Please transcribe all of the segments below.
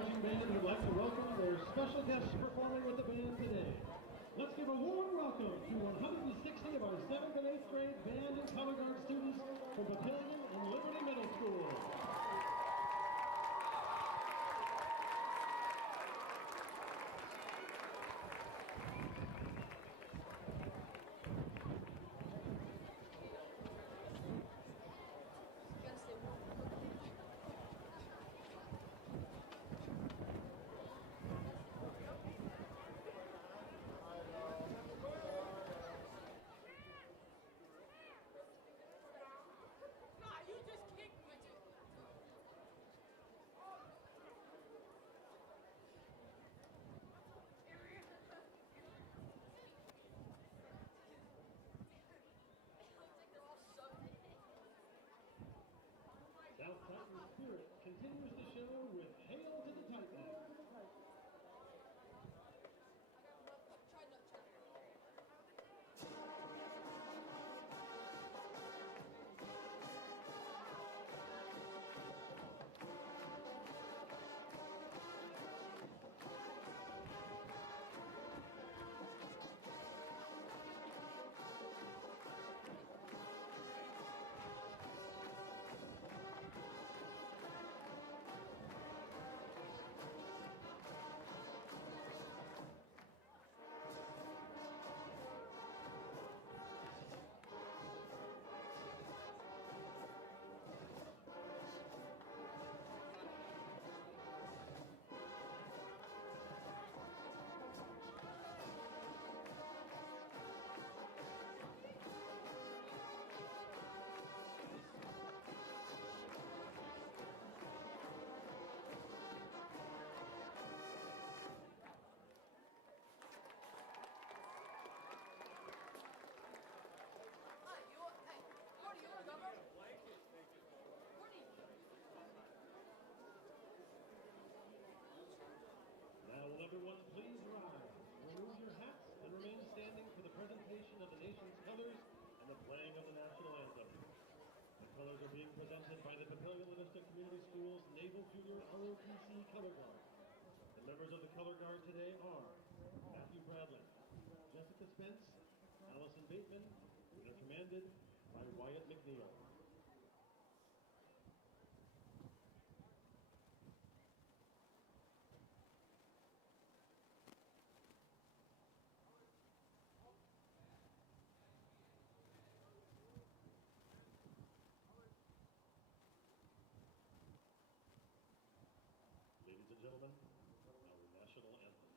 marching band would like to welcome their special guests performing with the band today. Let's give a warm welcome to 160 of our 7th and 8th grade band and color guard students from Papillion and Liberty Middle School. South Titan Spirit continues the show with Hail to the Titan. Now will everyone please rise, remove your hats, and remain standing for the presentation of the nation's colors and the playing of the national anthem. The colors are being presented by the Papillion La Vista Community Schools Naval Junior ROTC Color Guard. The members of the Color Guard today are Matthew Bradley, Jessica Spence, Allison Bateman, and are commanded by Wyatt McNeil. Ladies and gentlemen, our national anthem.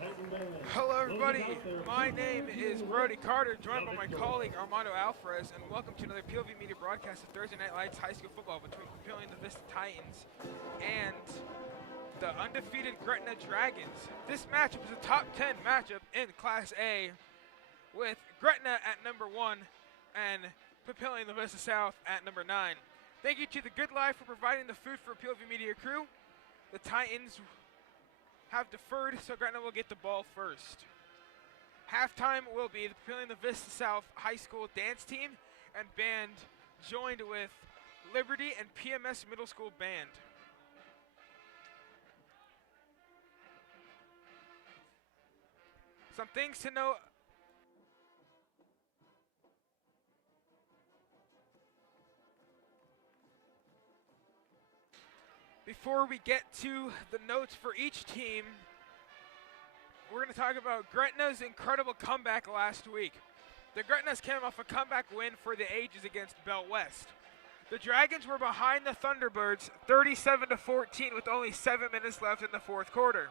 Titan band. Hello everybody, Those out there, my please name raise is your Brody right Carter, joined by hand my and colleague Armando Alvarez, and welcome to another PLV Media broadcast of Thursday Night Lights High School Football between Papillion La Vista Titans and the undefeated Gretna Dragons. This matchup is a top 10 matchup in Class A with Gretna at number 1 and Papillion La Vista South at number 9. Thank you to the Good Life for providing the food for PLV Media crew. The Titans have deferred, so Gretna will get the ball first. Halftime will be the Papillion La Vista South High School dance team and band joined with Liberty and PMS Middle School band. Some things to know. Before we get to the notes for each team, we're going to talk about Gretna's incredible comeback last week. The Gretnas came off a comeback win for the ages against Bell West. The Dragons were behind the Thunderbirds 37-14 with only 7 minutes left in the fourth quarter.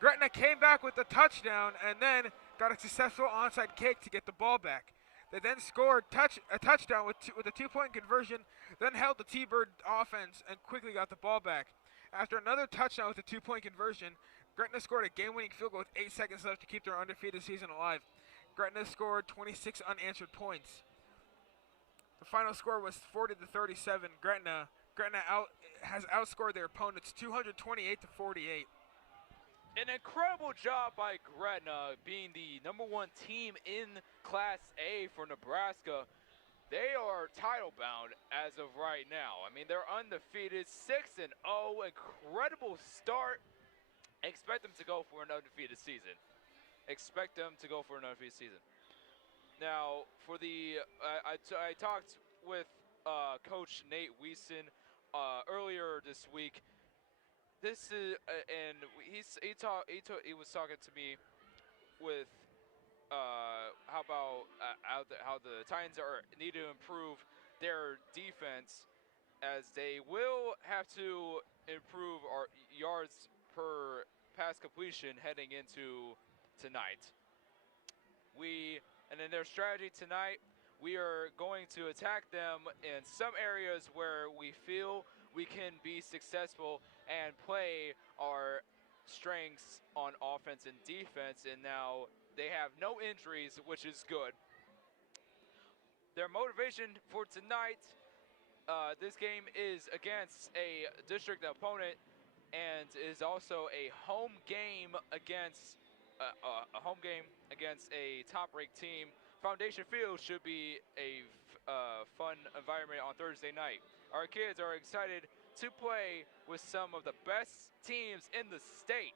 Gretna came back with a touchdown and then got a successful onside kick to get the ball back. They then scored a touchdown with a 2-point conversion, then held the T-Bird offense and quickly got the ball back. After another touchdown with a 2-point conversion, Gretna scored a game-winning field goal with 8 seconds left to keep their undefeated season alive. Gretna scored 26 unanswered points. The final score was 40-37. Gretna has outscored their opponents 228-48. An incredible job by Gretna, being the number 1 team in Class A for Nebraska. They are title bound as of right now. I mean, they're undefeated, 6-0, incredible start. Expect them to go for an undefeated season. Now, for the I talked with Coach Nate Wiesen earlier this week. This is and he was talking to me with how the Titans need to improve their defense, as they will have to improve our yards per pass completion heading into tonight. And in their strategy tonight, we are going to attack them in some areas where we feel we can be successful and play our strengths on offense and defense. And now they have no injuries, which is good. Their motivation for tonight, this game is against a district opponent and is also a home game against a top-ranked team. Foundation Field should be a fun environment on Thursday night. Our kids are excited to play with some of the best teams in the state.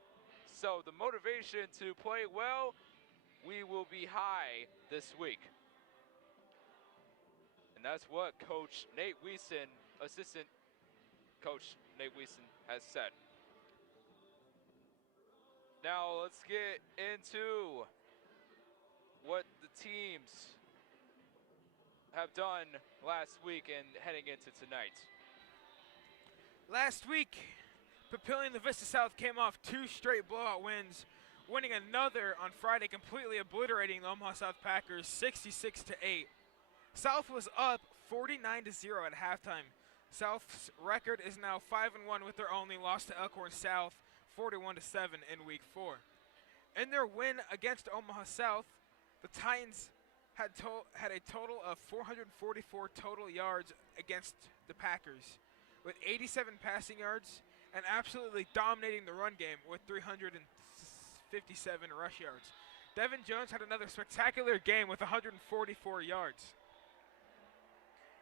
So the motivation to play well, we will be high this week. And that's what Coach Nate Wiesen, Assistant Coach Nate Wiesen, has said. Now let's get into what the teams have done last week and heading into tonight. Last week, Papillion La Vista South came off 2 straight blowout wins, winning another on Friday, completely obliterating the Omaha South Packers 66-8. South was up 49-0 at halftime. South's record is now 5-1 with their only loss to Elkhorn South, 41-7 in Week 4. In their win against Omaha South, the Titans had a total of 444 total yards against the Packers, with 87 passing yards and absolutely dominating the run game with 357 rush yards. Devin Jones had another spectacular game with 144 yards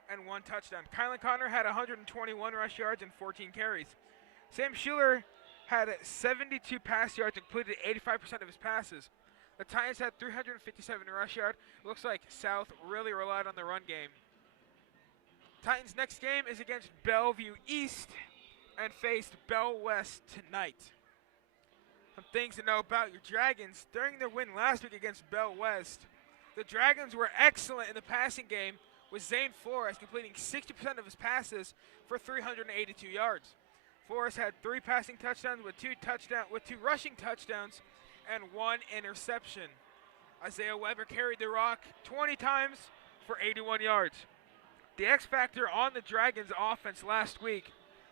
and 1 touchdown. Kylan Connor had 121 rush yards and 14 carries. Sam Schuler had 72 pass yards and completed 85% of his passes. The Titans had 357 rush yards. Looks like South really relied on the run game. Titans' next game is against Bellevue East and faced Bell West tonight. Some things to know about your Dragons. During their win last week against Bell West, the Dragons were excellent in the passing game, with Zane Flores completing 60% of his passes for 382 yards. Flores had 3 passing touchdowns with 2 rushing touchdowns and 1 interception. Isaiah Weber carried the rock 20 times for 81 yards. The X factor on the Dragons offense last week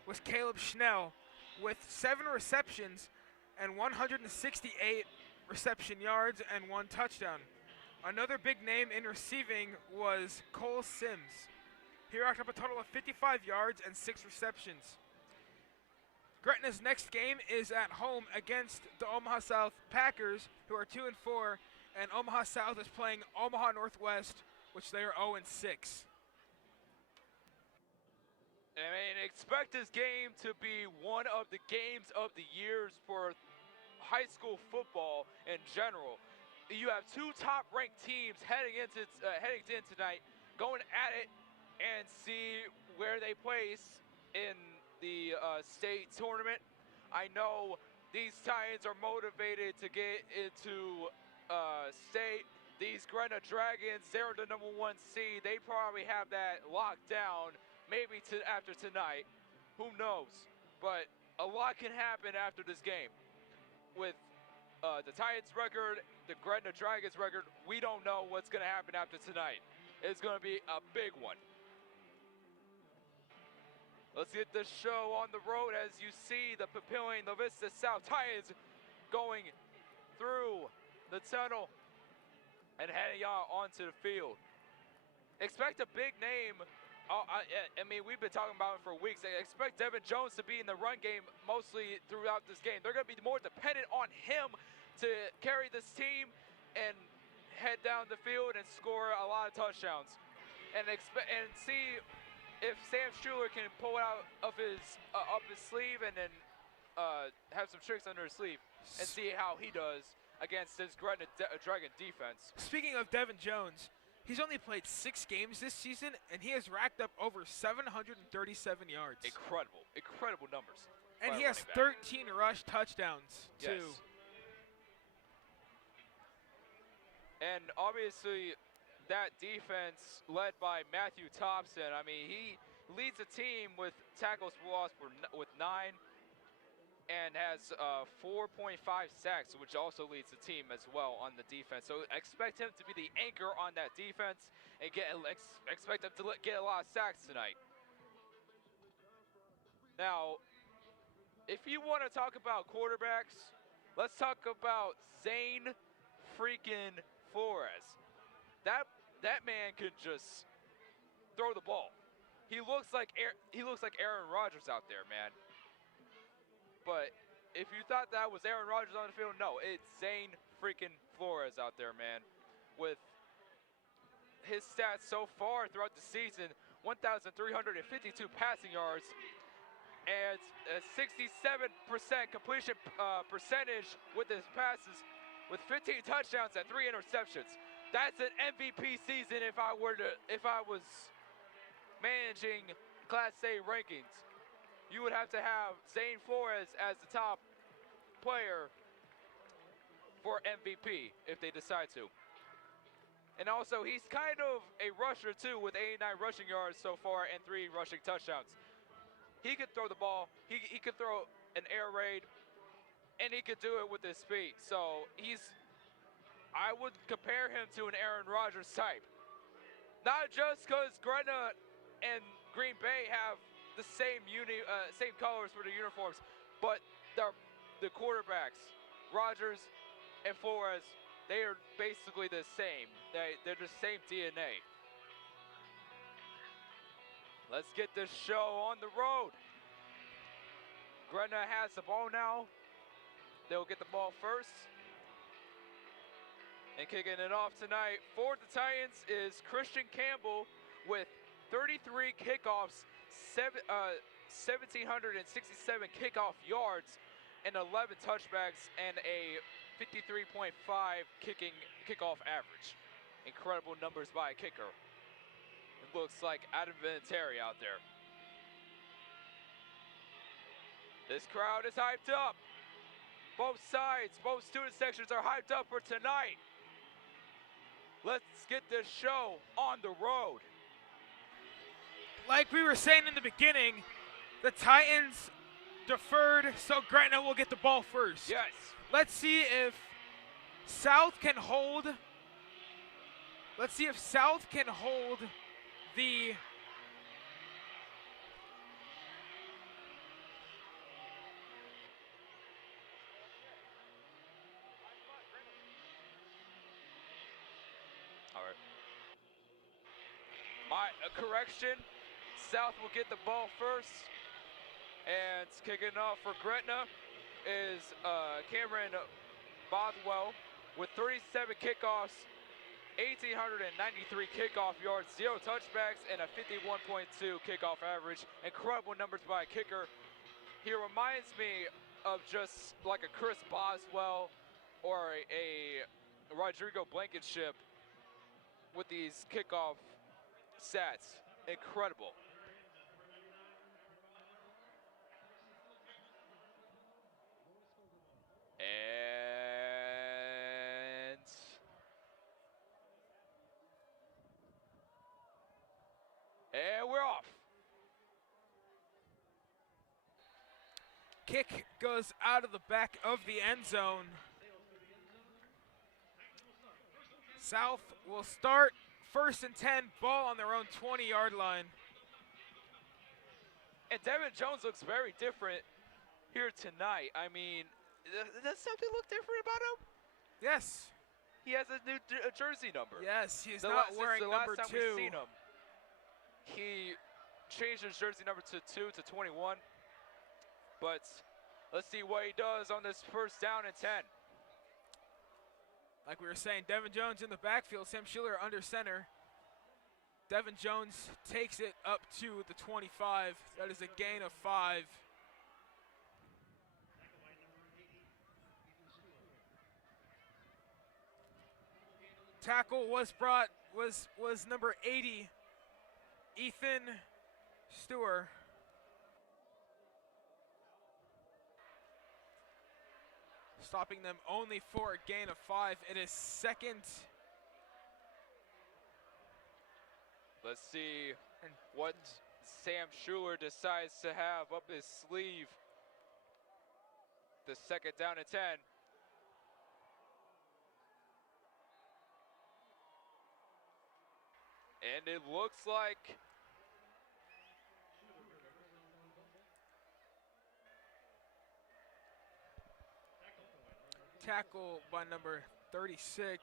was Caleb Schnell with 7 receptions and 168 reception yards and 1 touchdown. Another big name in receiving was Cole Sims. He racked up a total of 55 yards and 6 receptions. Gretna's next game is at home against the Omaha South Packers, who are 2-4, and Omaha South is playing Omaha Northwest, which they are 0-6. I mean, expect this game to be one of the games of the years for high school football in general. You have 2 top-ranked teams heading in tonight, going at it and see where they place in the state tournament. I know these Titans are motivated to get into state. These Gretna Dragons, they're the #1 seed. They probably have that locked down. Maybe after tonight, who knows? But a lot can happen after this game. With the Titans record, the Gretna Dragons record, we don't know what's going to happen after tonight. It's going to be a big one. Let's get this show on the road as you see the Papillion La Vista South Titans going through the tunnel and heading out onto the field. Expect a big name. I mean, we've been talking about it for weeks. I expect Devin Jones to be in the run game mostly throughout this game. They're going to be more dependent on him to carry this team and head down the field and score a lot of touchdowns. And see if Sam Schuler can pull it out of his up his sleeve and then have some tricks under his sleeve and see how he does against this Gretna Dragon defense. Speaking of Devin Jones, he's only played 6 games this season, and he has racked up over 737 yards. Incredible numbers. And he has 13 rush touchdowns, too. Yes. And obviously, that defense led by Matthew Thompson, I mean, he leads the team with tackles for loss with 9 and has 4.5 sacks, which also leads the team as well on the defense. So expect him to be the anchor on that defense and expect him to get a lot of sacks tonight. Now, if you want to talk about quarterbacks, let's talk about Zane freaking Flores. That man can just throw the ball. He looks like Aaron Rodgers out there, man. But if you thought that was Aaron Rodgers on the field, no, it's Zane freaking Flores out there, man. With his stats so far throughout the season, 1,352 passing yards and a 67% completion percentage with his passes, with 15 touchdowns and 3 interceptions. That's an MVP season if I was managing Class A rankings. You would have to have Zane Flores as the top player for MVP if they decide to. And also, he's kind of a rusher too, with 89 rushing yards so far and 3 rushing touchdowns. He could throw the ball, he could throw an air raid, and he could do it with his feet. So I would compare him to an Aaron Rodgers type. Not just because Gretna and Green Bay have the same colors for the uniforms, but the quarterbacks, Rodgers and Flores, they are basically the same. They're the same DNA. Let's get this show on the road. Gretna has the ball now. They'll get the ball first. And kicking it off tonight for the Titans is Christian Campbell with 33 kickoffs, 1,767 kickoff yards, and 11 touchbacks, and a 53.5 kickoff average. Incredible numbers by a kicker. It looks like Adam Vinatieri out there. This crowd is hyped up. Both sides, both student sections are hyped up for tonight. Let's get this show on the road. Like we were saying in the beginning, the Titans deferred, so Gretna will get the ball first. Yes. Let's see if South can hold. Let's see if South can hold the All right. Correction. South will get the ball first. And kicking off for Gretna is Cameron Bothwell with 37 kickoffs, 1,893 kickoff yards, 0 touchbacks, and a 51.2 kickoff average. Incredible numbers by a kicker. He reminds me of just like a Chris Boswell or a Rodrigo Blankenship with these kickoff stats. Incredible. And we're off. kick goes out of the back of the end zone. South will start 1st and 10, ball on their own 20-yard line. And Devin Jones looks very different here tonight. I mean, does something look different about him? Yes. He has a new jersey number. Yes, he's not wearing number 2. Last time we've seen him, he changed his jersey number to 2 to 21. But let's see what he does on this 1st down and 10. Like we were saying, Devin Jones in the backfield, Sam Schiller under center. Devin Jones takes it up to the 25. That is a gain of 5. Tackle was number 80, Ethan Stewart. Stopping them only for a gain of 5. It is 2nd. Let's see what Sam Schuler decides to have up his sleeve. The 2nd down and 10. And it looks like tackle by number 36.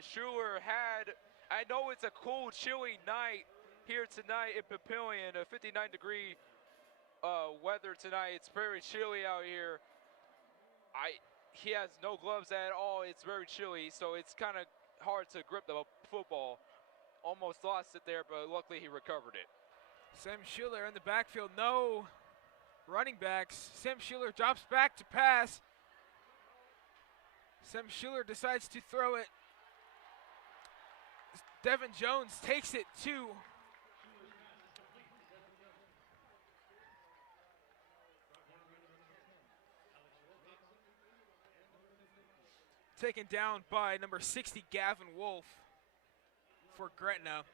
Schuler had, I know it's a cool, chilly night here tonight in Papillion, a 59-degree weather tonight. It's very chilly out here. He has no gloves at all. It's very chilly, so it's kind of hard to grip the football. Almost lost it there, but luckily he recovered it. Sam Schuler in the backfield, no running backs. Sam Schuler drops back to pass. Sam Schuler decides to throw it. Devin Jones takes it to taken down by number 60, Gavin Wolf for Gretna.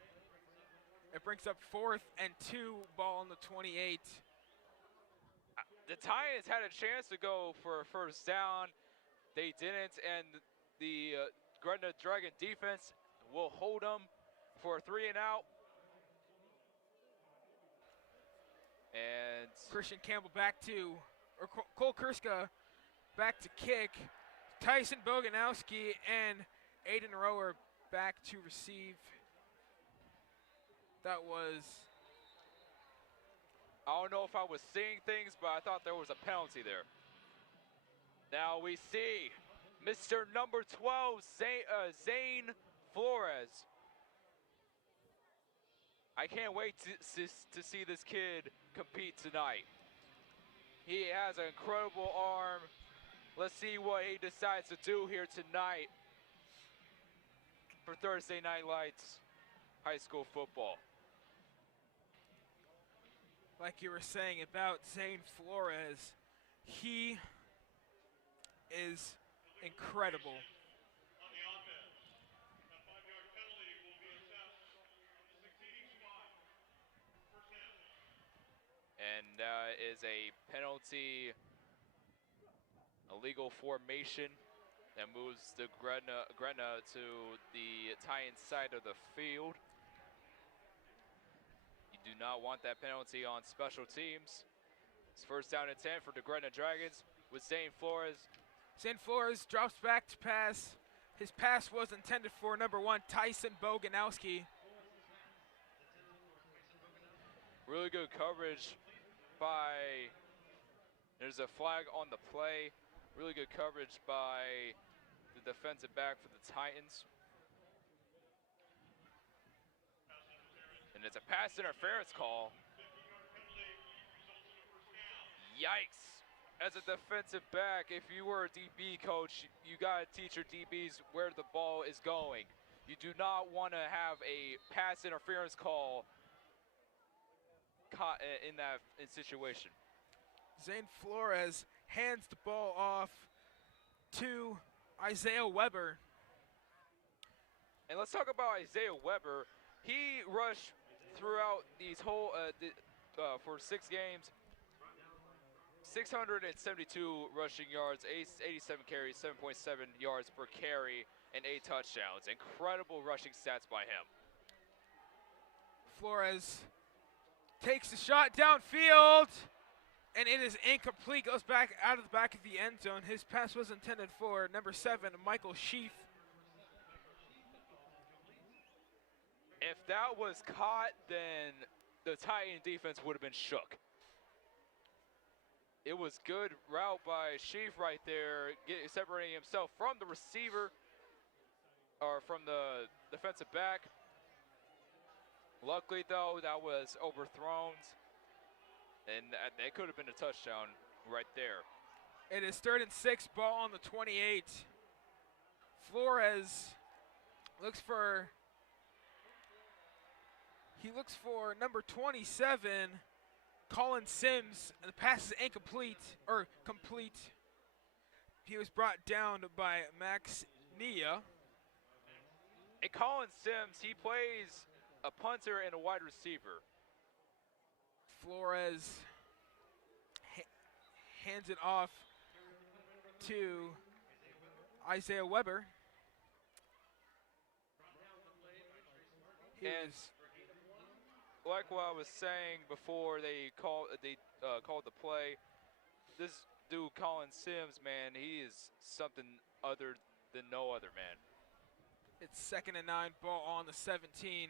It brings up 4th and 2, ball on the 28. The Titans had a chance to go for a 1st down. They didn't, and the Gretna Dragon defense will hold them for a 3 and out. And Christian Campbell back to, or Cole Kurska back to kick. Tyson Boganowski and Aiden Rower back to receive. That was, I don't know if I was seeing things, but I thought there was a penalty there. Now we see Mr. number 12, Zane Flores. I can't wait to see this kid compete tonight. He has an incredible arm. Let's see what he decides to do here tonight for Thursday Night Lights high school football. like you were saying about Zane Flores, he is incredible. And is a penalty, illegal formation That moves the Gretna to the Titans side of the field. You do not want that penalty on special teams. It's first down and 10 for the Gretna Dragons with Zane Flores. Zane Flores drops back to pass. His pass was intended for number 1, Tyson Boganowski. Really good coverage by, there's a flag on the play. Really good coverage by the defensive back for the Titans. And it's a pass interference call. Yikes. As a defensive back, if you were a DB coach, you got to teach your DBs where the ball is going. You do not want to have a pass interference call in that situation. Zane Flores hands the ball off to Isaiah Weber. And let's talk about Isaiah Weber. He rushed throughout these whole, for 6 games, 672 rushing yards, 87 carries, 7.7 yards per carry, and 8 touchdowns. Incredible rushing stats by him. Flores takes the shot downfield, and it is incomplete. Goes back out of the back of the end zone. His pass was intended for number 7, Michael Sheaf. If that was caught, then the Titan defense would have been shook. It was good route by Sheaf right there, separating himself from the receiver, or from the defensive back. Luckily, though, that was overthrown, and that could have been a touchdown right there. It is 3rd and 6, ball on the 28. Flores looks for number 27, Colin Sims, and the pass is incomplete, or complete. He was brought down by Max Nia. And Colin Sims, he plays a punter and a wide receiver. Flores hands it off to Isaiah Weber. And like what I was saying before they called the play, this dude Colin Sims, man, he is something other than no other, man. It's 2nd and 9, ball on the 17.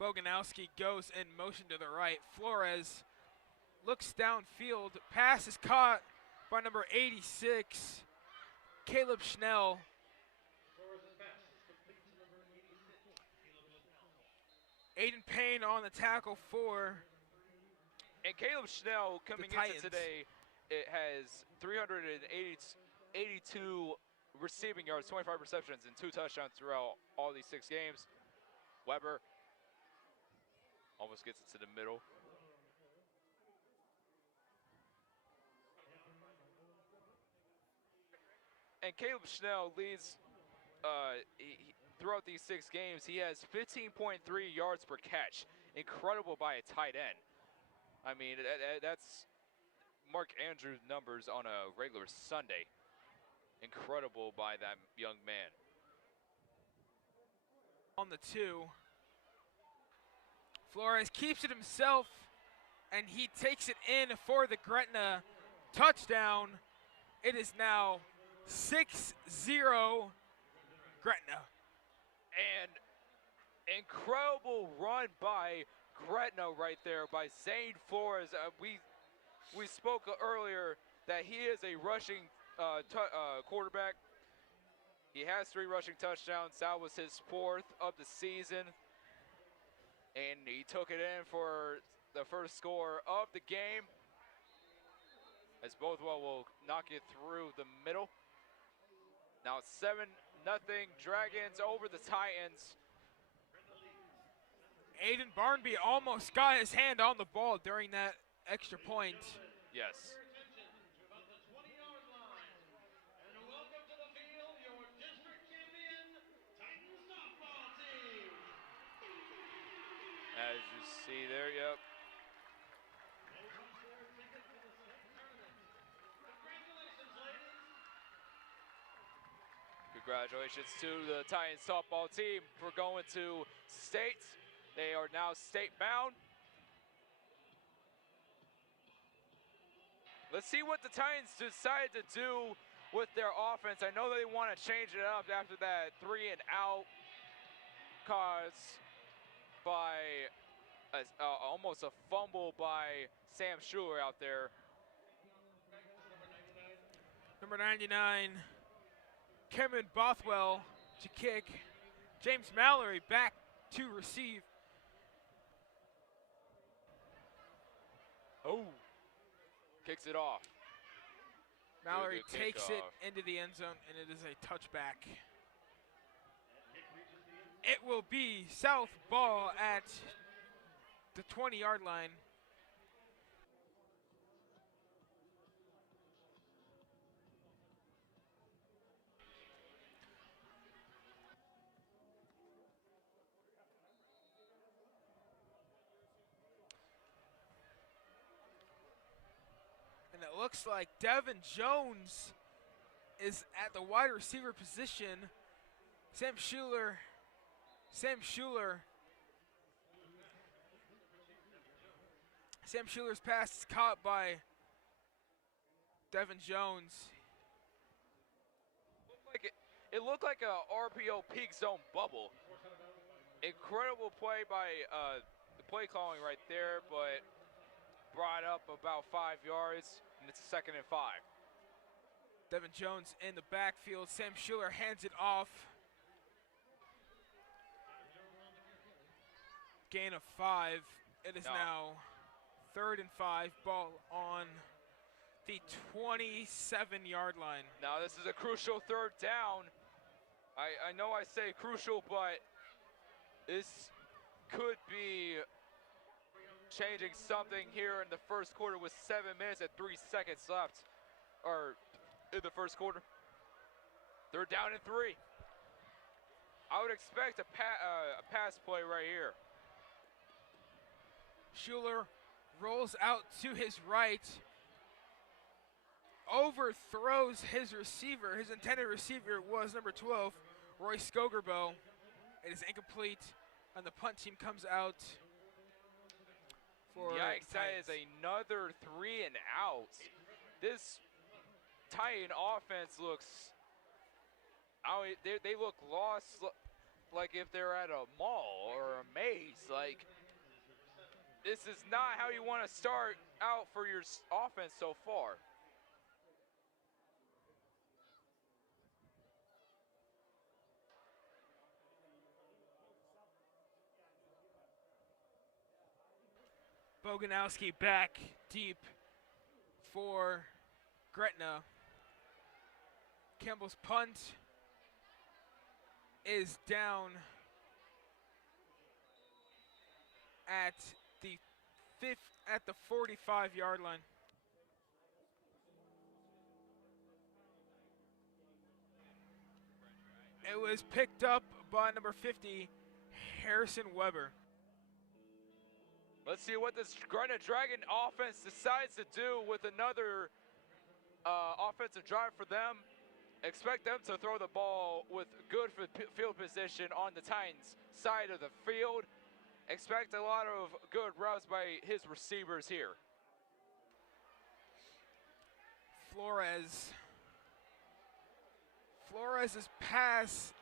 Boganowski goes in motion to the right. Flores looks downfield. Pass is caught by number 86, Caleb Schnell. Aiden Payne on the tackle for. And Caleb Schnell coming into today, it has 382 receiving yards, 25 receptions, and 2 touchdowns throughout all these 6 games. Weber almost gets it to the middle. And Caleb Schnell leads throughout these 6 games. He has 15.3 yards per catch. Incredible by a tight end. I mean, that's Mark Andrews' numbers on a regular Sunday. Incredible by that young man. On the 2. Flores keeps it himself, and he takes it in for the Gretna touchdown. It is now 6-0 Gretna. And incredible run by Gretna right there by Zane Flores. We spoke earlier that he is a rushing quarterback. He has 3 rushing touchdowns. That was his 4th of the season. And he took it in for the first score of the game, as Bothwell will knock it through the middle. Now it's 7-0 Dragons over the Titans. Aiden Barnby almost got his hand on the ball during that extra point. Yes. As you see there, yep. Congratulations to the Titans softball team for going to state. They are now state bound. Let's see what the Titans decide to do with their offense. I know they want to change it up after that 3 and out caused by almost a fumble by Sam Schuler out there. Number 99, Cameron Bothwell to kick. James Mallory back to receive. Oh, kicks it off. Mallory Good takes it kickoff. into the end zone, and it is a touchback. It will be South ball at the 20-yard line. And it looks like Devin Jones is at the wide receiver position. Sam Schuler's pass is caught by Devin Jones. It looked like a RPO peak zone bubble. Incredible play by the play calling right there, but brought up about 5 yards, and it's 2nd and 5. Devin Jones in the backfield. Sam Schuler hands it off. Gain of 5. It is now 3rd and 5. Ball on the 27-yard line. Now this is a crucial 3rd down. I know I say crucial, but this could be changing something here in the first quarter with 7 minutes and 3 seconds left, or in the first quarter. They're down in 3. I would expect a pass play right here. Schuler rolls out to his right, overthrows his receiver. His intended receiver was number 12, Roy Skogerbo. It is incomplete, and the punt team comes out for Yikes, that Titans. is another 3 and out. This Titan offense looks, they look lost, like if they're at a mall or a maze. Like, this is not how you want to start out for your offense so far. Boganowski back deep for Gretna. Campbell's punt is down at the 45-yard line. It was picked up by number 50, Harrison Weber. Let's see what this Gretna Dragon offense decides to do with another offensive drive for them. Expect them to throw the ball with good field position on the Titans' side of the field. Expect a lot of good routes by his receivers here. Flores's pass.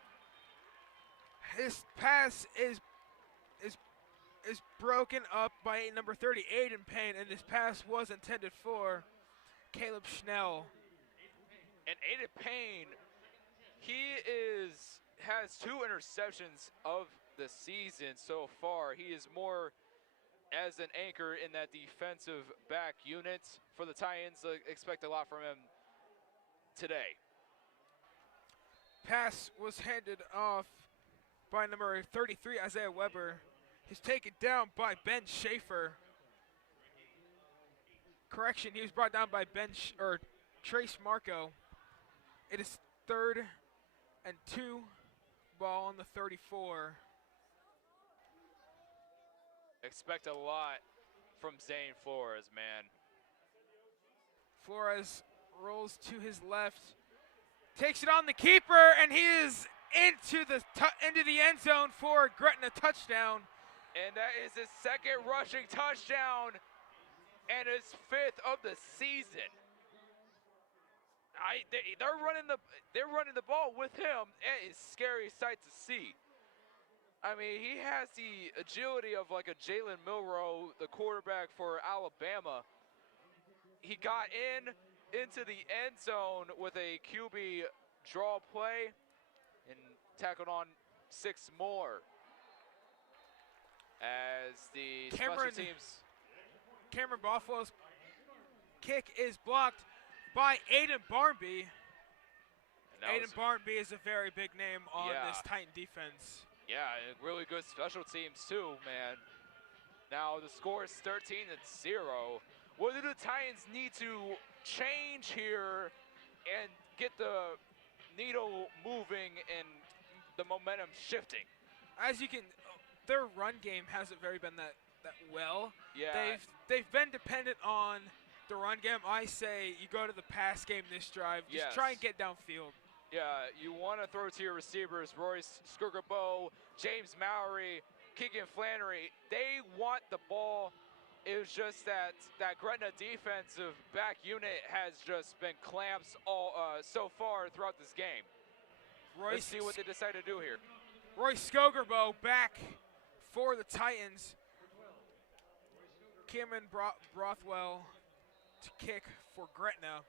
His pass is broken up by number 38 in pain, and this pass was intended for Caleb Schnell. And Aiden Payne, he has 2 interceptions of the season so far. He is more as an anchor in that defensive back unit for the Titans. Expect a lot from him today. Pass was handed off by number 33, Isaiah Weber. He's taken down by Ben Schaefer. Correction, he was brought down by Trace Marco. It is 3rd and 2, ball on the 34. Expect a lot from Zane Flores, man. Flores rolls to his left, Takes it on the keeper, and he is into the end zone for a Gretna touchdown. And that is his second rushing touchdown and his 5th of the season. They're running the ball with him. It is a scary sight to see. I mean, he has the agility of like a Jalen Milroe, the quarterback for Alabama. He got into the end zone with a QB draw play and tackled on 6 more. As the special teams. Cameron Bothwell's kick is blocked by Aiden Barnby. Aiden Barnby is a very big name on this Titan defense. Yeah, really good special teams too, man. Now the score is 13-0. What do the Titans need to change here and get the needle moving and the momentum shifting? As you can, their run game hasn't very been that well. Yeah. They've been dependent on the run game. I say you go to the pass game this drive. Just try and get downfield. Yeah, you want to throw to your receivers, Royce Skurgabo, James Mowry, Keegan Flannery. They want the ball. It was just that Gretna defensive back unit has just been clamps all so far throughout this game. Let's see what they decide to do here. Royce Skurgabo back for the Titans. Cameron Brothwell to kick for Gretna.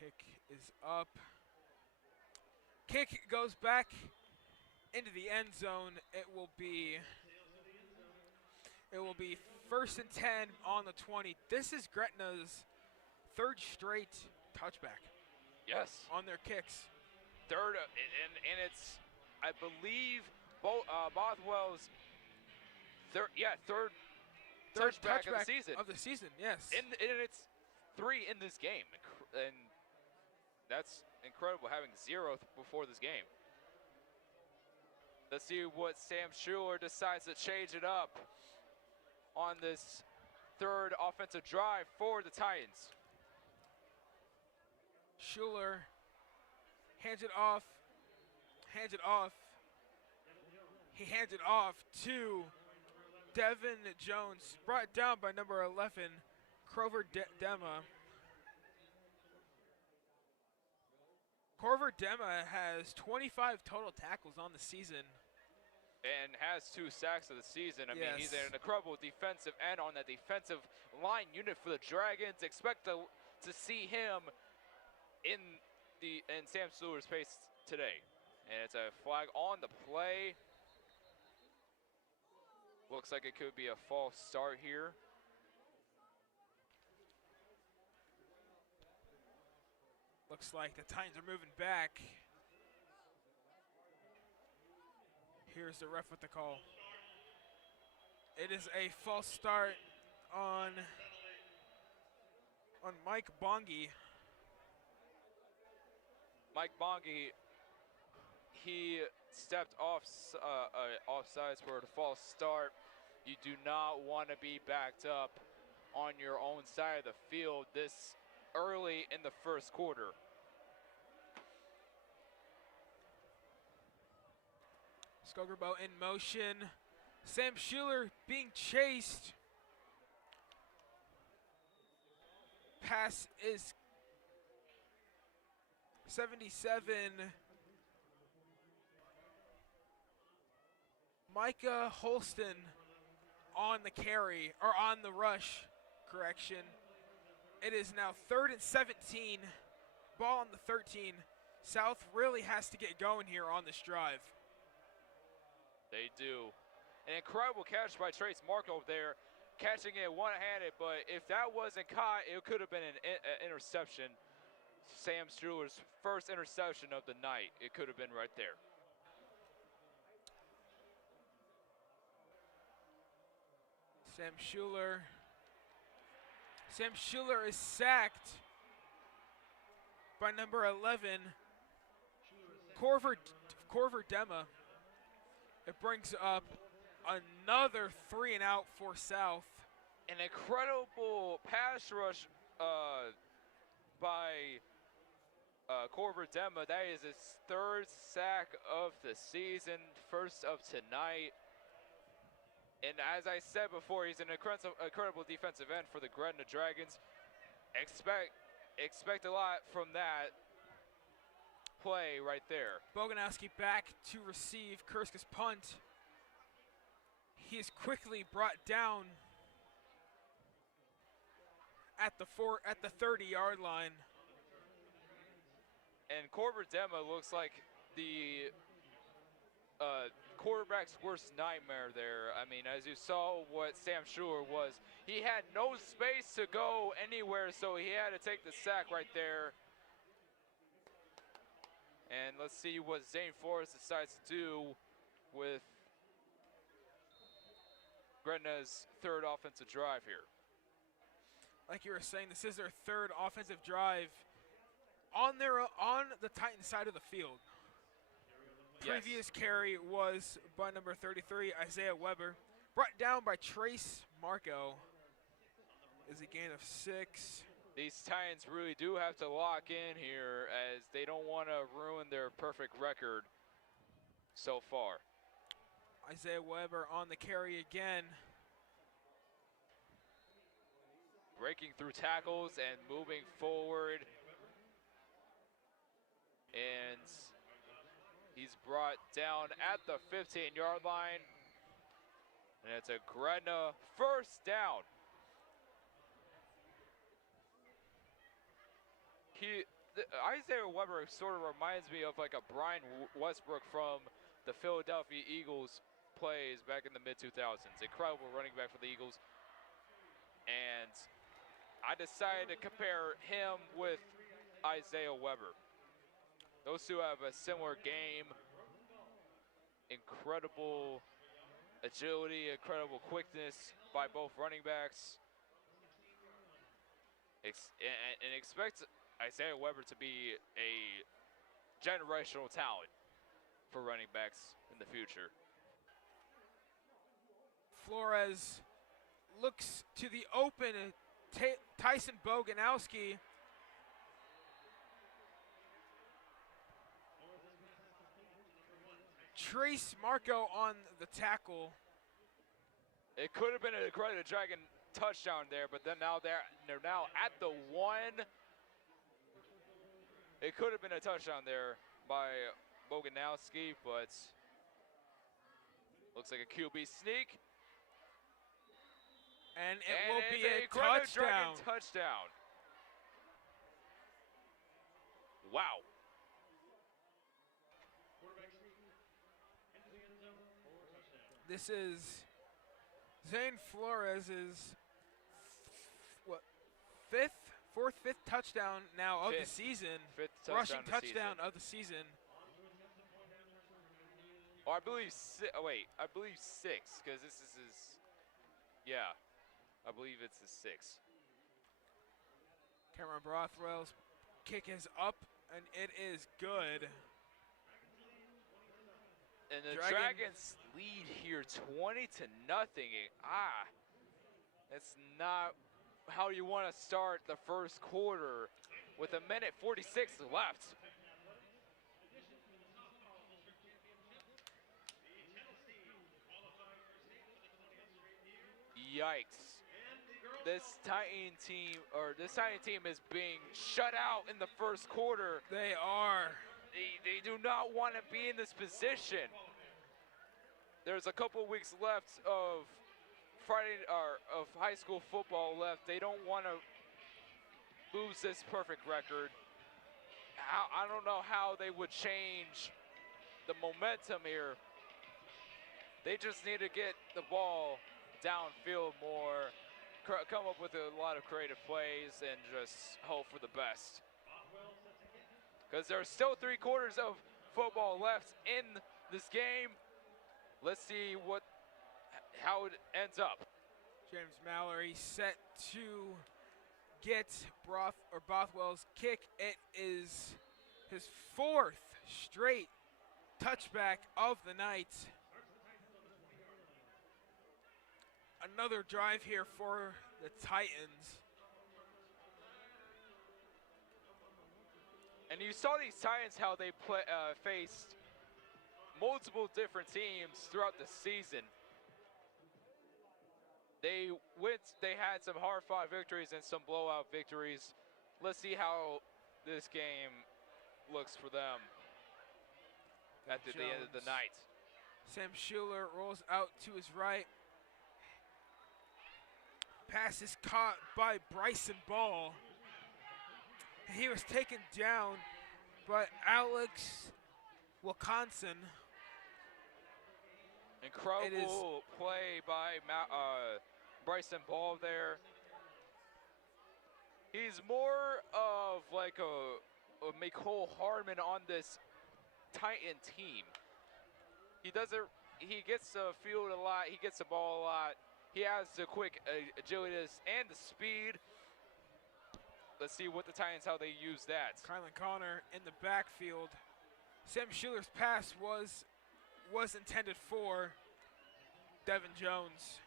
Kick is up. Kick goes back into the end zone. It will be 1st and 10 on the 20. This is Gretna's 3rd straight touchback. Yes. On their kicks. 3rd, and it's, I believe, Bothwell's third touchback of the season. Of the season, yes. And it's 3 in this game, and that's incredible, having 0 before this game. Let's see what Sam Schuler decides to change it up on this 3rd offensive drive for the Titans. Schuler hands it off. He hands it off to Devin Jones, brought down by number 11, Corver Dema. Corver Dema has 25 total tackles on the season. And has 2 sacks of the season. I mean, he's Yes. an incredible defensive end on that defensive line unit for the Dragons. Expect to see him in Sam Schuler's face today. And it's a flag on the play. Looks like it could be a false start here. Looks like the Titans are moving back. Here's the ref with the call. It is a false start on Mike Bongi. Mike Bongi, he stepped offsides for a false start. You do not want to be backed up on your own side of the field this early in the 1st quarter. Skurgabo in motion. Sam Schuler being chased. Pass is 77. Micah Holston on the carry, or on the rush, correction. It is now 3rd and 17. Ball on the 13. South really has to get going here on this drive. They do. An incredible catch by Trace Markle there, catching it one-handed, but if that wasn't caught, it could have been an interception. Sam Schuler's 1st interception of the night. It could have been right there. Sam Schuler is sacked by number 11, Corver Dema. It brings up another 3 and out for South. An incredible pass rush by Corbett Demma. That is his 3rd sack of the season, 1st of tonight. And as I said before, he's an incredible defensive end for the Gretna Dragons. Expect a lot from that play right there. Boganowski back to receive Kurska's punt. He is quickly brought down at the 30-yard line. And Corbett Demma looks like the quarterback's worst nightmare there. I mean, as you saw what Sam Schuler was, he had no space to go anywhere, so he had to take the sack right there. And let's see what Zane Flores decides to do with Gretna's 3rd offensive drive here. Like you were saying, this is their 3rd offensive drive on the Titan side of the field. Previous carry was by number 33, Isaiah Weber. Brought down by Trace Marco. Is a gain of 6. These Titans really do have to lock in here as they don't want to ruin their perfect record so far. Isaiah Weber on the carry again. Breaking through tackles and moving forward. And he's brought down at the 15-yard line. And it's a Gretna 1st down. Isaiah Weber sort of reminds me of like a Brian Westbrook from the Philadelphia Eagles plays back in the mid-2000s. Incredible running back for the Eagles. And I decided to compare him with Isaiah Weber. Those two have a similar game. Incredible agility, incredible quickness by both running backs. And expect Isaiah Weber to be a generational talent for running backs in the future. Flores looks to the open Tyson Boganowski. Trace Marco on the tackle. It could have been a Gretna Dragon touchdown there, but then now they're now at the 1. It could have been a touchdown there by Boganowski, but looks like a QB sneak. And it will be a Gretna touchdown. Dragon touchdown. Wow. This is Zane Flores' fourth, fifth touchdown now of the season. Rushing touchdown of the season. Oh, I believe I believe 6, because this is his, yeah, I believe it's his 6. Cameron Brothwell's kick is up, and it is good. And the Dragons lead here 20-0. That's not how you want to start the first quarter with 1:46 left. Yikes. This Titan team is being shut out in the first quarter. They are. They do not want to be in this position. There's a couple weeks left of of high school football left. They don't want to lose this perfect record. I don't know how they would change the momentum here. They just need to get the ball downfield more, come up with a lot of creative plays, and just hope for the best. Because there's still 3 quarters of football left in this game. Let's see how it ends up. James Mallory set to get Bothwell's kick. It is his 4th straight touchback of the night. another drive here for the Titans. And you saw these Titans, how they faced multiple different teams throughout the season. They had some hard-fought victories and some blowout victories. Let's see how this game looks for them at the end of the night. Sam Schuler rolls out to his right. Pass is caught by Bryson Ball. He was taken down by Alex Wilkinson. Incredible play by Bryson Ball there. He's more of like a Nicole Harmon on this Titan team. He gets the field a lot. He gets the ball a lot. He has the quick agility and the speed. Let's see what the Titans, how they use that. Kylan Connor in the backfield. Sam Schuler's pass was intended for Devin Jones.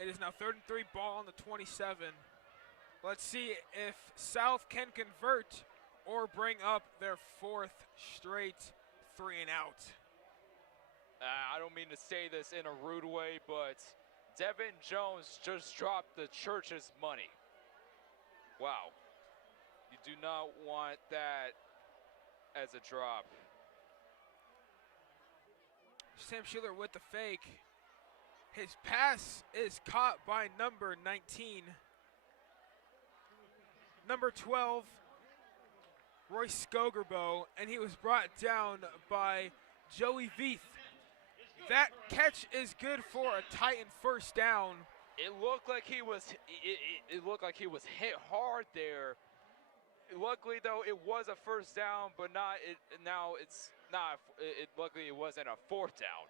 It is now 3rd and 3, ball on the 27. Let's see if South can convert or bring up their 4th straight 3 and out. I don't mean to say this in a rude way, but Devin Jones just dropped the church's money. Wow. You do not want that as a drop. Sam Schuler with the fake. His pass is caught by number 19. Number 12, Royce Skogerbo, and he was brought down by Joey Veith. That catch is good for a Titan first down. It looked like he was hit hard there. Luckily though, it was a first down, but now it's not. Luckily it wasn't a 4th down.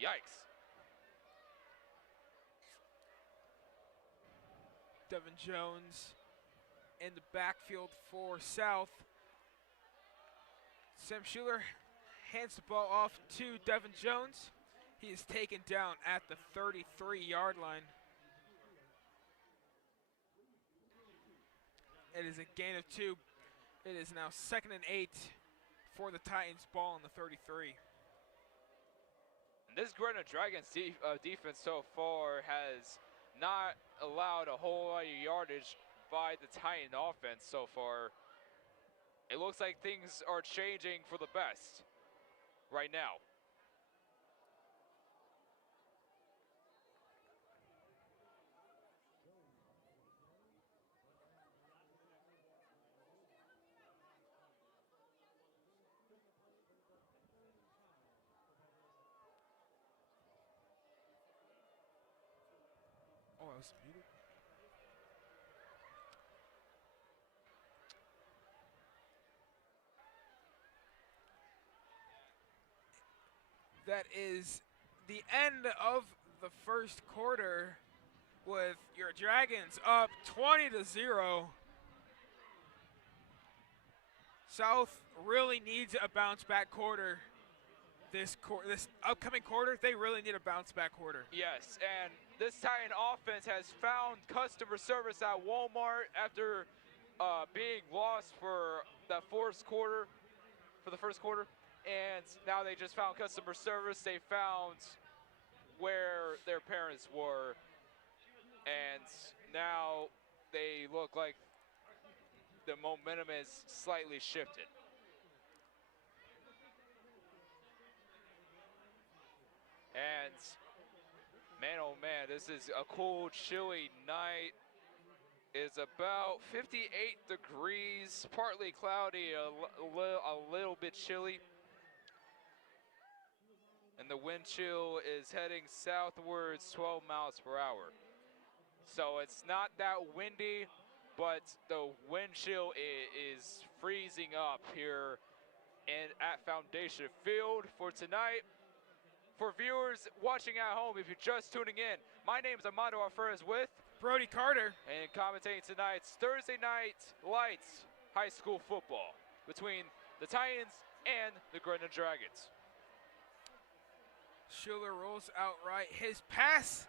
Yikes. Devin Jones in the backfield for South. Sam Schuler hands the ball off to Devin Jones. He is taken down at the 33-yard line. It is a gain of 2. It is now 2nd and 8 for the Titans, ball on the 33. And this Gretna Dragons defense so far has not allowed a whole lot of yardage by the Titan offense so far. It looks like things are changing for the best right now. Oh, I was muted. That is the end of the first quarter with your Dragons up 20-0. South really needs a bounce back quarter. This upcoming quarter, they really need a bounce back quarter. Yes, and this Titan offense has found customer service at Walmart after being lost for the first quarter, and now they just found customer service. They found where their parents were, and now they look like the momentum is slightly shifted. And man, oh man, this is a cool, chilly night. It's about 58 degrees, partly cloudy, a little bit chilly. And the wind chill is heading southwards 12 miles per hour. So it's not that windy, but the wind chill is freezing up here at Foundation Field for tonight. For viewers watching at home, if you're just tuning in, my name is Armando Alferez with Brody Carter. And commentating tonight's Thursday Night Lights high school football between the Titans and the Gretna Dragons. Schuler rolls out right. His pass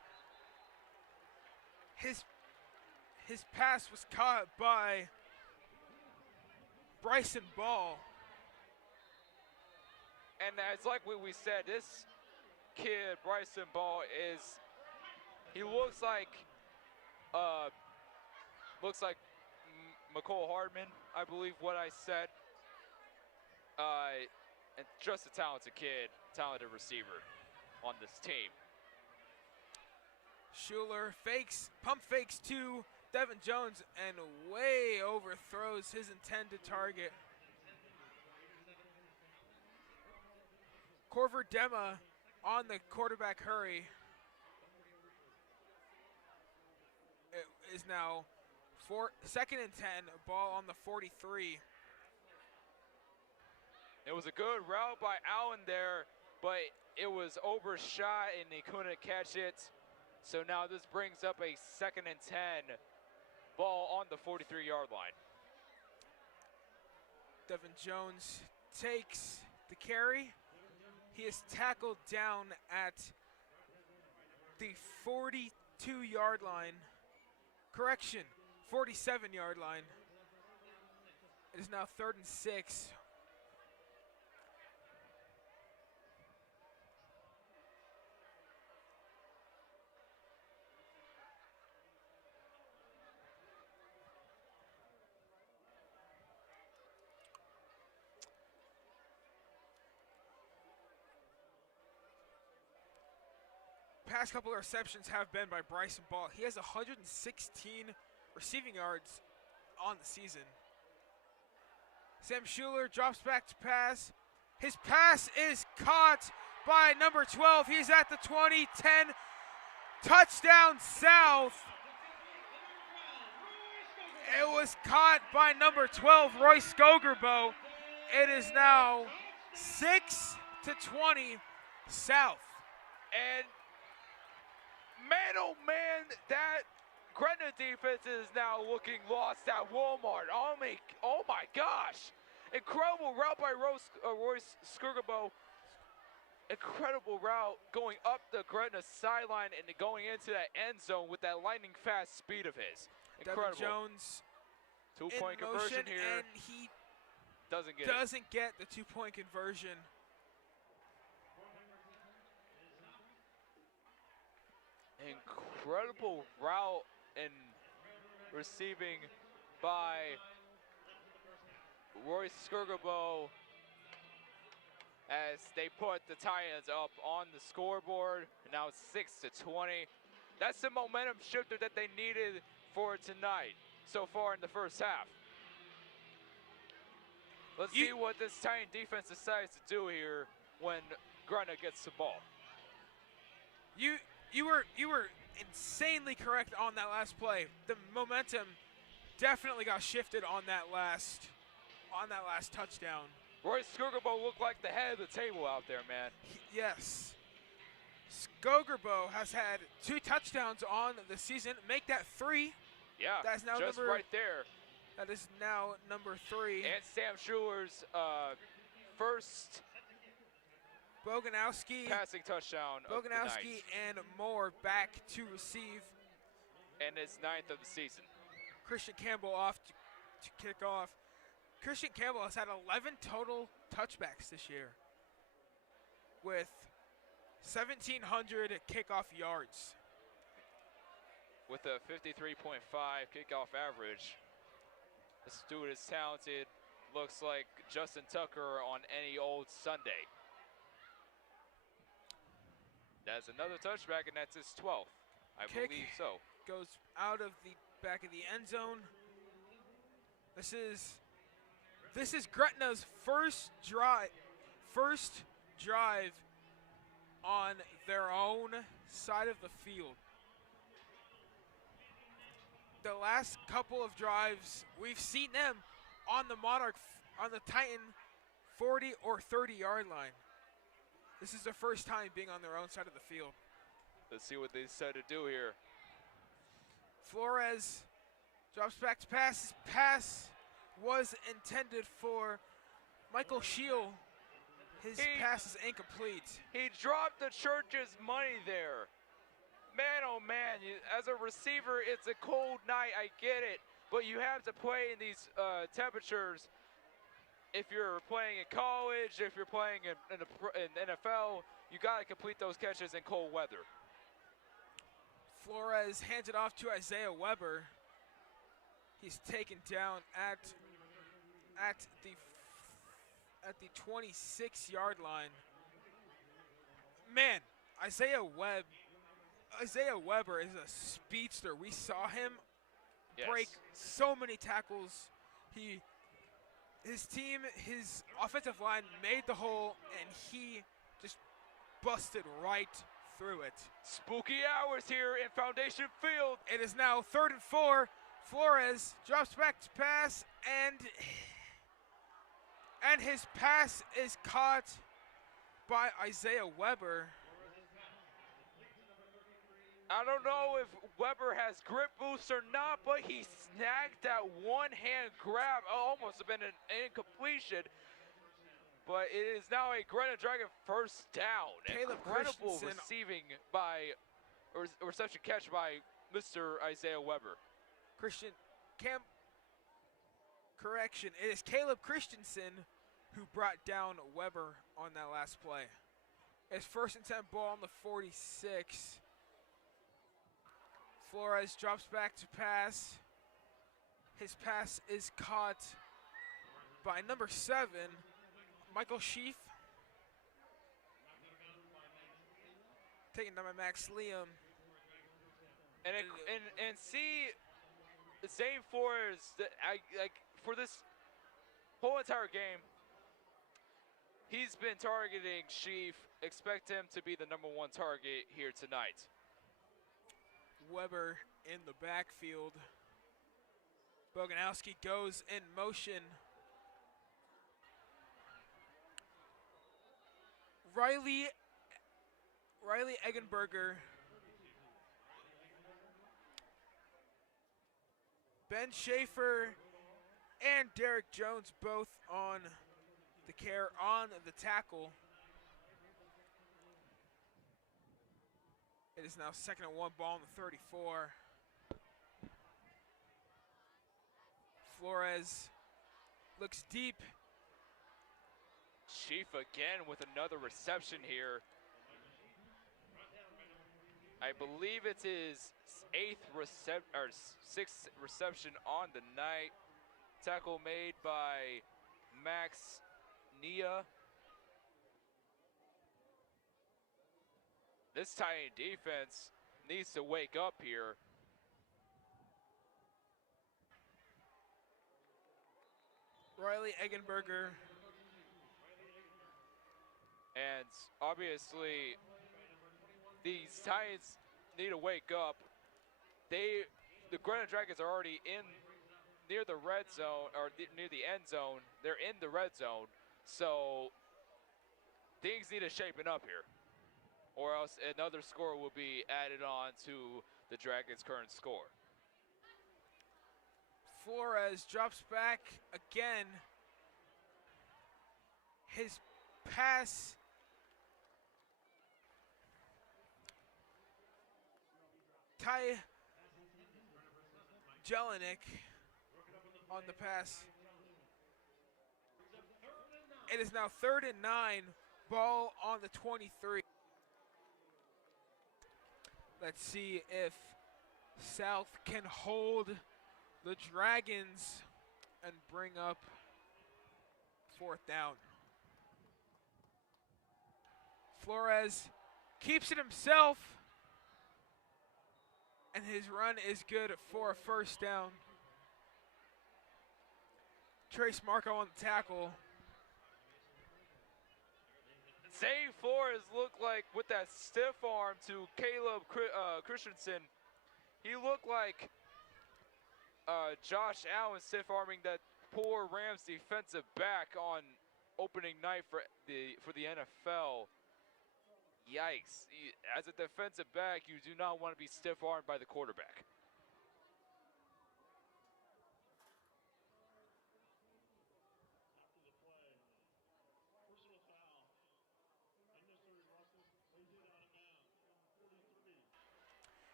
was caught by Bryson Ball. And it's like we said, this kid, Bryson Ball, he looks like McCole Hardman, I believe what I said. And just a talented kid, talented receiver on this team. Schuler pump fakes to Devin Jones and way overthrows his intended target. Corver Dema on the quarterback hurry. It is now 2nd and 10, ball on the 43. It was a good route by Allen there, but it was overshot and he couldn't catch it. So now this brings up a 2nd and 10, ball on the 43-yard line. Devin Jones takes the carry. He is tackled down at the 42-yard line. Correction, 47-yard line. It is now 3rd and 6. Past couple of receptions have been by Bryson Ball. He has 116 receiving yards on the season. Sam Schuler drops back to pass. His pass is caught by number 12. He's at the 20, 10, touchdown South. It was caught by number 12, Roy Skogerbo. It is now 6-20 South. And man, oh man, that Gretna defense is now looking lost at Walmart. Oh my gosh. Incredible route by Royce Skogerbo. Incredible route going up the Gretna sideline and going into that end zone with that lightning fast speed of his. Incredible. Devin Jones 2-point conversion here. And he doesn't get the 2-point conversion. Incredible route and receiving by Royce Skogerbo as they put the Titans up on the scoreboard. And now it's 6-20. That's the momentum shifter that they needed for tonight so far in the first half. Let's see what this Titan defense decides to do here when Gretna gets the ball. You were insanely correct on that last play. The momentum definitely got shifted on that last touchdown. Royce Skogerbo looked like the head of the table out there, man. Yes. Skogerbo has had 2 touchdowns on the season. Make that 3. Yeah, that's now just right there. That is now number 3. And Sam Schuler's first Boganowski passing touchdown Boganowski and Moore back to receive. And it's 9th of the season. Christian Campbell off to kick off. Christian Campbell has had 11 total touchbacks this year with 1,700 kickoff yards. With a 53.5 kickoff average. This dude is talented. Looks like Justin Tucker on any old Sunday. That's another touchback, and that's his 12th. I believe so. Goes out of the back of the end zone. This is Gretna's first drive on their own side of the field. The last couple of drives, we've seen them on the Titan 40 or 30-yard line. This is their first time being on their own side of the field. Let's see what they decide to do here. Flores drops back to pass. His pass was intended for Michael Scheel. His pass is incomplete. He dropped the church's money there. Man, oh man, as a receiver, it's a cold night, I get it. But you have to play in these temperatures. If you're playing in college, if you're playing in NFL, you got to complete those catches in cold weather. Flores hands it off to Isaiah Weber. He's taken down at the 26-yard line. Man, Isaiah Weber is a speedster. We saw him break so many tackles. His offensive line made the hole, and he just busted right through it. Spooky hours here in Foundation Field. It is now 3rd and 4. Flores drops back to pass, and his pass is caught by Isaiah Weber. I don't know if Weber has grip boost or not, but he snagged that one-hand grab. Almost have been an incompletion, but it is now a Gretna Dragon first down. Incredible reception catch by Mr. Isaiah Weber. It is Caleb Christensen who brought down Weber on that last play. It's 1st and 10 ball on the 46. Flores drops back to pass. His pass is caught by number 7, Michael Sheaf. Taken down by Max Liam. And see, Zane Flores, for this whole entire game, he's been targeting Sheaf. Expect him to be the number 1 target here tonight. Weber in the backfield. Boganowski goes in motion. Riley Eggenberger. Ben Schaefer and Derek Jones both on the tackle. It is now 2nd and 1 ball on the 34. Flores looks deep. Chief again with another reception here. I believe it's his 6th reception on the night. Tackle made by Max Nia. This Titan defense needs to wake up here. Riley Eggenberger. And obviously, these Titans need to wake up. The Gretna Dragons are already near the red zone, or near the end zone. They're in the red zone, so things need to shape up here, or else another score will be added on to the Dragons' current score. Flores drops back again. His pass Ty Jelinek on the pass. It is now 3rd and 9, ball on the 23. Let's see if South can hold the Dragons and bring up 4th down. Flores keeps it himself, and his run is good for a 1st down. Trace Marco on the tackle. Zane Flores looked like, with that stiff arm to Caleb Christensen, he looked like Josh Allen stiff-arming that poor Rams defensive back on opening night for the NFL. Yikes. As a defensive back, you do not want to be stiff-armed by the quarterback.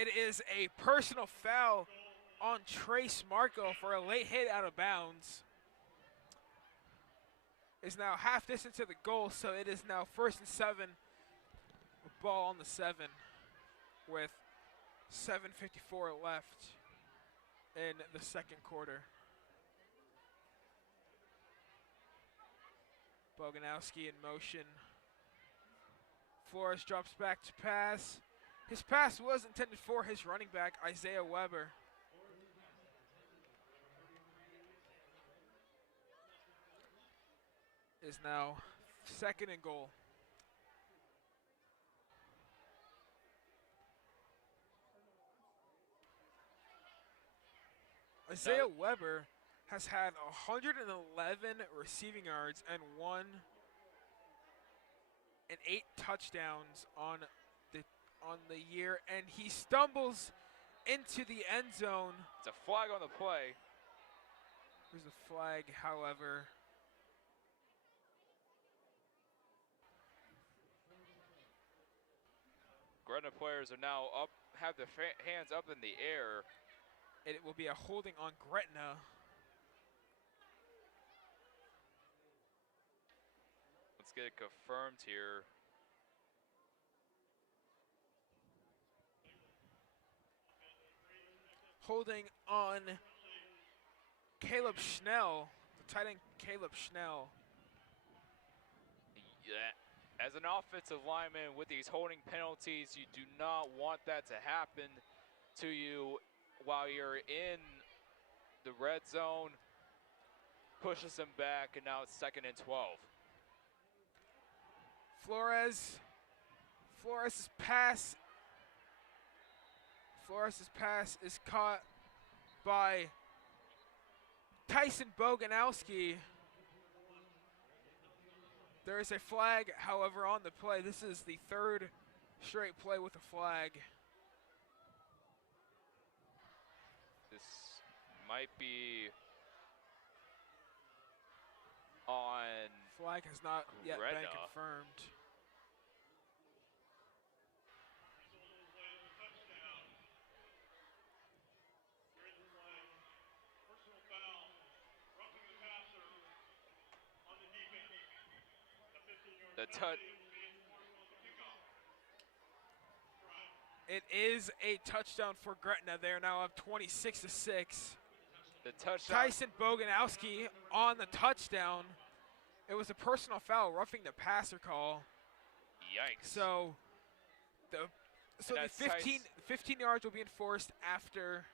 It is a personal foul on Trace Marco for a late hit out of bounds. Is now half distance to the goal, so it is now 1st and 7. Ball on the 7 with 7:54 left in the second quarter. Boganowski in motion. Flores drops back to pass. His pass was intended for his running back, Isaiah Weber. Is now 2nd and goal. Isaiah Weber has had 111 receiving yards and 8 touchdowns on the year, and he stumbles into the end zone. It's a flag on the play. There's a flag, however. Gretna players are now up, have their hands up in the air. It will be a holding on Gretna. Let's get it confirmed here. Holding on Caleb Schnell, the tight end Caleb Schnell. Yeah. As an offensive lineman with these holding penalties, you do not want that to happen to you while you're in the red zone. Pushes him back, and now it's 2nd and 12. Flores' pass is caught by Tyson Boganowski. There is a flag, however, on the play. This is the 3rd straight play with a flag. This might be on. Flag has not yet been Gretna. confirmed. The touch. It is a touchdown for Gretna. They are now up 26-6. The touchdown. Tyson Boganowski on the touchdown. It was a personal foul, roughing the passer call. Yikes. So the 15 yards will be enforced after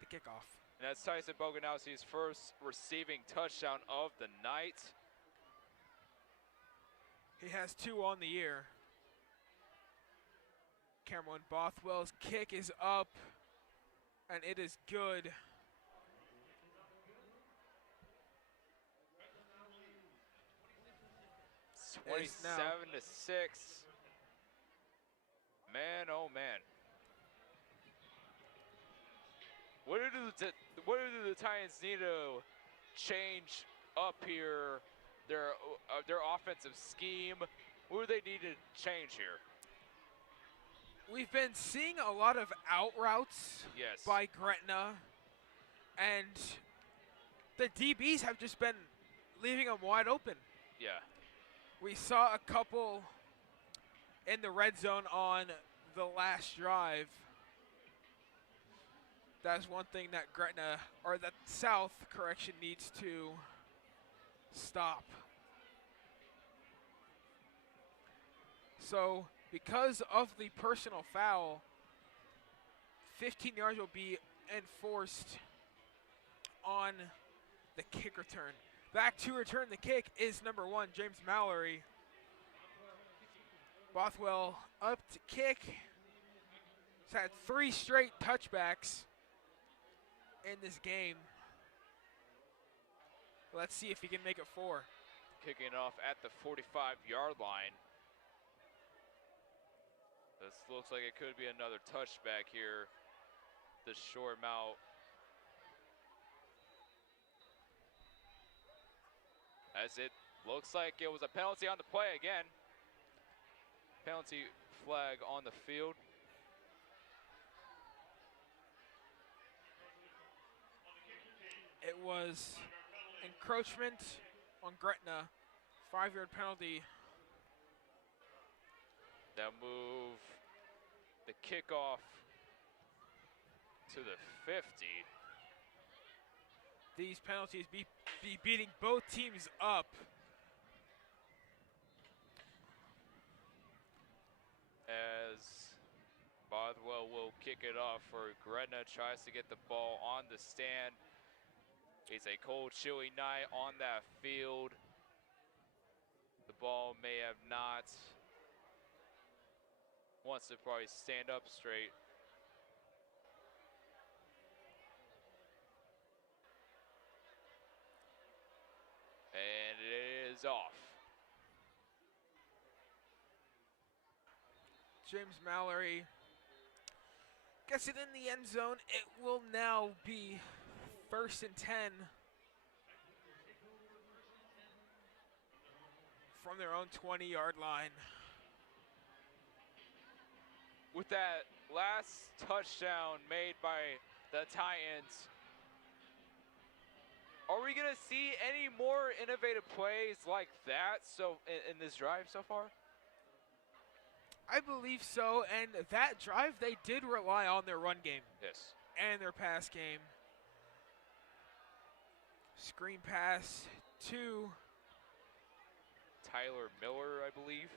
the kickoff. And that's Tyson Boganowski's first receiving touchdown of the night. He has 2 on the year. Cameron Bothwell's kick is up, and it is good. It's 27-6. Man, oh man. What do the Titans need to change up here? Their offensive scheme. What do they need to change here? We've been seeing a lot of out routes by Gretna, and the DBs have just been leaving them wide open. Yeah. We saw a couple in the red zone on the last drive. That's one thing that Gretna, or that South, correction, needs to stop. So, because of the personal foul, 15 yards will be enforced on the kick return. Back to return the kick is number 1, James Mallory. Bothwell up to kick. He's had 3 straight touchbacks in this game. Let's see if he can make it 4. Kicking off at the 45-yard line. This looks like it could be another touchback here. This short out. As it looks like it was a penalty on the play again. Penalty flag on the field. was encroachment on Gretna. 5-yard penalty. That move, the kickoff to the 50. These penalties be beating both teams up. As Bothwell will kick it off for Gretna, tries to get the ball on the stand. It's a cold, chilly night on that field. The ball may have not. Wants to probably stand up straight. And it is off. James Mallory gets it in the end zone. It will now be 1st and 10 from their own 20-yard line. With that last touchdown made by the Titans, are we going to see any more innovative plays like that in this drive so far? I believe so, and that drive, they did rely on their run game. Yes. And their pass game. Screen pass to Tyler Miller, I believe.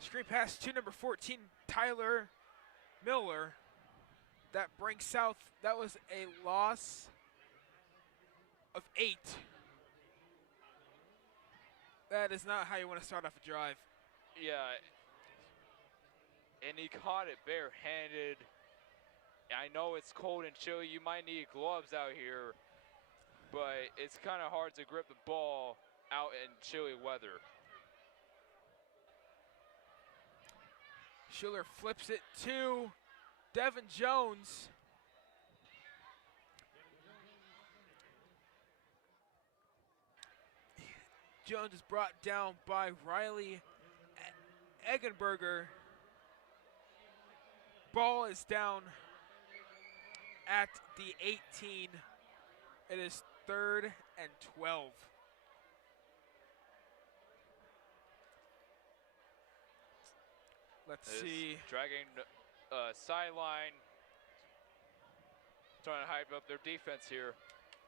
Screen pass to number 14, Tyler Miller. That brings South, that was a loss of 8. That is not how you want to start off a drive. Yeah. And he caught it barehanded. I know it's cold and chilly. You might need gloves out here, but it's kind of hard to grip the ball out in chilly weather. Schuler flips it to Devin Jones. Jones is brought down by Riley Eggenberger. Ball is down at the 18. It is 3rd and 12. Let's see. Dragging sideline. Trying to hype up their defense here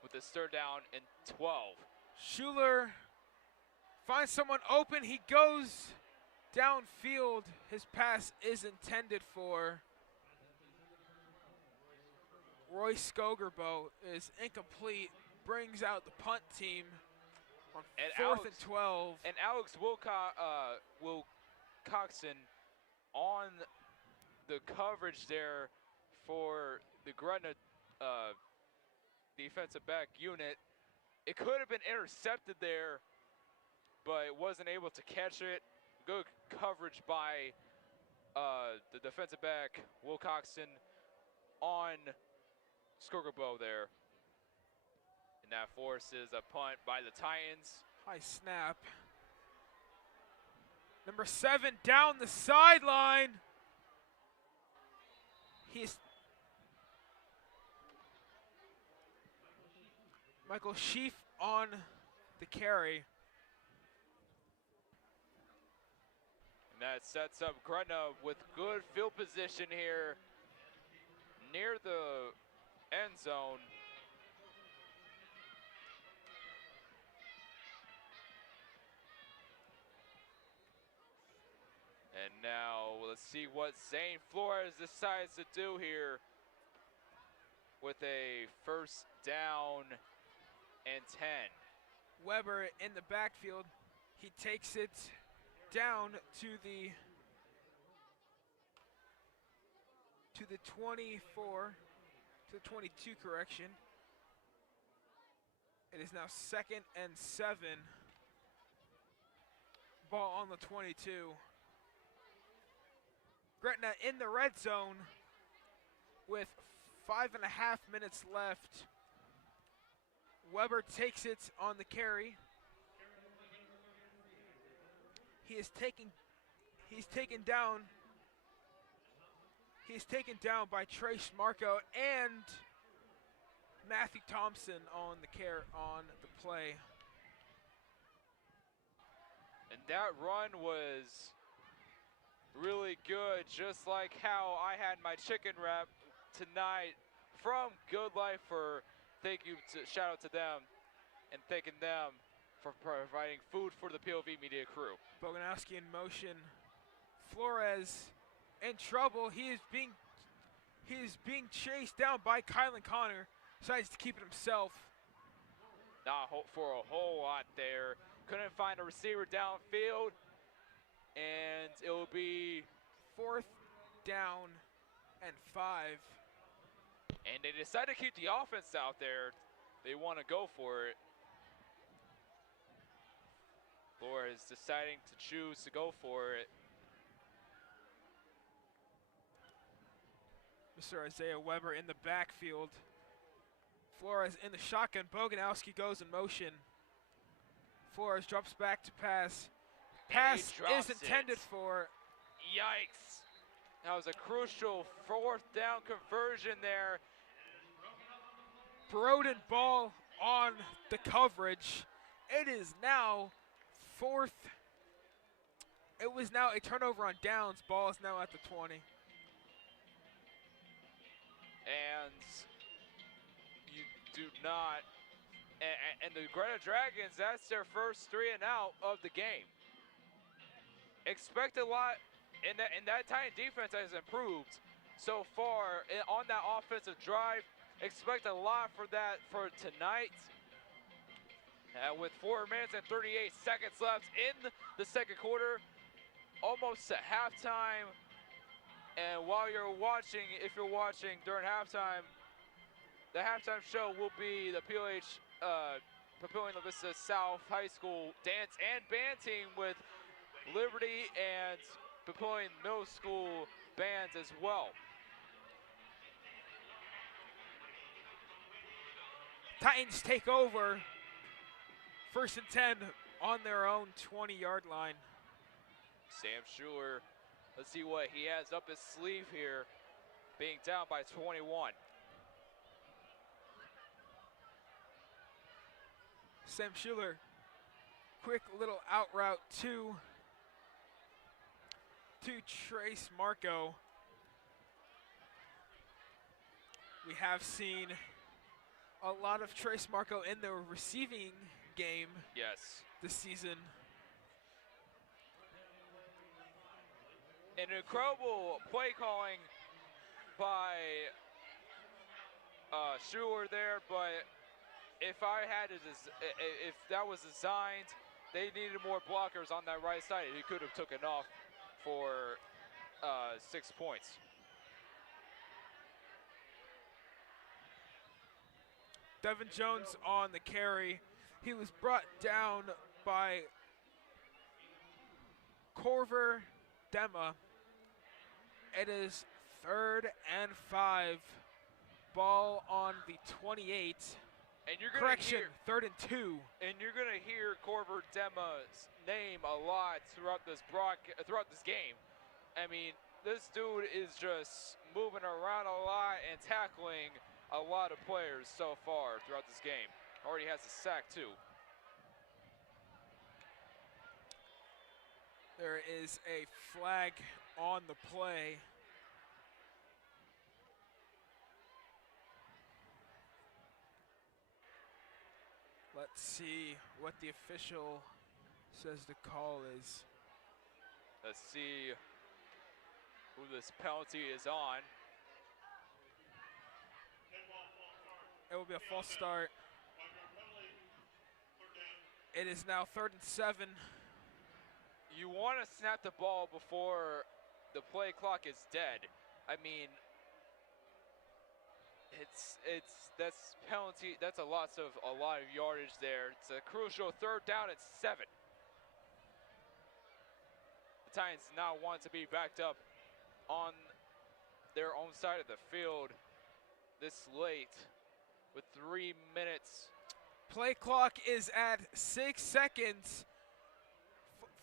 with this 3rd down and 12. Schuler finds someone open. He goes downfield. His pass is intended for Roy Skogerbo. Is incomplete. Brings out the punt team on 4th and 12. And Alex Wilcoxon on the coverage there for the Gretna defensive back unit. It could have been intercepted there, but it wasn't able to catch it. Good coverage by the defensive back, Wilcoxon, on Skogerbo there. And that forces a punt by the Titans. High snap. Number 7 down the sideline. He's Michael Sheaf on the carry. And that sets up Gretna with good field position here near the end zone. And now let's see what Zane Flores decides to do here with a 1st down and 10. Weber in the backfield. He takes it down to the 24, to the 22 correction. It is now 2nd and 7. Ball on the 22. Gretna in the red zone with 5.5 minutes left. Weber takes it on the carry. He's taken down by Trace Marco and Matthew Thompson on the play. And that run was really good, just like how I had my chicken wrap tonight from Good Life. Shout out to them and thanking them for providing food for the POV Media crew. Boganowski in motion. Flores in trouble. He is being chased down by Kylan Connor. Decides to keep it himself. Not for a whole lot there. Couldn't find a receiver downfield, and it will be 4th down and 5. And they decide to keep the offense out there. They want to go for it. Flores deciding to choose to go for it. Mr. Isaiah Weber in the backfield. Flores in the shotgun. Boganowski goes in motion. Flores drops back to pass. Pass is intended for. Yikes. That was a crucial 4th down conversion there. Broden ball on the coverage. It is now 4th. It was now a turnover on downs. Ball is now at the 20. And you do not. And the Gretna Dragons, that's their first 3 and out of the game. Expect a lot, and that Titan defense has improved so far on that offensive drive. Expect a lot for that for tonight. With 4 minutes and 38 seconds left in the second quarter, almost at halftime. And while you're watching, if you're watching during halftime, the halftime show will be the Papillion La Vista South High School dance and band team with Liberty and Papillion Middle School bands as well. Titans take over. 1st and 10 on their own 20-yard line. Sam Schuler, let's see what he has up his sleeve here, being down by 21. Sam Schuler, quick little out route to Trace Marco. We have seen a lot of Trace Marco in the receiving game this season. An incredible play calling by Schuler there, but if that was designed, they needed more blockers on that right side. He could have taken off for 6 points. Devin Jones on the carry. He was brought down by Corver Dema. It is 3rd and 5. Ball on the 28. And you're gonna hear 3rd and 2. And you're gonna hear Corver Dema's name a lot throughout this game. I mean, this dude is just moving around a lot and tackling a lot of players so far throughout this game. Already has a sack too. There is a flag on the play. Let's see what the official says the call is. Let's see who this penalty is on. It will be a false start. It is now 3rd and 7. You want to snap the ball before the play clock is dead. I mean, that's penalty. That's a lot of yardage there. It's a crucial 3rd down at 7. The Titans now want to be backed up on their own side of the field this late with 3 minutes. Play clock is at 6 seconds.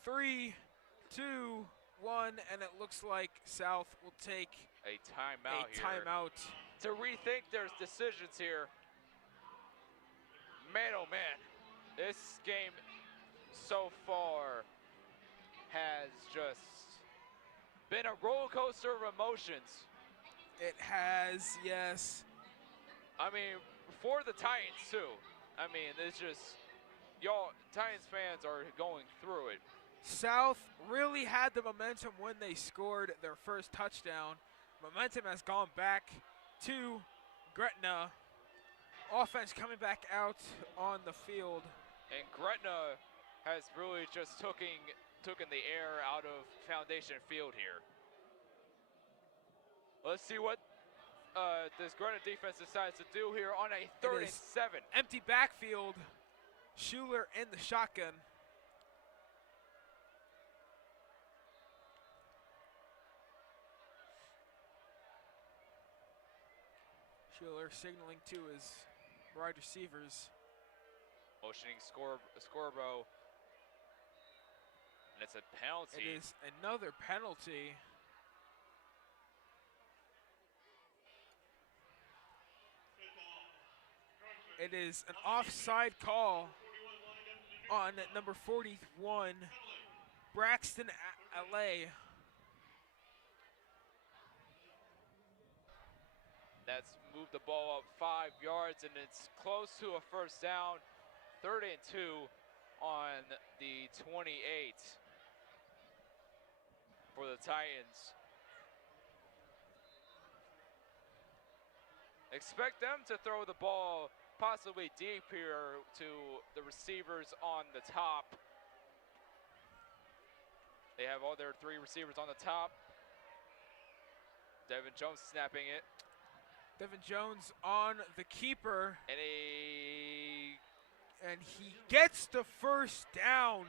3, 2, 1, and it looks like South will take a timeout timeout to rethink their decisions here. Man, oh man, this game so far has just been a roller coaster of emotions. It has, yes. I mean, for the Titans too. I mean, it's just, y'all, Titans fans are going through it. South really had the momentum when they scored their first touchdown. Momentum has gone back to Gretna. Offense coming back out on the field. And Gretna has really just taken the air out of Foundation Field here. Let's see what this Gretna defense decides to do here on a 3rd and 7. Empty backfield. Schuler in the shotgun. Schuler signaling to his wide receivers. Motioning Scorbo. And it's a penalty. It is another penalty. It is an offside call on number 41, Braxton LA. That's moved the ball up 5 yards, and it's close to a first down. 3rd and 2 on the 28 for the Titans. Expect them to throw the ball possibly deep here to the receivers on the top. They have all their 3 receivers on the top. Devin Jones snapping it. Devin Jones on the keeper. And he gets the first down.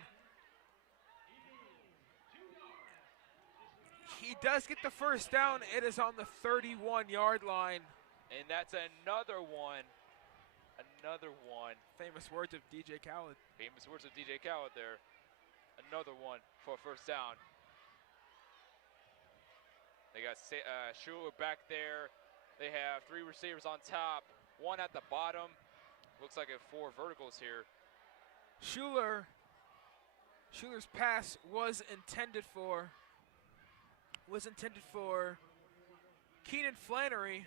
He does get the first down. It is on the 31-yard line. And that's another one. Another one. Famous words of DJ Khaled. Famous words of DJ Khaled there. Another one for a first down. They got Schuler back there. They have 3 receivers on top, 1 at the bottom. Looks like it 4 verticals here. Schuler's pass was intended for Keenan Flannery.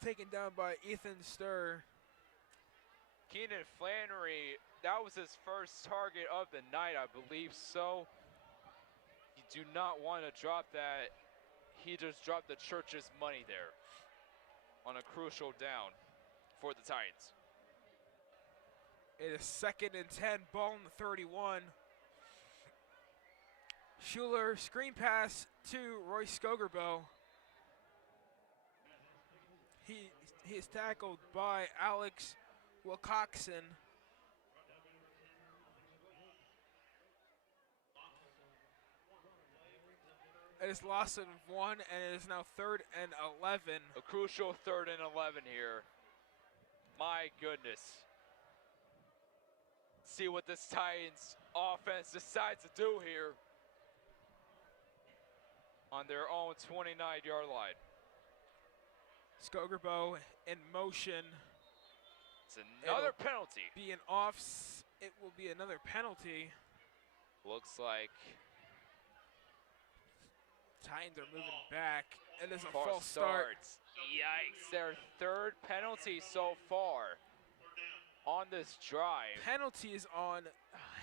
Taken down by Ethan Sturr. Keenan Flannery, that was his first target of the night, I believe so. You do not want to drop that. He just dropped the church's money there on a crucial down for the Titans. It is 2nd and 10, ball on the 31. Schuler, screen pass to Roy Skogerbo. He is tackled by Alex Wilcoxon. It is loss of 1, and it is now 3rd and 11. A crucial 3rd and 11 here. My goodness. See what this Titans offense decides to do here on their own 29-yard line. Skogerbo in motion. It's another penalty. It will be another penalty. Looks like Titans are moving back. It is a false false start. Yikes, their 3rd penalty so far on this drive. Penalties on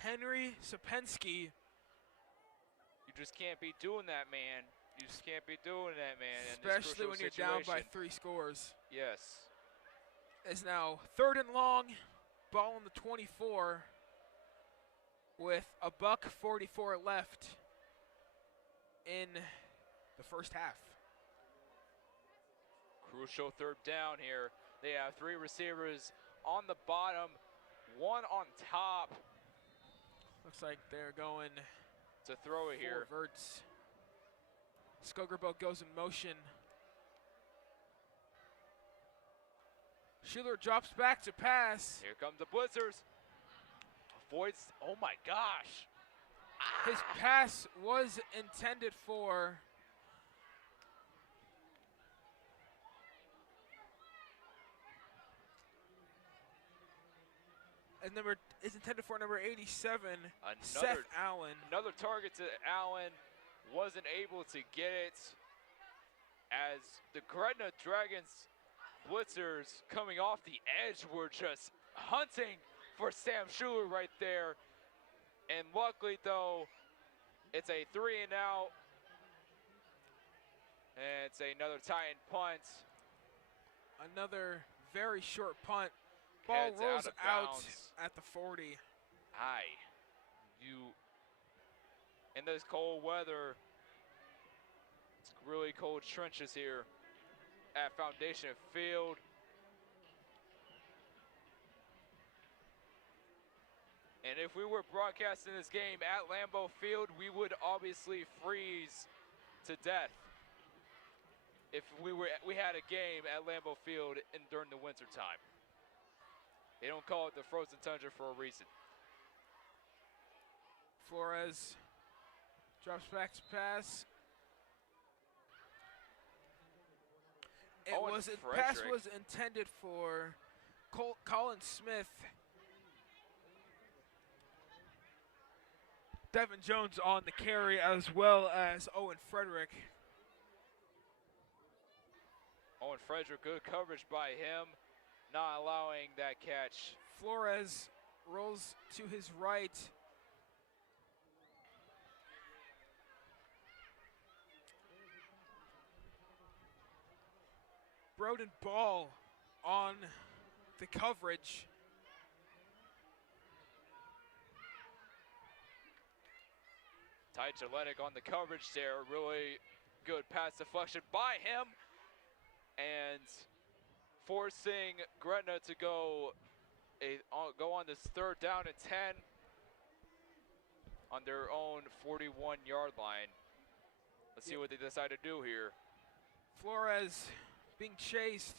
Henry Sapensky. You just can't be doing that, man. You just can't be doing that, man. Especially when you're down by 3 scores. Yes. It's now 3rd and long, ball on the 24 with a $1:44 left in the first half. Crucial 3rd down here. They have 3 receivers on the bottom, 1 on top. Looks like they're going to throw it here. Verts. Skogerbo goes in motion. Schuler drops back to pass. Here come the blitzers. Avoids, oh my gosh. His pass was intended for is intended for number 87, Seth Allen. Another target to Allen, wasn't able to get it as the Gretna Dragons blitzers coming off the edge were just hunting for Sam Schuler right there. And luckily though, it's a 3 and out. And it's another Titan punt. Another very short punt. Ball rolls out at the 40. In this cold weather, it's really cold trenches here at Foundation Field. And if we were broadcasting this game at Lambeau Field, we would obviously freeze to death if we had a game at Lambeau Field during the winter time. They don't call it the frozen tundra for a reason. Flores drops back to pass. Pass was intended for Colin Smith. Devin Jones on the carry, as well as Owen Frederick. Owen Frederick, good coverage by him, not allowing that catch. Flores rolls to his right. Broden Ball on the coverage. Ty Geletic on the coverage there. Really good pass deflection by him. And forcing Gretna to go on this 3rd down and 10 on their own 41-yard line. Let's see what they decide to do here. Flores being chased,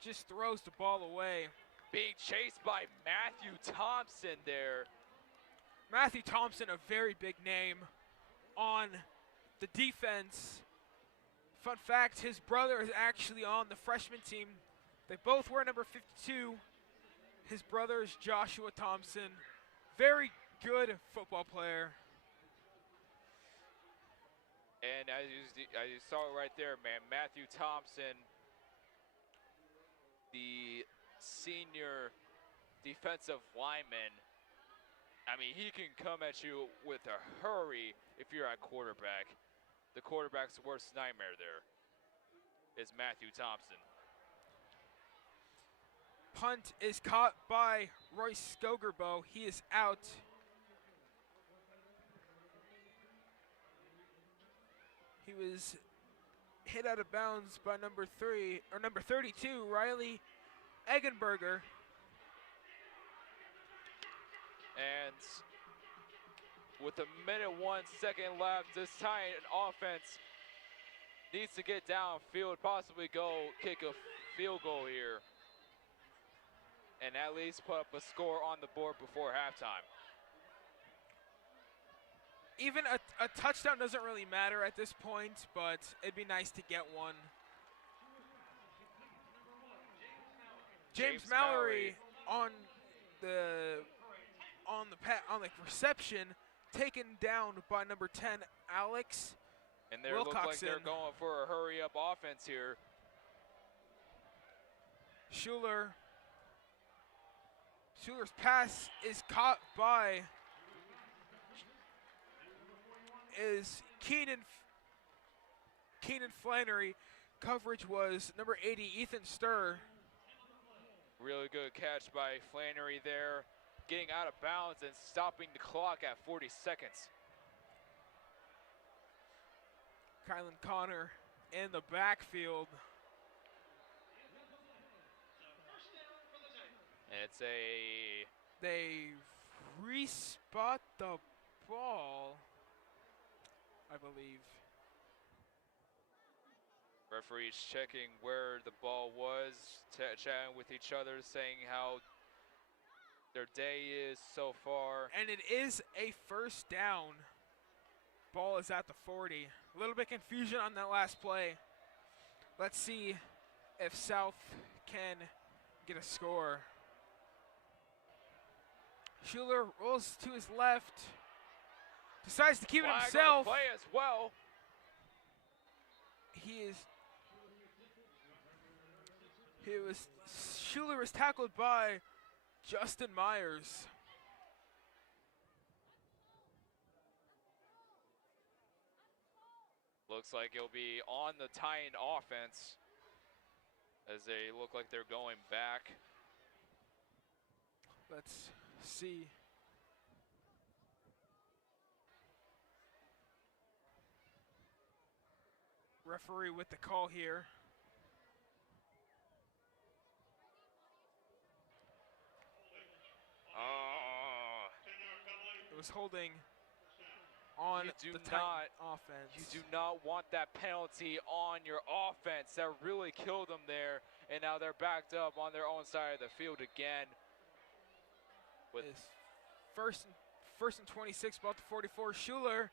just throws the ball away. Being chased by Matthew Thompson there. Matthew Thompson, a very big name on the defense. Fun fact, his brother is actually on the freshman team. They both wear number 52. His brother is Joshua Thompson. Very good football player. And as you saw it right there, man, Matthew Thompson, the senior defensive lineman, I mean, he can come at you with a hurry if you're at quarterback. The quarterback's worst nightmare there is Matthew Thompson. Punt is caught by Royce Skogerbo. He is out. He was hit out of bounds by number 32, Riley Eggenberger. And with a minute 1 second left, this Titan offense needs to get downfield, possibly go kick a field goal here, and at least put up a score on the board before halftime. Even a touchdown doesn't really matter at this point, but it'd be nice to get one. James Mallory on the reception, taken down by number 10, Alex And they Wilcoxon. look like they're going for a hurry-up offense here. Schuler's pass is caught by Keenan Flannery. Coverage was number 80, Ethan Sturr. Really good catch by Flannery there, getting out of bounds and stopping the clock at 40 seconds. Kylan Connor in the backfield. And They respot the ball, I believe. Referees checking where the ball was, chatting with each other, saying how their day is so far. And it is a first down. Ball is at the 40. A little bit confusion on that last play. Let's see if South can get a score. Schuler rolls to his left. Decides to keep it Flag on the himself. play as well. Schuler was tackled by Justin Myers. Looks like it'll be on the tying offense as they look like they're going back. Let's see. Referee with the call here. It was holding on the Titan offense. You do not want that penalty on your offense. That really killed them there, and now they're backed up on their own side of the field again. With first and 26, about the 44. Schuler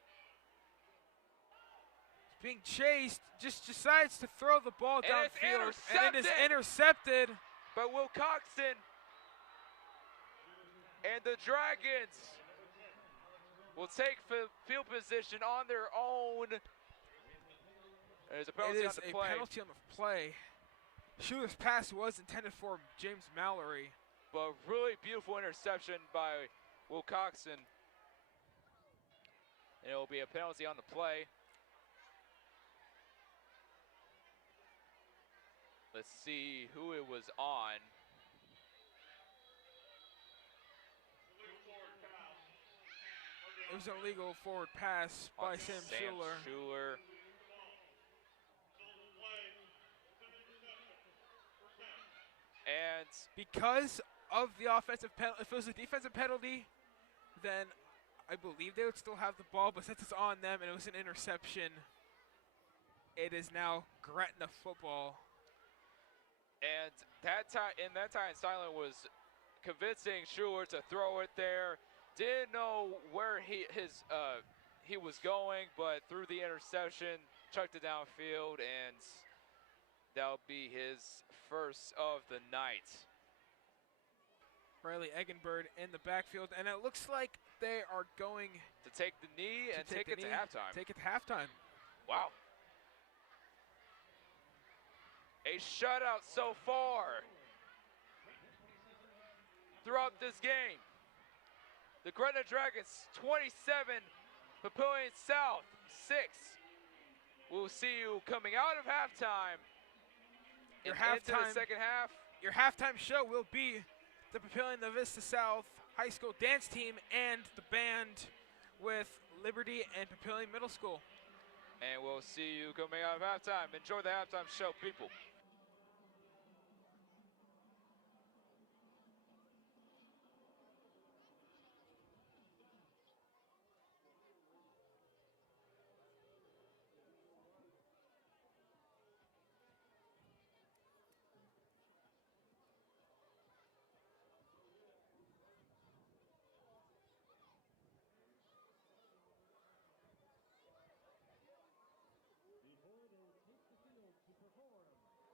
being chased, just decides to throw the ball downfield, and it is intercepted. By Will Coxon, and the Dragons will take field position on their own. There's a penalty on the play. It is a penalty on the play. Schuler's pass was intended for James Mallory. But really beautiful interception by Will Coxon. And it will be a penalty on the play. Let's see who it was on. It was an illegal forward pass by Sam Schuler. And because of the offensive penalty, if it was a defensive penalty, then I believe they would still have the ball, but since it's on them and it was an interception, it is now Gretna football. And that time, Silent was convincing Schuler to throw it there. Didn't know where he was going, but through the interception, chucked it downfield, and that'll be his first of the night. Riley Eggenberg in the backfield, and it looks like they are going to take the knee and take it to halftime. Take it to halftime. Wow. A shutout so far throughout this game. The Gretna Dragons 27, Papillion South 6. We'll see you coming out of halftime into the second half. Your halftime show will be the Papillion La Vista South High School dance team and the band with Liberty and Papillion Middle School. And we'll see you coming out of halftime. Enjoy the halftime show, people. Before they take the field to perform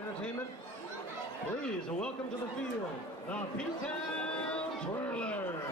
entertainment. Please welcome to the field, the P-Town Twirlers.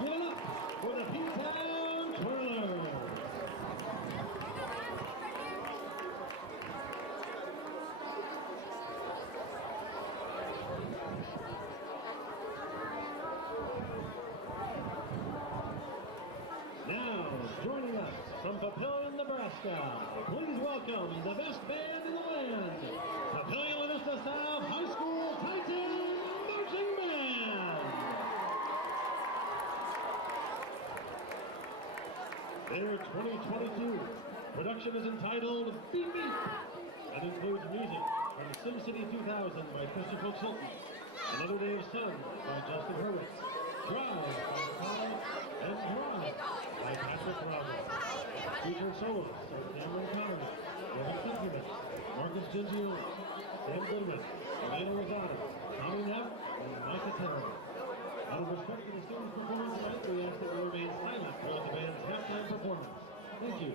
Give it up for the P-Town Twirlers. Now, joining us from Papillion, Nebraska, please welcome the best band in the land, Papillion La Vista South High School Titan Marching Band. Their 2022 production is entitled Beep Beep and includes music from SimCity 2000 by Christopher Chilton, Another Day of Sun by Justin Hurwitz, Drive by Kyle and Drive by Patrick Roberts. Featured soloists are Cameron Connery, Kevin Kinkerman, Marcus Gengioli, Sam Goodman, Elena Rosado, Tommy Neff, and Micah Terrell. Out of respect for the students' performance tonight, we ask that you remain silent throughout the band's halftime performance. Thank you.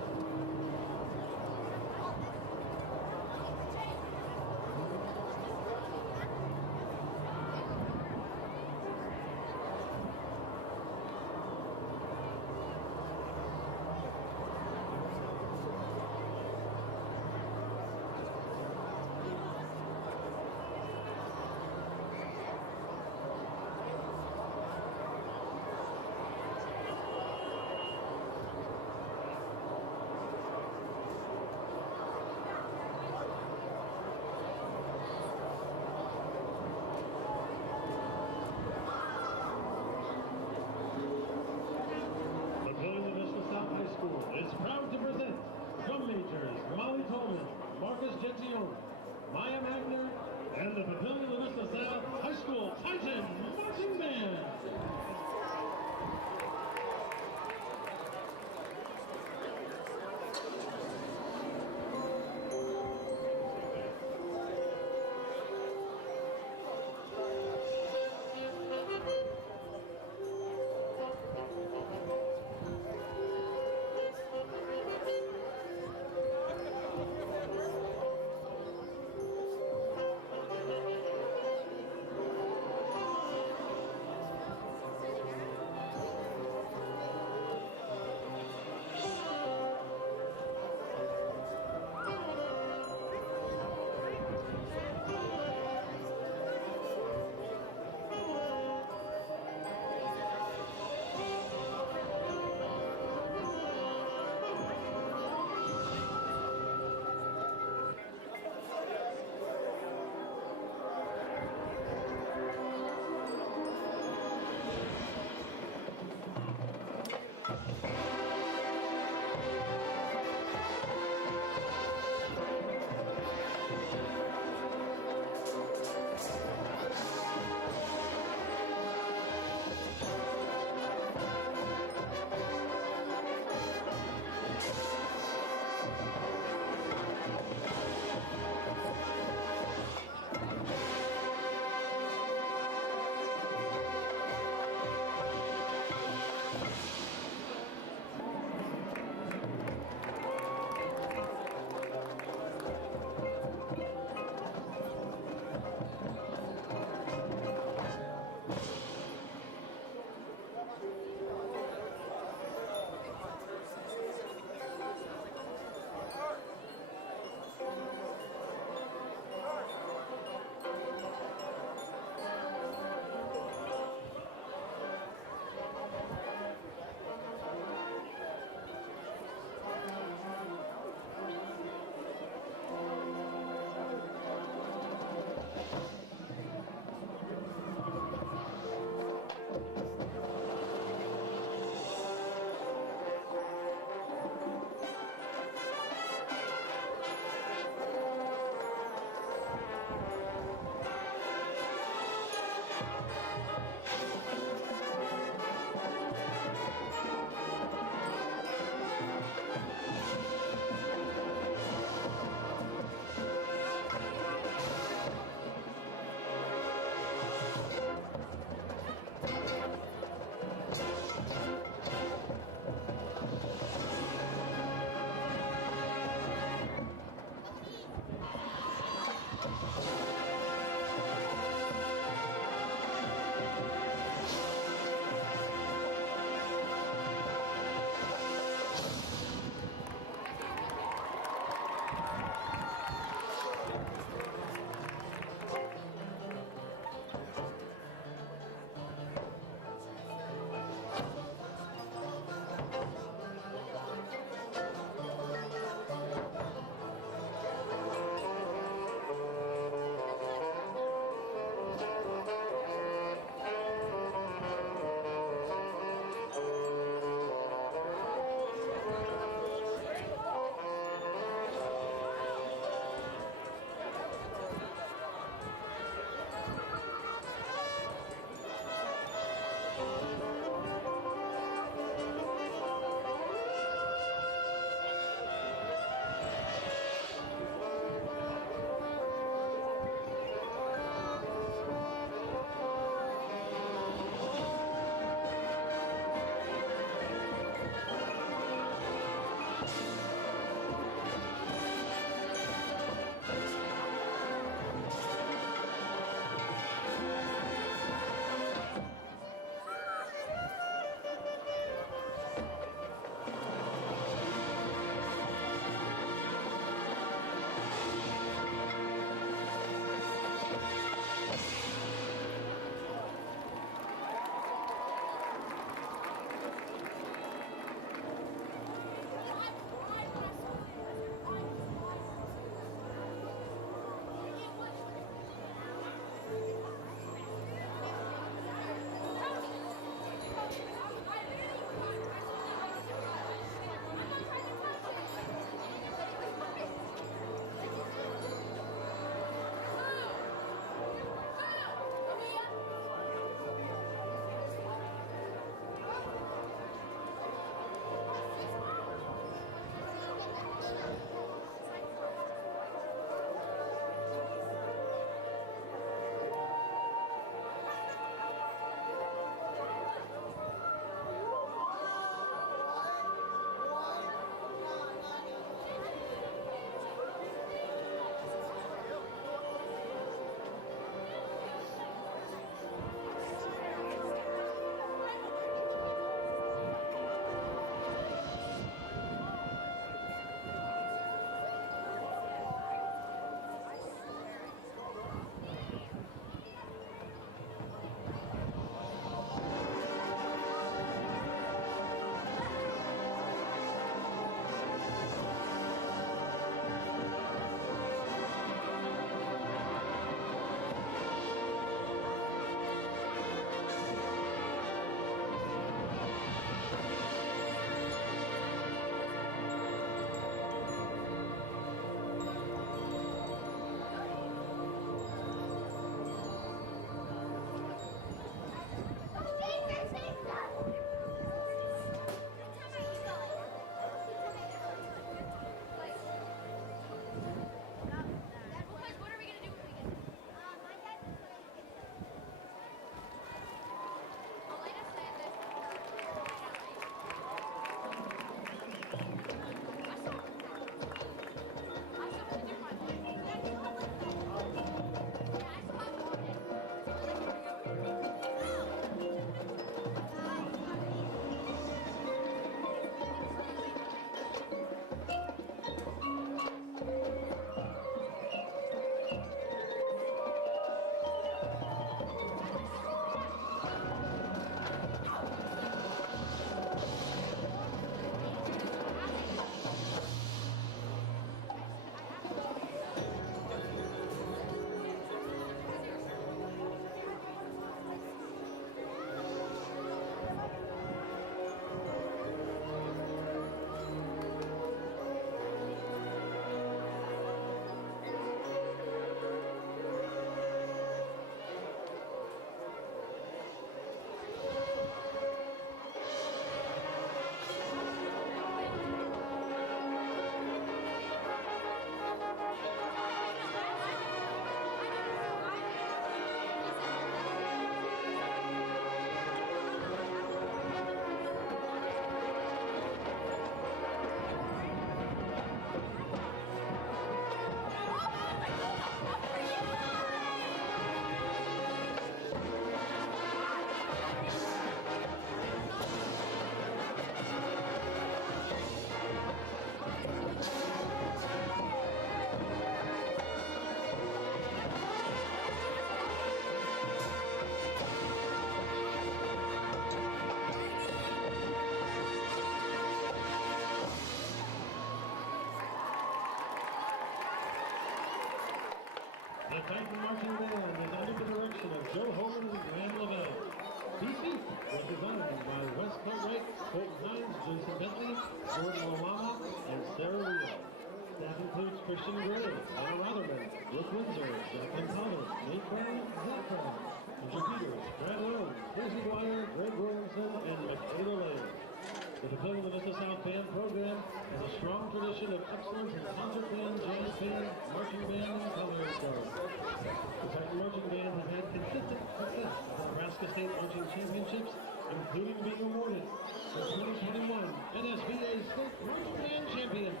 State Marching Championships, including being awarded the 2021 NSBA State Marching Band Champions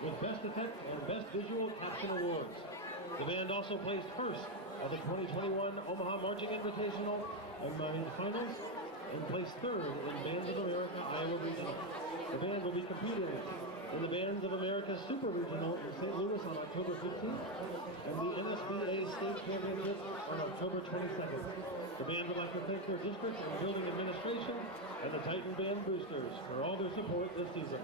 with Best Effect and Best Visual Caption Awards. The band also placed first at the 2021 Omaha Marching Invitational and Marine Finals, and placed third in Bands of America Iowa Regional. The band will be competing in the Bands of America Super Regional in St. Louis on October 15th and the NSBA State Championship on October 22nd. The band would like to thank their district and building administration and the Titan Band Boosters for all their support this season.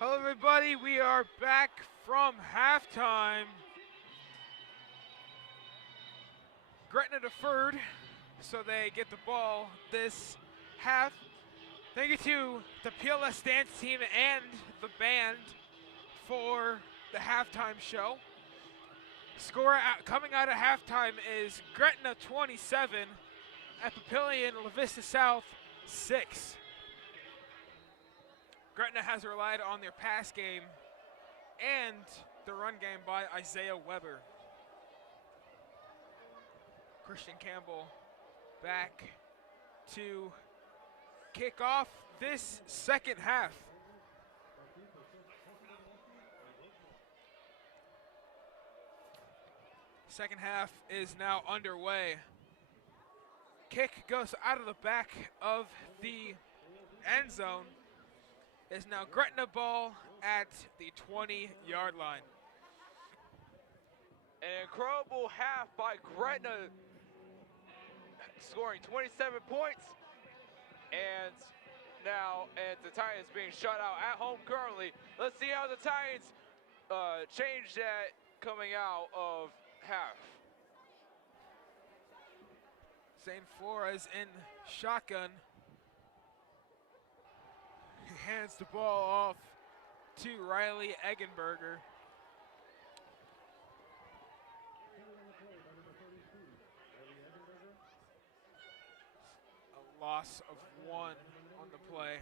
Hello, everybody. We are back from halftime. Gretna deferred, so they get the ball this half. Thank you to the PLS dance team and the band for the halftime show. Score coming out of halftime is Gretna 27, at Papillion La Vista South 6. Gretna has relied on their pass game and the run game by Isaiah Weber. Christian Campbell back to kick off this second half. Second half is now underway. Kick goes out of the back of the end zone. It's now Gretna ball at the 20-yard line. An incredible half by Gretna, scoring 27 points. And the Titans being shut out at home currently. Let's see how the Titans change that coming out of half. St. Flores in shotgun. He hands the ball off to Riley Eggenberger. A loss of 1 on the play.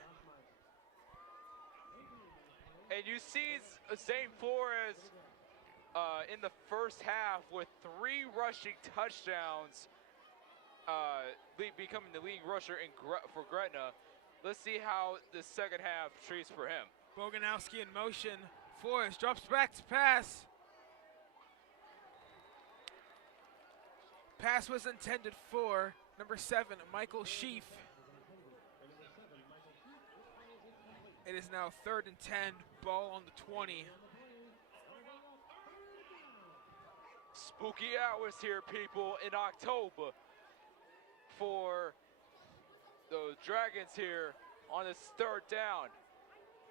And you see St. Flores in the first half with 3 rushing touchdowns, becoming the leading rusher for Gretna. Let's see how the second half treats for him. Boganowski in motion. Flores drops back to pass. Pass was intended for number 7, Michael Sheaf. It is now 3rd and 10, ball on the 20. Spooky hours here, people, in October for the Dragons here on this 3rd down.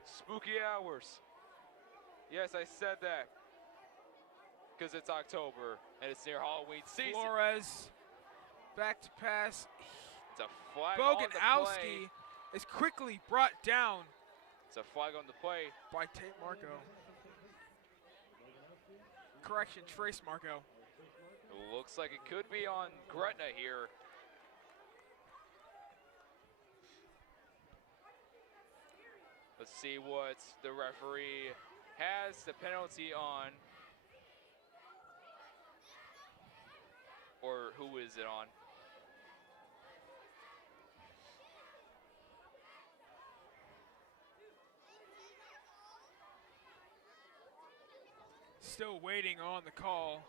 Spooky hours. Yes, I said that because it's October and it's near Halloween season. Flores back to pass. It's a flag on the play. Boganowski is quickly brought down. It's a flag on the play by Tate Marco. Correction, Trace Marco. It looks like it could be on Gretna here. Let's see what the referee has the penalty on. Or who is it on? Still waiting on the call.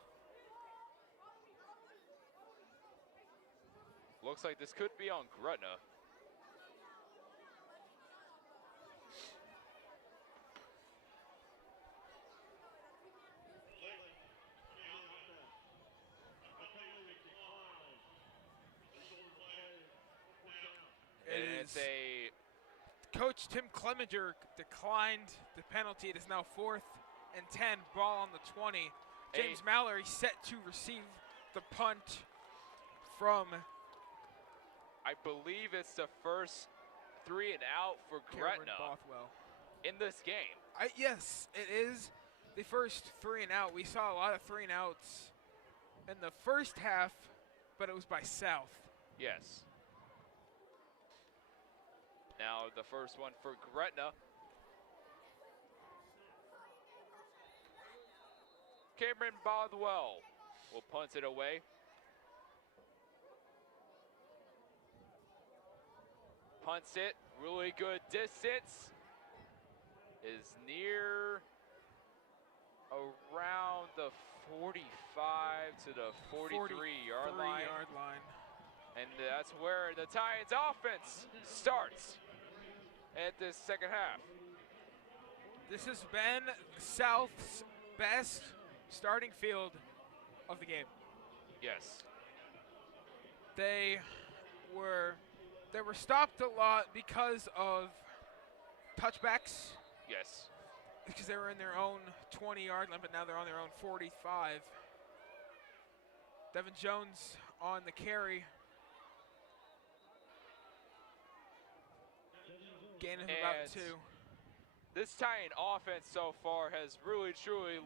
Looks like this could be on Gretna. It's a Coach Tim Clemenger declined the penalty. It is now 4th and 10, ball on the 20. James Mallory set to receive the punt from, I believe it's the first 3 and out for Gretna Bothwell in this game. Yes, it is the first 3 and out. We saw a lot of 3 and outs in the first half, but it was by South. Yes. Now the first one for Gretna. Cameron Bothwell will punt it away. Punts it, really good distance. Is near around the 45 to the 43-yard line. And that's where the Titans offense starts at this second half. This has been South's best starting field of the game. Yes. They were stopped a lot because of touchbacks. Yes. Because they were in their own 20-yard line, but now they're on their own 45. Devin Jones on the carry. Gain of about 2. This Titan offense so far has really, truly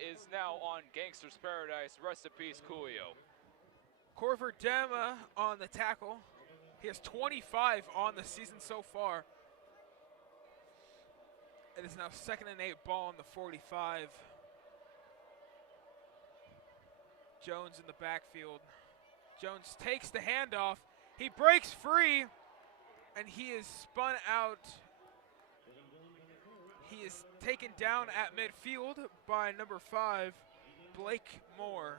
is now on Gangster's Paradise. Rest in peace, Coolio. Corver Dema on the tackle. He has 25 on the season so far. It is now 2nd and 8 ball on the 45. Jones in the backfield. Jones takes the handoff. He breaks free, and he is spun out. He is taken down at midfield by number 5, Blake Moore.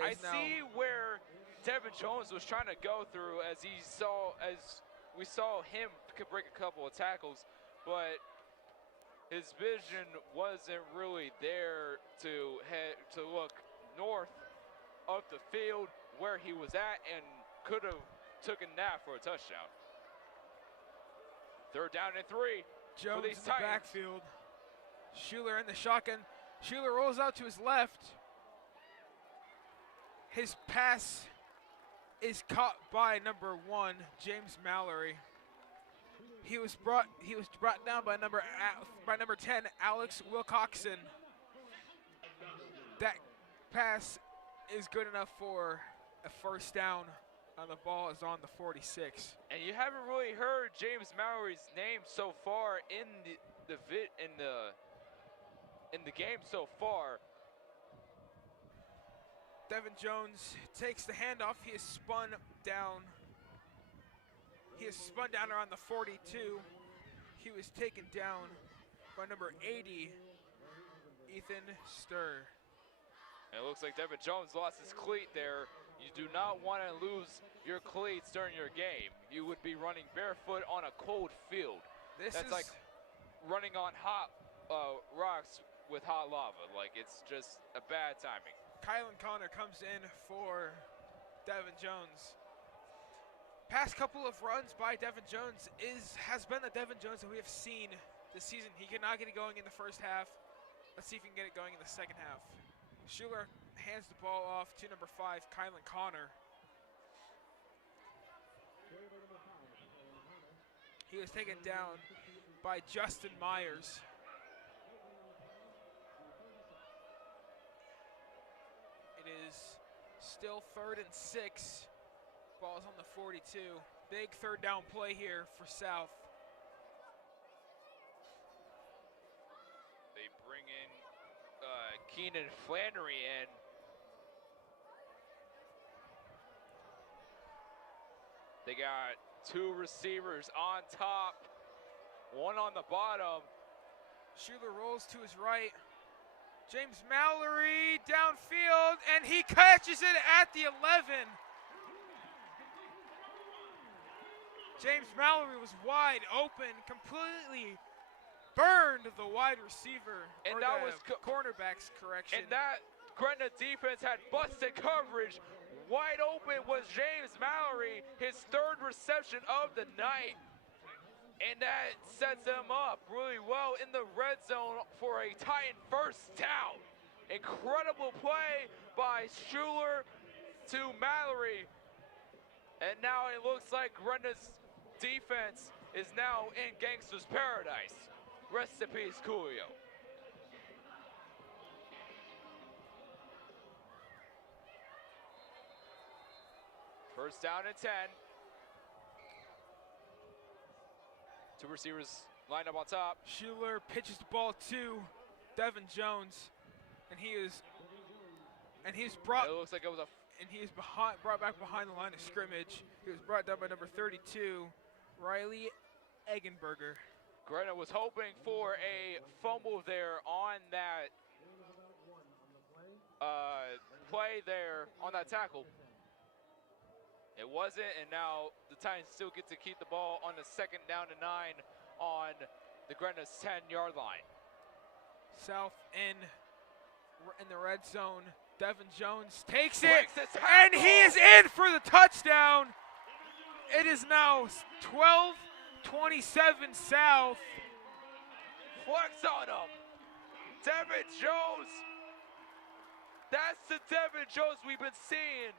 I see where Devin Jones was trying to go through as we saw him break a couple of tackles, but his vision wasn't really there to look north of the field where he was at and could have taken that for a touchdown. 3rd down and 3. Jones in the backfield. Schuler in the shotgun. Schuler rolls out to his left. His pass is caught by number 1, James Mallory. He was brought down by number 10, Alex Wilcoxon. That pass is good enough for a 1st down. On the ball is on the 46. And you haven't really heard James Mallory's name so far in the game so far. Devin Jones takes the handoff. He is spun down. He is spun down around the 42. He was taken down by number 80, Ethan Sturr. And it looks like Devin Jones lost his cleat there. You do not want to lose your cleats during your game. You would be running barefoot on a cold field. That's like running on hot rocks with hot lava. Like, it's just a bad timing. Kylan Connor comes in for Devin Jones. Past couple of runs by Devin Jones has been the Devin Jones that we have seen this season. He could not get it going in the 1st half. Let's see if he can get it going in the 2nd half. Schuler hands the ball off to number 5, Kylan Connor. He was taken down by Justin Myers. It is still 3rd and 6. Ball's on the 42. Big 3rd down play here for South. They bring in Keenan Flannery in. They got 2 receivers on top, 1 on the bottom. Schuler rolls to his right. James Mallory downfield, and he catches it at the 11. James Mallory was wide open, completely burned the wide receiver, and or that the was cornerback's correction. And that Gretna defense had busted coverage. Wide open was James Mallory, his 3rd reception of the night. And that sets him up really well in the red zone for a Titan 1st down. Incredible play by Schuler to Mallory. And now it looks like Gretna's defense is now in gangster's paradise. Rest in peace, Coolio. First down and 10. 2 receivers lined up on top. Schuler pitches the ball to Devin Jones, and he is brought. It looks like it was brought back behind the line of scrimmage. He was brought down by number 32, Riley Eggenberger. Gretna was hoping for a fumble there on that play there on that tackle. It wasn't, and now the Titans still get to keep the ball on the 2nd down and 9 on the Gretna's 10-yard line. South in the red zone. Devin Jones takes it, and he is in for the touchdown. It is now 12-27 South. Flex on him. Devin Jones. That's the Devin Jones we've been seeing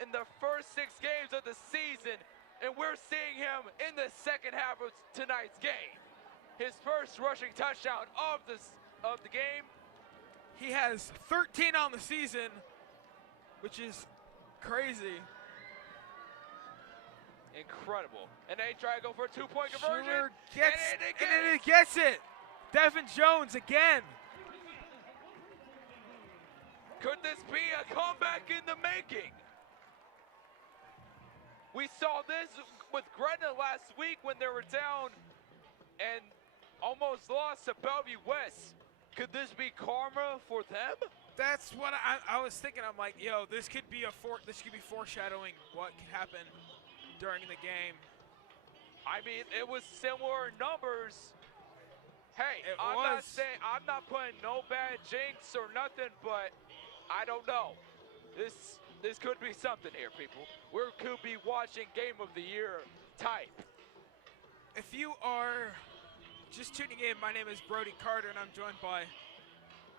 in the first 6 games of the season, and we're seeing him in the 2nd half of tonight's game. His first rushing touchdown of the game. He has 13 on the season, which is crazy. Incredible. And they try to go for a two-point conversion. Schuler gets, and it gets it. Devin Jones again. Could this be a comeback in the making? We saw this with Gretna last week when they were down and almost lost to Bellevue West. Could this be karma for them? That's what I was thinking. I'm like, yo, this could be foreshadowing what could happen during the game. I mean, it was similar numbers. Hey, I'm not putting no bad jinx or nothing, but I don't know. This could be something here, people. We could be watching Game of the Year type. If you are just tuning in, my name is Brody Carter, and I'm joined by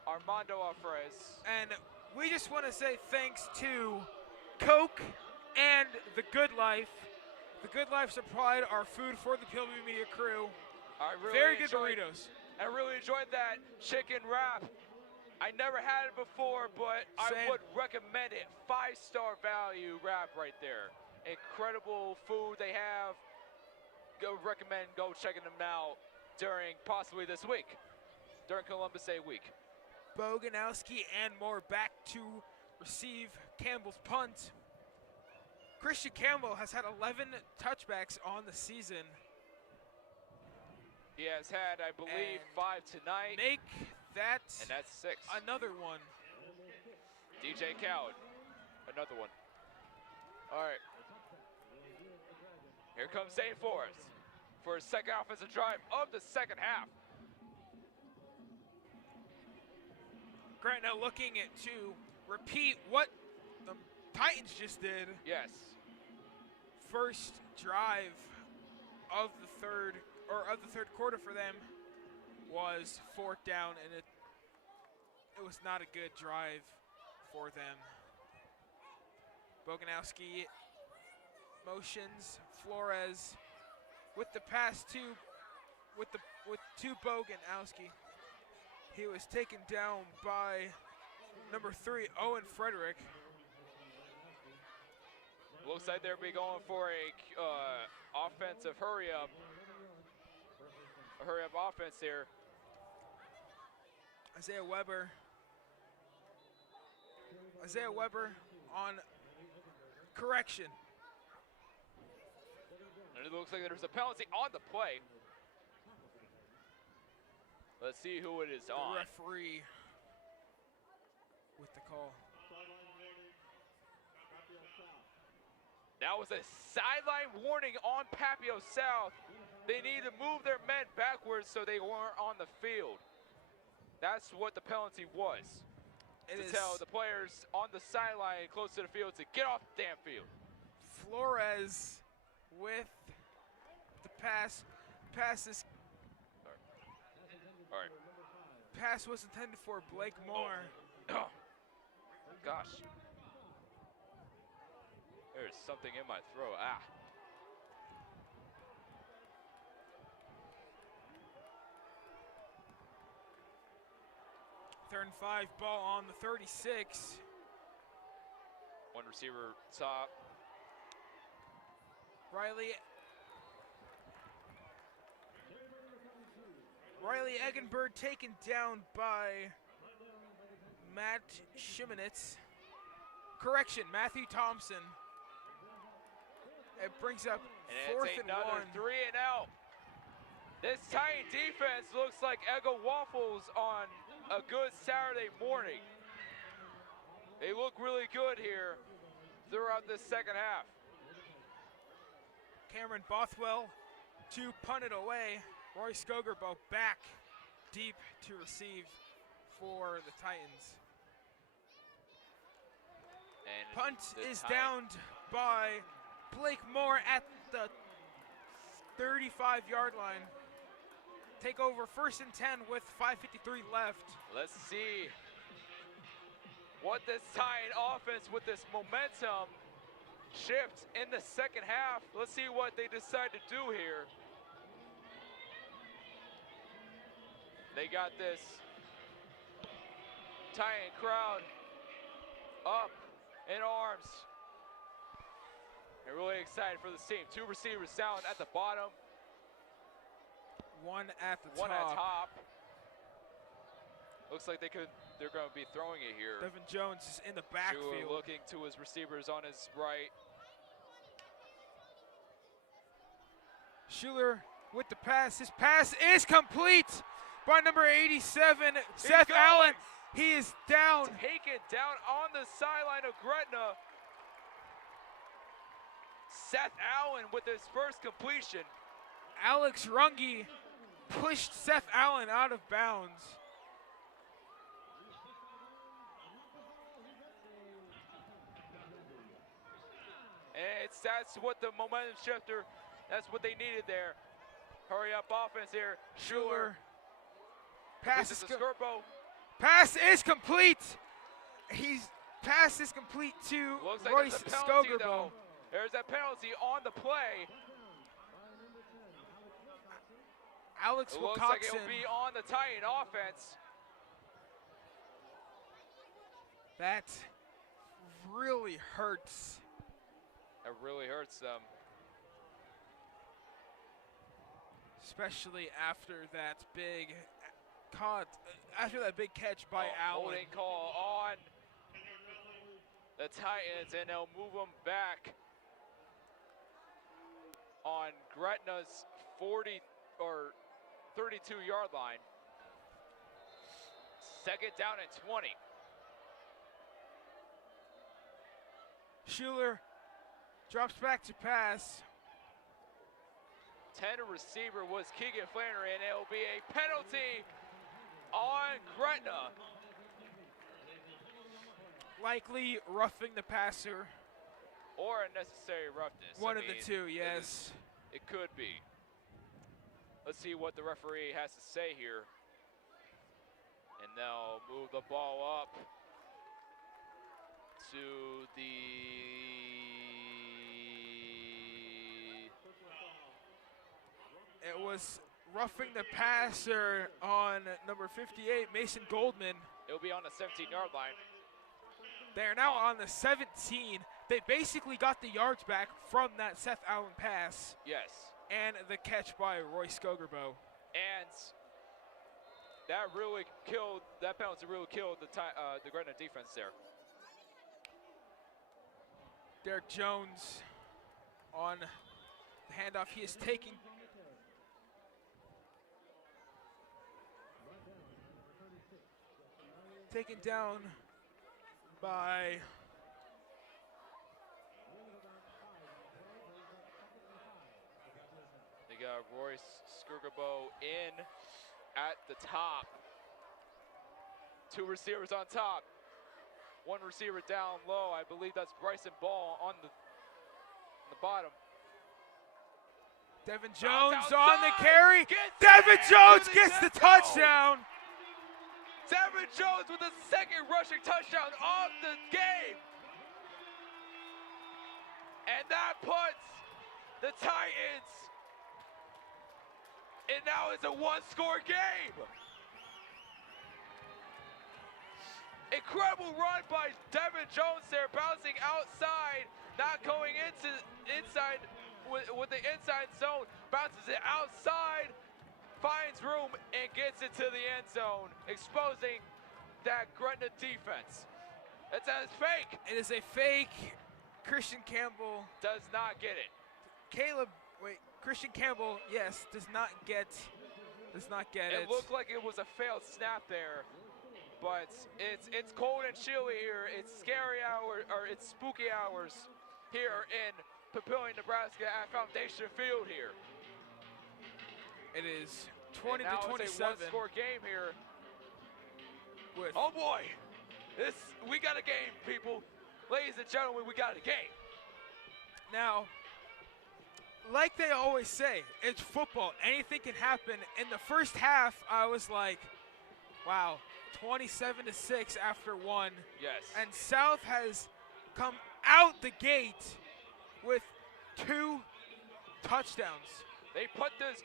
Armando Alvarez. And we just want to say thanks to Coke and The Good Life. The Good Life supplied our food for the PLB Media crew. Very good burritos. I really enjoyed that chicken wrap. I never had it before, but Same. I would recommend it. 5-star value wrap right there. Incredible food they have. Recommend checking them out during possibly this week, during Columbus Day week. Boganowski and more back to receive Campbell's punt. Christian Campbell has had 11 touchbacks on the season. He has had, I believe, 5 tonight. Make that and that's 6. Another one. DJ Coward, another one. All right. Here comes St. Forrest for his second offensive drive of the second half. Gretna looking to repeat what the Titans just did. Yes. First drive of the third quarter for them was 4th down, and it was not a good drive for them. Boganowski motions Flores with the pass to Boganowski. He was taken down by number 3, Owen Frederick. Looks like they'll be going for a offensive hurry-up offense here. Isaiah Weber on correction. And it looks like there's a penalty on the play. Let's see who it is on. The referee with the call. That was a sideline warning on Papillion South. They need to move their men backwards so they weren't on the field. That's what the penalty was. To tell the players on the sideline close to the field to get off the damn field. Flores with the pass. All right. Pass was intended for Blake Moore. Oh. Gosh. There's something in my throat. Ah. Third and 5, ball on the 36. One receiver top. Riley Eggenberg taken down by Matt Shimonitz. Correction, Matthew Thompson. It brings up 4th and 1. 3 and out. This Titan defense looks like Eggo Waffles on a good Saturday morning. They look really good here throughout this second half. Cameron Bothwell to punt it away. Roy Skogerbo back deep to receive for the Titans. And punt is downed by Blake Moore at the 35-yard line. Take over 1st and 10 with 5:53 left. Let's see what this Titan offense with this momentum shift in the second half. Let's see what they decide to do here. They got this Titan crowd up in arms. And really excited for this team. 2 receivers down at the bottom. One at the One top. at top. Looks like they're going to be throwing it here. Devin Jones is in the Schuler backfield. looking to his receivers on his right. Schuler with the pass. His pass is complete by number 87, Seth going. Allen. He is down. Taken down on the sideline of Gretna. Seth Allen with his first completion. Alex Runge pushed Seth Allen out of bounds. And that's what the momentum shifter, that's what they needed there. Hurry up offense here. Schuler. Pass This is, is Skirbo. pass is complete. Pass is complete to Looks like Royce there's a penalty Skogerbo. though. There's that penalty on the play. Alex It looks like it'll Wilcoxon. be on the Titan offense. That really hurts. That really hurts them. Especially after that big catch by Allen. Holding call on the Titans, and they'll move them back on Gretna's 40 or 32-yard line. 2nd down and 20. Schuler drops back to pass. 10 receiver was Keegan Flannery, and it'll be a penalty on Gretna. Likely roughing the passer. Or unnecessary roughness. One of the two, yes. It could be. Let's see what the referee has to say here. And they'll move the ball up to the... It was roughing the passer on number 58, Mason Goldman. It'll be on the 17-yard line. They are now on the 17. They basically got the yards back from that Seth Allen pass. Yes. And the catch by Royce Skogerbo. And that penalty really killed the Gretna defense there. Derek Jones on the handoff. He is taking taken down by they got Royce Skogerbo in at the top. 2 receivers on top. 1 receiver down low. I believe that's Bryson Ball on the bottom. Devin Jones outside. on the carry. Gets Devin it Jones to the gets the end zone. touchdown. Devin Jones with the 2nd rushing touchdown of the game. And that puts the Titans, and now it's a 1-score game. Incredible run by Devin Jones there, bouncing outside, not going inside with the inside zone, bounces it outside, finds room and gets it to the end zone, exposing that Gretna defense. It's a fake. It is a fake. Christian Campbell Does not get it. Christian Campbell, yes, does not get it. It looked like it was a failed snap there, but it's cold and chilly here. It's scary hour, or it's spooky hours here in Papillion, Nebraska at Foundation Field here. It is 20 and now to 27. It's a 1-score game here. With Oh boy, we got a game, people. Ladies and gentlemen, we got a game. now, like they always say, it's football. Anything can happen. In the first half, I was like, wow, 27 to 6 after 1. Yes. And South has come out the gate with 2 touchdowns. They put this.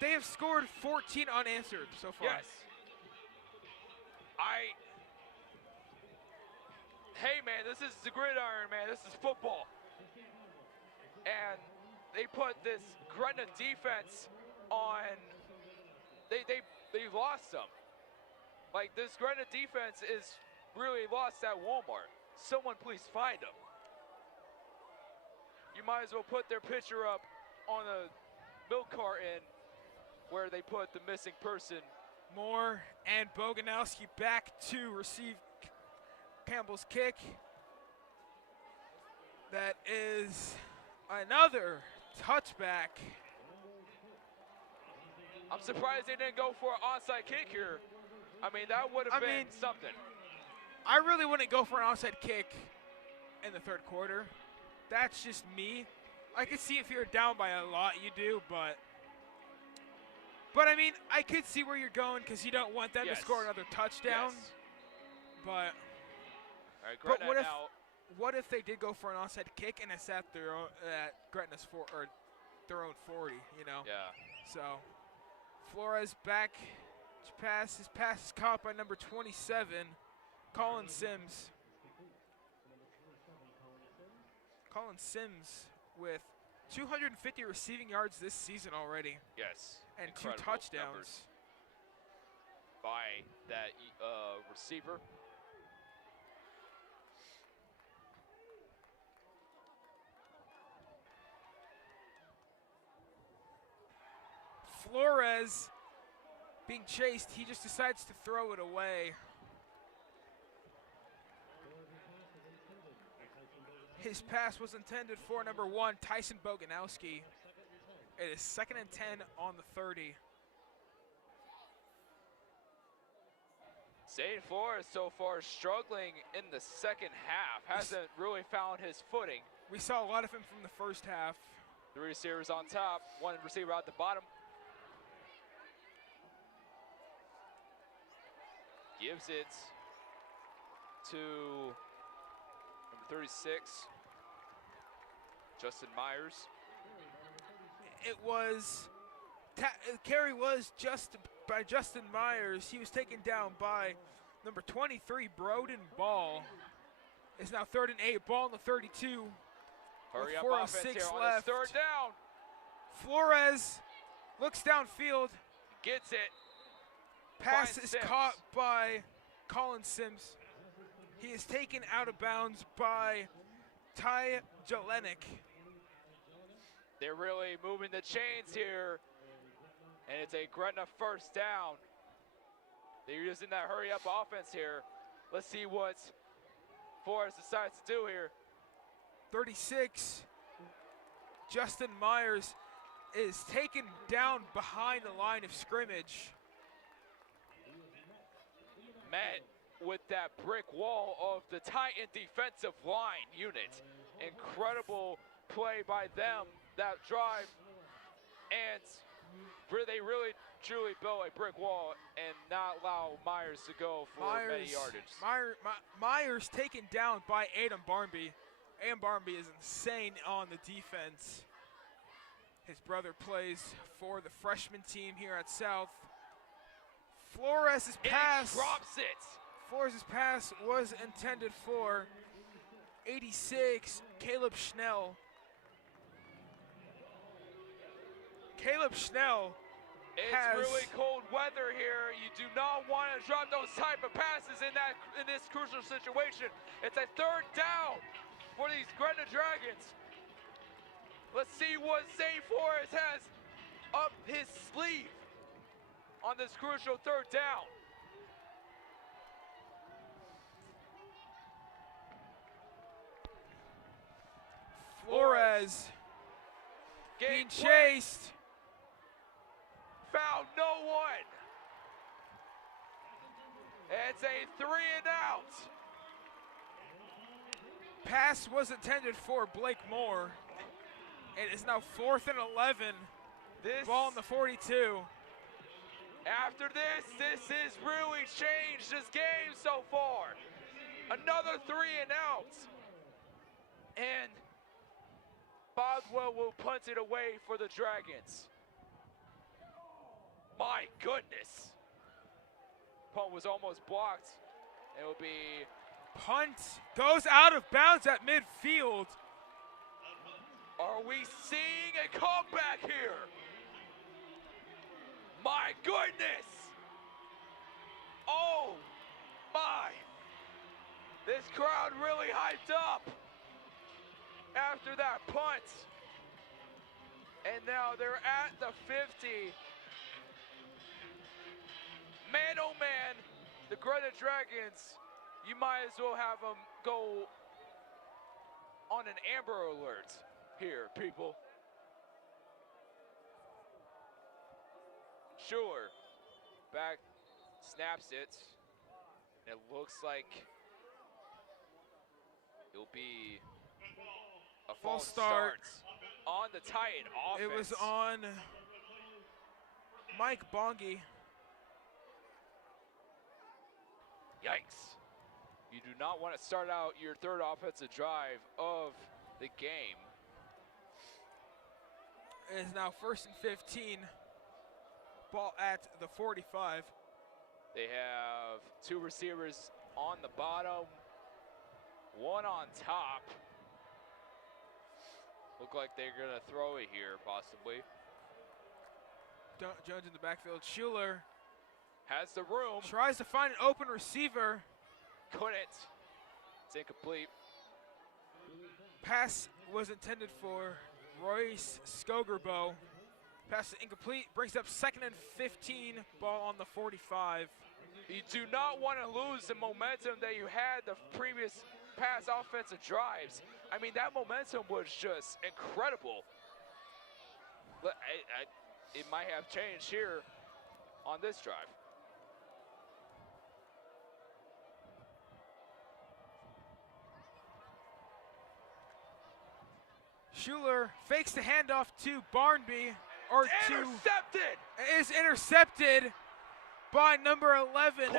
They have scored 14 unanswered so far. Yes. Hey man, this is the gridiron, man. This is football. and they put this Gretna defense on. They lost them. Like, this Gretna defense is really lost at Walmart. Someone please find them. You might as well put their picture up on a milk carton where they put the missing person. Moore and Boganowski back to receive Campbell's kick. That is another touchback. I'm surprised they didn't go for an onside kick here. I mean, that would have been something. I really wouldn't go for an onside kick in the third quarter. That's just me. I could see if you're down by a lot, you do, but I mean, I could see where you're going because you don't want them to score another touchdown. Yes. But, all right, Gretna what if they did go for an onside kick and it's at their own, at Gretna's their own 40, you know? Yeah. So, Flores back to pass. His pass is caught by number 27, Colin Sims. Colin Sims with 250 receiving yards this season already. Yes. And incredible 2 touchdowns. Numbers by that receiver. Flores being chased, he just decides to throw it away. His pass was intended for number 1, Tyson Boganowski. It is 2nd and 10 on the 30. Zane Flores so far struggling in the second half. Hasn't really found his footing. We saw a lot of him from the first half. 3 receivers on top, 1 receiver out the bottom. Gives it to number 36, Justin Myers. It was, carry was just by Justin Myers. He was taken down by number 23, Broden Ball. It's now 3rd and 8, ball on the 32. Hurry up 4:06 offense here on left. this 3rd down. Flores looks downfield. Gets it. Pass Finds is Sims. caught by Colin Sims. He is taken out of bounds by Ty Jelenik. They're really moving the chains here. And it's a Gretna 1st down. They're using that hurry-up offense here. Let's see what Flores decides to do here. 36, Justin Myers is taken down behind the line of scrimmage. Met with that brick wall of the Titan defensive line unit. Incredible play by them, that drive. And they really truly built a brick wall and not allow Myers to go for many yardage. Myers taken down by Adam Barnby. Adam Barnby is insane on the defense. His brother plays for the freshman team here at South. Flores' pass drops it. Flores' pass was intended for 86, Caleb Schnell. Caleb Schnell It's really cold weather here. You do not want to drop those type of passes in this crucial situation. It's a 3rd down for these Gretna Dragons. Let's see what Zane Flores has up his sleeve on this crucial 3rd down. Flores being chased. Found no one. It's a 3 and out. Pass was intended for Blake Moore. It is now 4th and 11. Ball on the 42. After this has really changed this game so far. Another 3 and out. And Boswell will punt it away for the Dragons. My goodness. Punt was almost blocked. It will be... Punt goes out of bounds at midfield. Are we seeing a comeback here? My goodness! Oh my! This crowd really hyped up after that punt. And now they're at the 50. Man, oh man, the Gretna Dragons, you might as well have them go on an Amber Alert here, people. Sure, back snaps it. It looks like it'll be a false start on the Titan offense. It was on Mike Bongi. Yikes. You do not want to start out your third offensive drive of the game. It is now 1st and 15. Ball at the 45. They have two receivers on the bottom, one on top. Look like they're going to throw it here, possibly. Jones in the backfield. Schuler has the room. Tries to find an open receiver. Couldn't. It's incomplete. Pass was intended for Royce Skogerbo. Pass is incomplete. Brings up 2nd and 15. Ball on the 45. You do not want to lose the momentum that you had the previous past offensive drives. I mean, that momentum was just incredible. It might have changed here on this drive. Schuler fakes the handoff to Barnby. Intercepted! It is intercepted by number 11,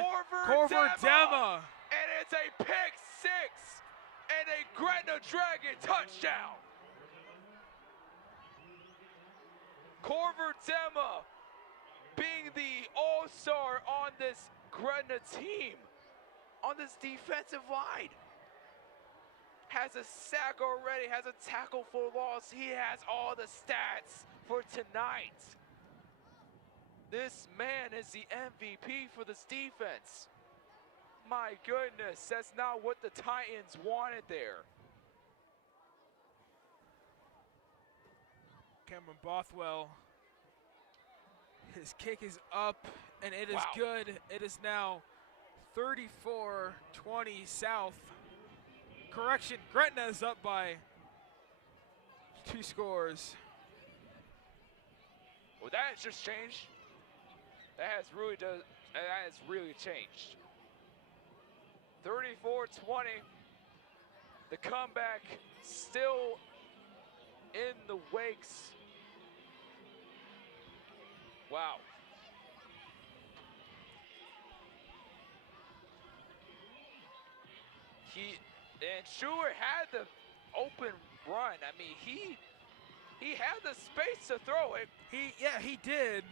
Corver Dema. And it's a pick six and a Gretna Dragon touchdown. Corver Dema being the all-star on this Gretna team, on this defensive line. Has a sack already, has a tackle for loss. He has all the stats for tonight. This man is the MVP for this defense. My goodness, that's not what the Titans wanted there. Cameron Bothwell. His kick is up, and it is good. It is now 34-20 South. Correction, Gretna is up by 2 scores. Well, that has just changed. That has really changed. 34-20. The comeback still in the wakes. Wow. And Schuler had the open run. I mean, he had the space to throw it. He did.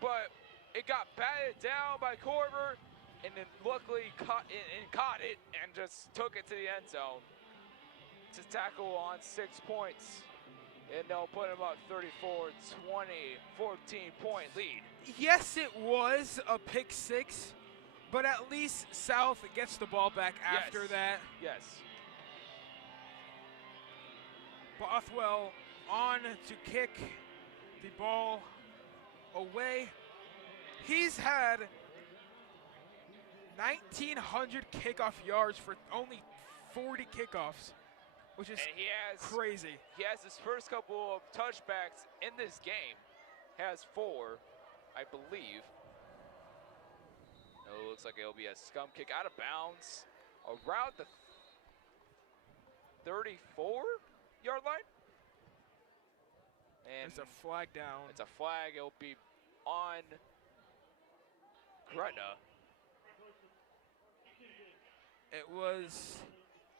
But it got batted down by Corver, and then luckily caught it and just took it to the end zone to tackle on 6 points. And they'll put him up 34-20, 14-point lead. Yes, it was a pick six, but at least South gets the ball back after that. Yes. Bothwell on to kick the ball away. He's had 1,900 kickoff yards for only 40 kickoffs, which is crazy. He has his first couple of touchbacks in this game. Has 4, I believe. It looks like it'll be a scum kick out of bounds around the 34-yard line. And it's a flag down. It's a flag. It'll be on Gretna. It was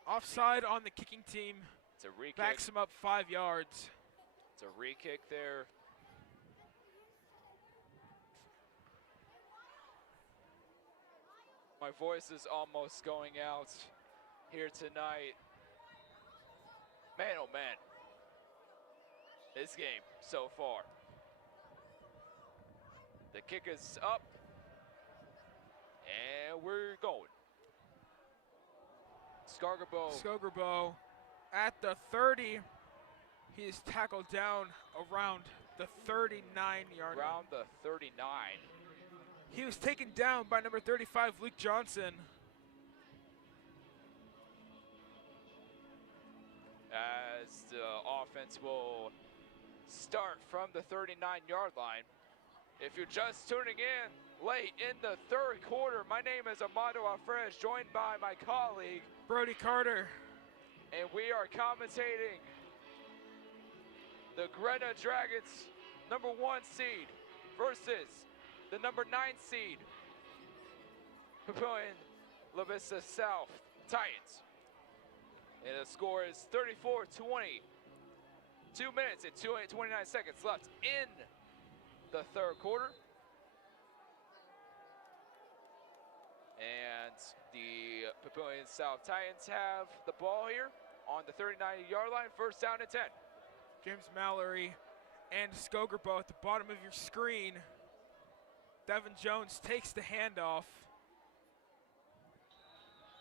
offside on the kicking team. It's a re-kick. Backs him up 5 yards. It's a re-kick there. My voice is almost going out here tonight. Man, oh man. this game so far. The kick is up, and we're going. Skogerbo at the 30. He is tackled down around the 39-yard line. Around the 39. He was taken down by number 35, Luke Johnson. As the offense will start from the 39-yard line. If you're just tuning in late in the third quarter, my name is Armando Alfrez, joined by my colleague Brody Carter. And we are commentating the Gretna Dragons #1 seed versus the #9 seed Papillion La Vista South Titans. And the score is 34-20. 2 minutes and 29 seconds left in the third quarter. And the Papillion South Titans have the ball here on the 39-yard line, first down and 10. James Mallory and Skogerbo at the bottom of your screen. Devin Jones takes the handoff.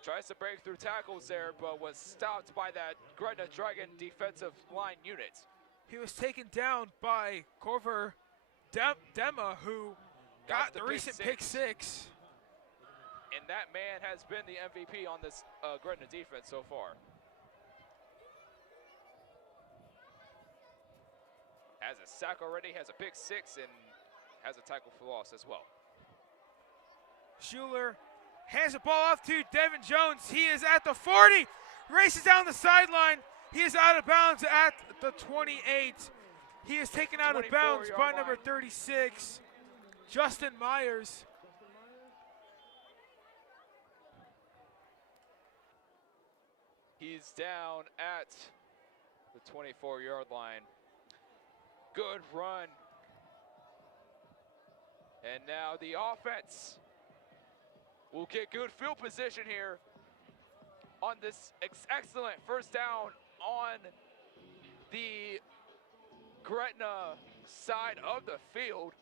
Tries to break through tackles there, but was stopped by that Gretna Dragon defensive line unit. He was taken down by Corver Dema, who got the recent pick six. And that man has been the MVP on this Gretna defense so far. Has a sack already, has a pick six, and has a tackle for loss as well. Schuler hands the ball off to Devin Jones. He is at the 40, races down the sideline. He is out of bounds at the 28. He is taken out of bounds by number 36, Justin Myers. He's down at the 24-yard line. Good run. And now the offense will get good field position here on this excellent first down on the Gretna side of the field.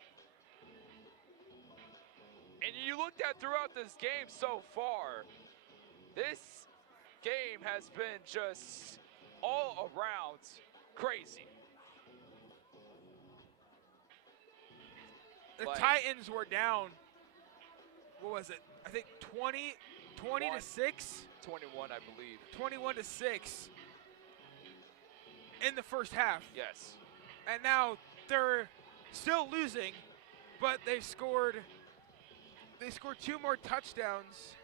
And you looked at throughout this game so far, this game has been just all around crazy. The Titans were down, what was it? I think 20 to 6? 21, I believe. 21 to 6 in the first half. Yes. And now they're still losing, but they scored 2 more touchdowns.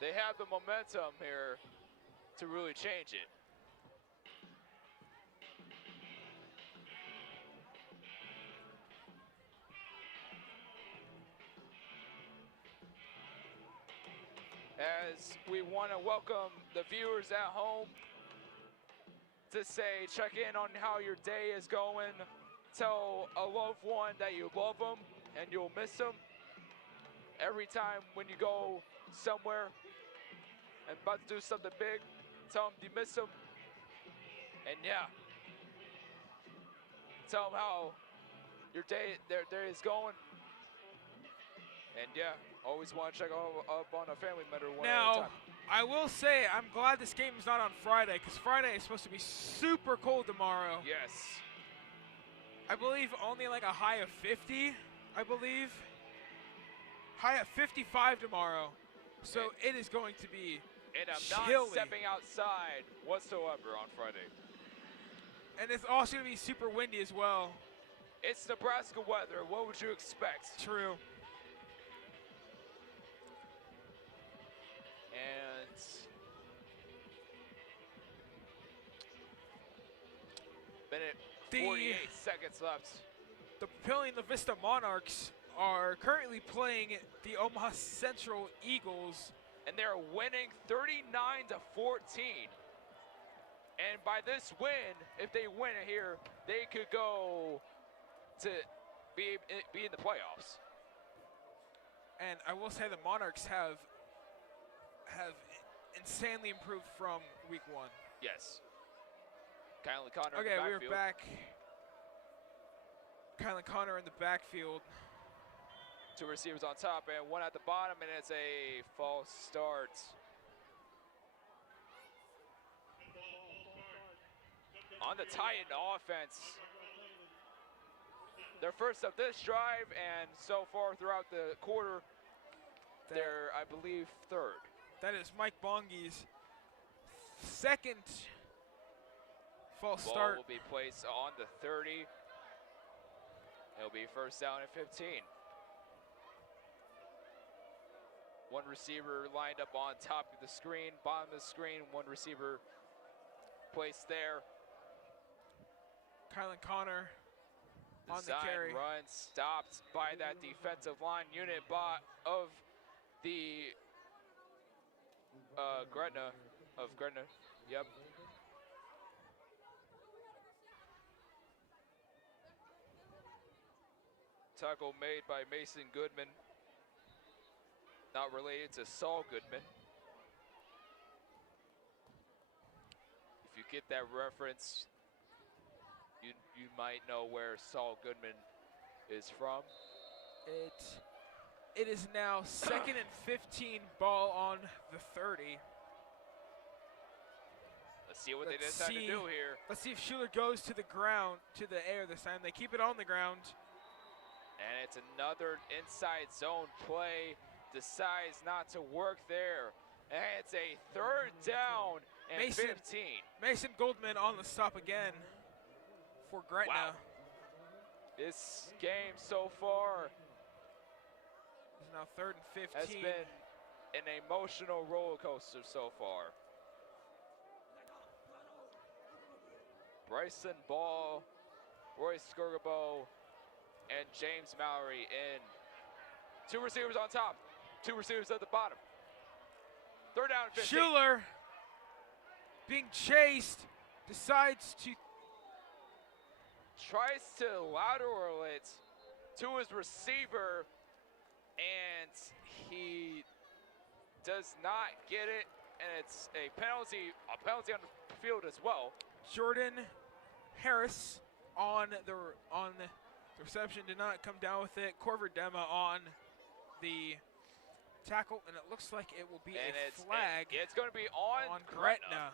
They have the momentum here to really change it. As we want to welcome the viewers at home to say, check in on how your day is going. Tell a loved one that you love them and you'll miss them. Every time when you go somewhere and about to do something big, tell them you miss them. And yeah, tell them how your day, their day is going. And yeah, always want to check up on a family member one at a time. I will say I'm glad this game is not on Friday, because Friday is supposed to be super cold tomorrow. Yes. I believe only like a high of 50, I believe. High of 55 tomorrow. So it is going to be And I'm chilly. not stepping outside whatsoever on Friday. And it's also going to be super windy as well. It's Nebraska weather. What would you expect? True. And minute 48 seconds left. The Papillion La Vista Monarchs are currently playing the Omaha Central Eagles. And they're winning 39-14. And by this win, if they win it here, they could go to be in the playoffs. And I will say the Monarchs have insanely improved from week 1. Yes. Kylan Connor in Okay, the we backfield. were back. Kylan Connor in the backfield. 2 receivers on top and 1 at the bottom, and it's a false start. On the Titan offense. Their first of this drive, and so far throughout the quarter, they're, I believe, 3rd. That is Mike Bongi's second false Ball start. will be placed on the 30. It'll be first down at 15. 1 receiver lined up on top of the screen, bottom of the screen, 1 receiver placed there. Kylan Connor on the Design carry. run stopped by that defensive line unit of the Gretna. Yep. Tackle made by Mason Goodman. Not related to Saul Goodman. If you get that reference, you might know where Saul Goodman is from. It is now 2nd and 15, ball on the 30. Let's see what they Let's decide to do here. Let's see if Schuler goes to the ground, to the air this time. They keep it on the ground. And it's another inside zone play. Decides not to work there. And it's a 3rd down and 15. Mason Goldman on the stop again for Gretna. Wow. This game so far It's now 3rd and 15. has been an emotional roller coaster so far. Bryson Ball, Roy Skirgabo, and James Mallory in. 2 receivers on top, 2 receivers at the bottom. 3rd down and 15. Schuler being chased, decides to Tries to lateral it to his receiver, and he does not get it, and it's a penalty on the field as well. Jordan Harris on the reception, did not come down with it. Corver Dema on the tackle, and it looks like it will be And a flag. It's going to be on Gretna.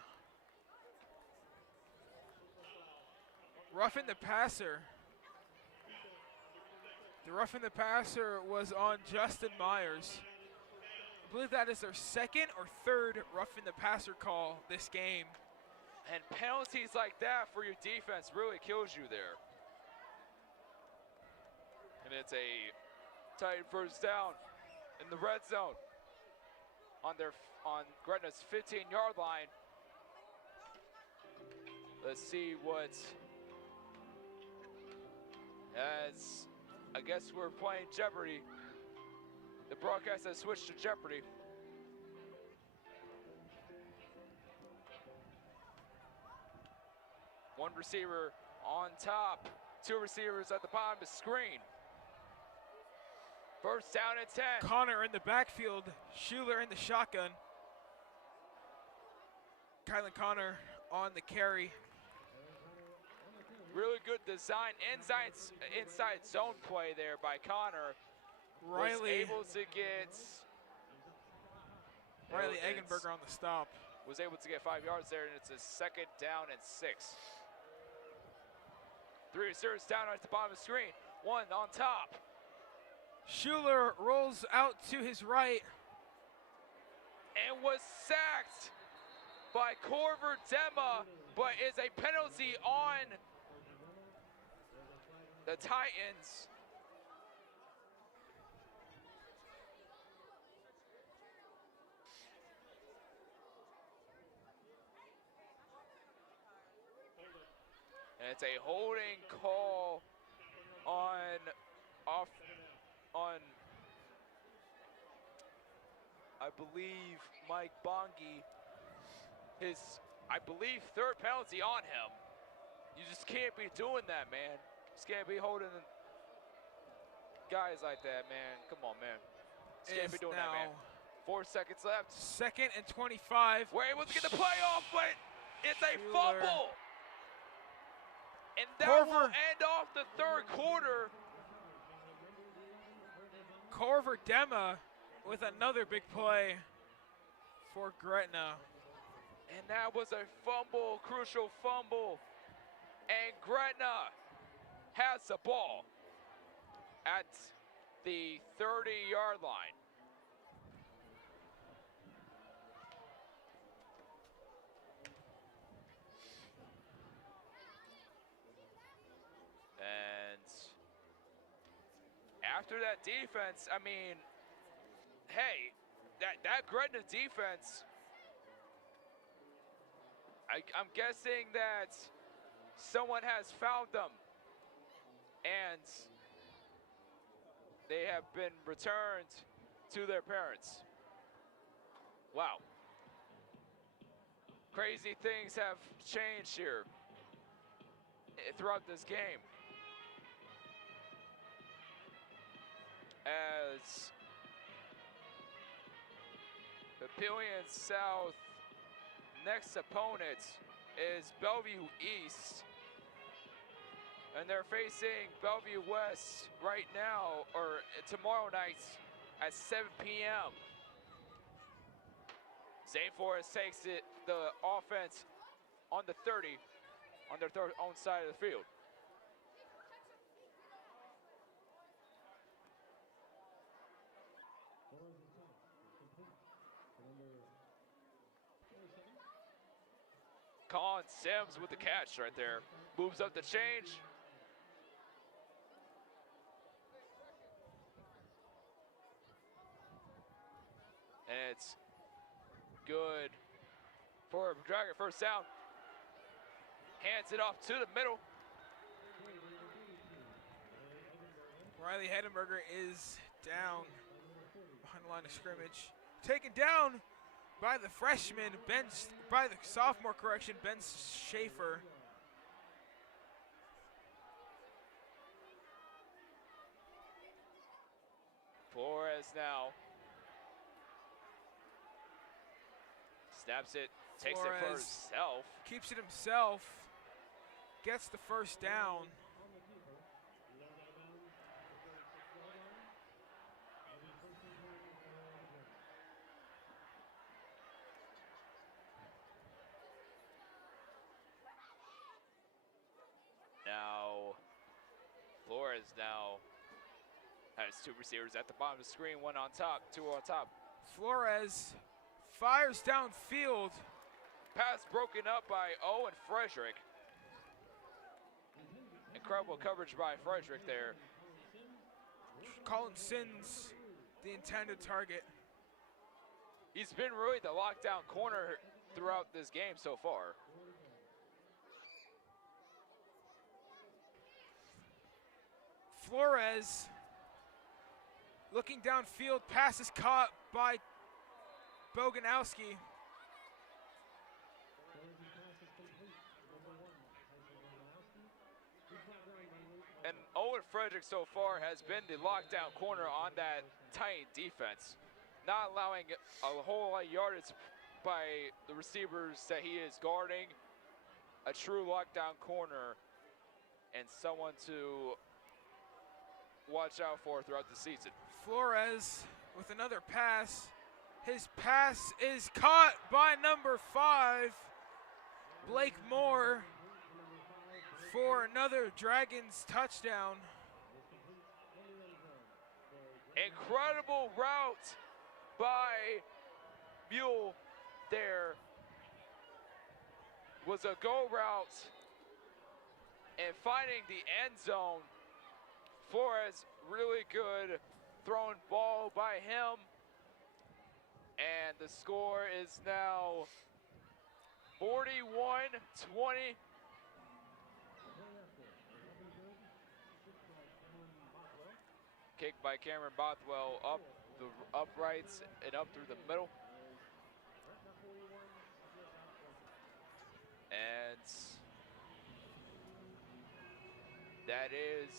Roughing the passer. The roughing the passer was on Justin Myers. I believe that is their 2nd or 3rd roughing the passer call this game. And penalties like that for your defense really kills you there. And it's a tight 1st down in the red zone on Gretna's 15-yard line. Let's see what, as I guess we're playing Jeopardy. The broadcast has switched to Jeopardy. One receiver on top, 2 receivers at the bottom of the screen. 1st down and 10. Connor in the backfield, Schuler in the shotgun. Kylan Connor on the carry. Really good design, inside zone play there by Connor. Riley Was able to get Eggenberger on the stop. Was able to get 5 yards there, and it's a 2nd down and 6. 3 receivers down at the bottom of the screen. 1 on top. Schuler rolls out to his right. And was sacked by Corver Dema, but is a penalty on the Titans. And it's a holding call on I believe Mike Bongi. His, I believe, 3rd penalty on him. You just can't be doing that, man. Just can't be holding guys like that, man. Come on, man. Just can't be doing that, man. 4 seconds left. 2nd and 25. We're able to get the play off, but it's a fumble. And that will end off the third quarter. Corver Dema with another big play for Gretna. And that was a fumble, crucial fumble. And Gretna has the ball at the 30-yard line. And after that defense, I mean, hey, that Gretna defense, I'm guessing that someone has found them and they have been returned to their parents. Wow. Crazy things have changed here throughout this game. As Papillion South next opponent is Bellevue East. And they're facing Bellevue West right now, or tomorrow night at 7 p.m. St. Forrest takes the offense on the 30, on their own side of the field. Colin Sims with the catch right there. Moves up the change. And it's good for Dragon first down. Hands it off to the middle. Riley Hedenberger is down behind the line of scrimmage. Taken down by the freshman, by the sophomore, Ben Schaefer. Flores now. Snaps it, takes it for himself. Keeps it himself, gets the first down. Now, Flores now has two receivers at the bottom of the screen, one on top, two on top. Flores fires downfield. Pass broken up by Owen Frederick. Incredible coverage by Frederick there. Colin Sins, the intended target. He's been really the lockdown corner throughout this game so far. Flores looking downfield, pass is caught by Boganowski. And Owen Frederick so far has been the lockdown corner on that tight defense, not allowing a whole lot of yardage by the receivers that he is guarding. A true lockdown corner and someone to watch out for throughout the season. Flores with another pass. His pass is caught by number 5, Blake Moore, for another Dragons touchdown. Incredible route by Mule there. Was a go route and finding the end zone. Flores, really good thrown ball by him. And the score is now 41-20. Kick by Cameron Bothwell up the uprights and up through the middle. And that is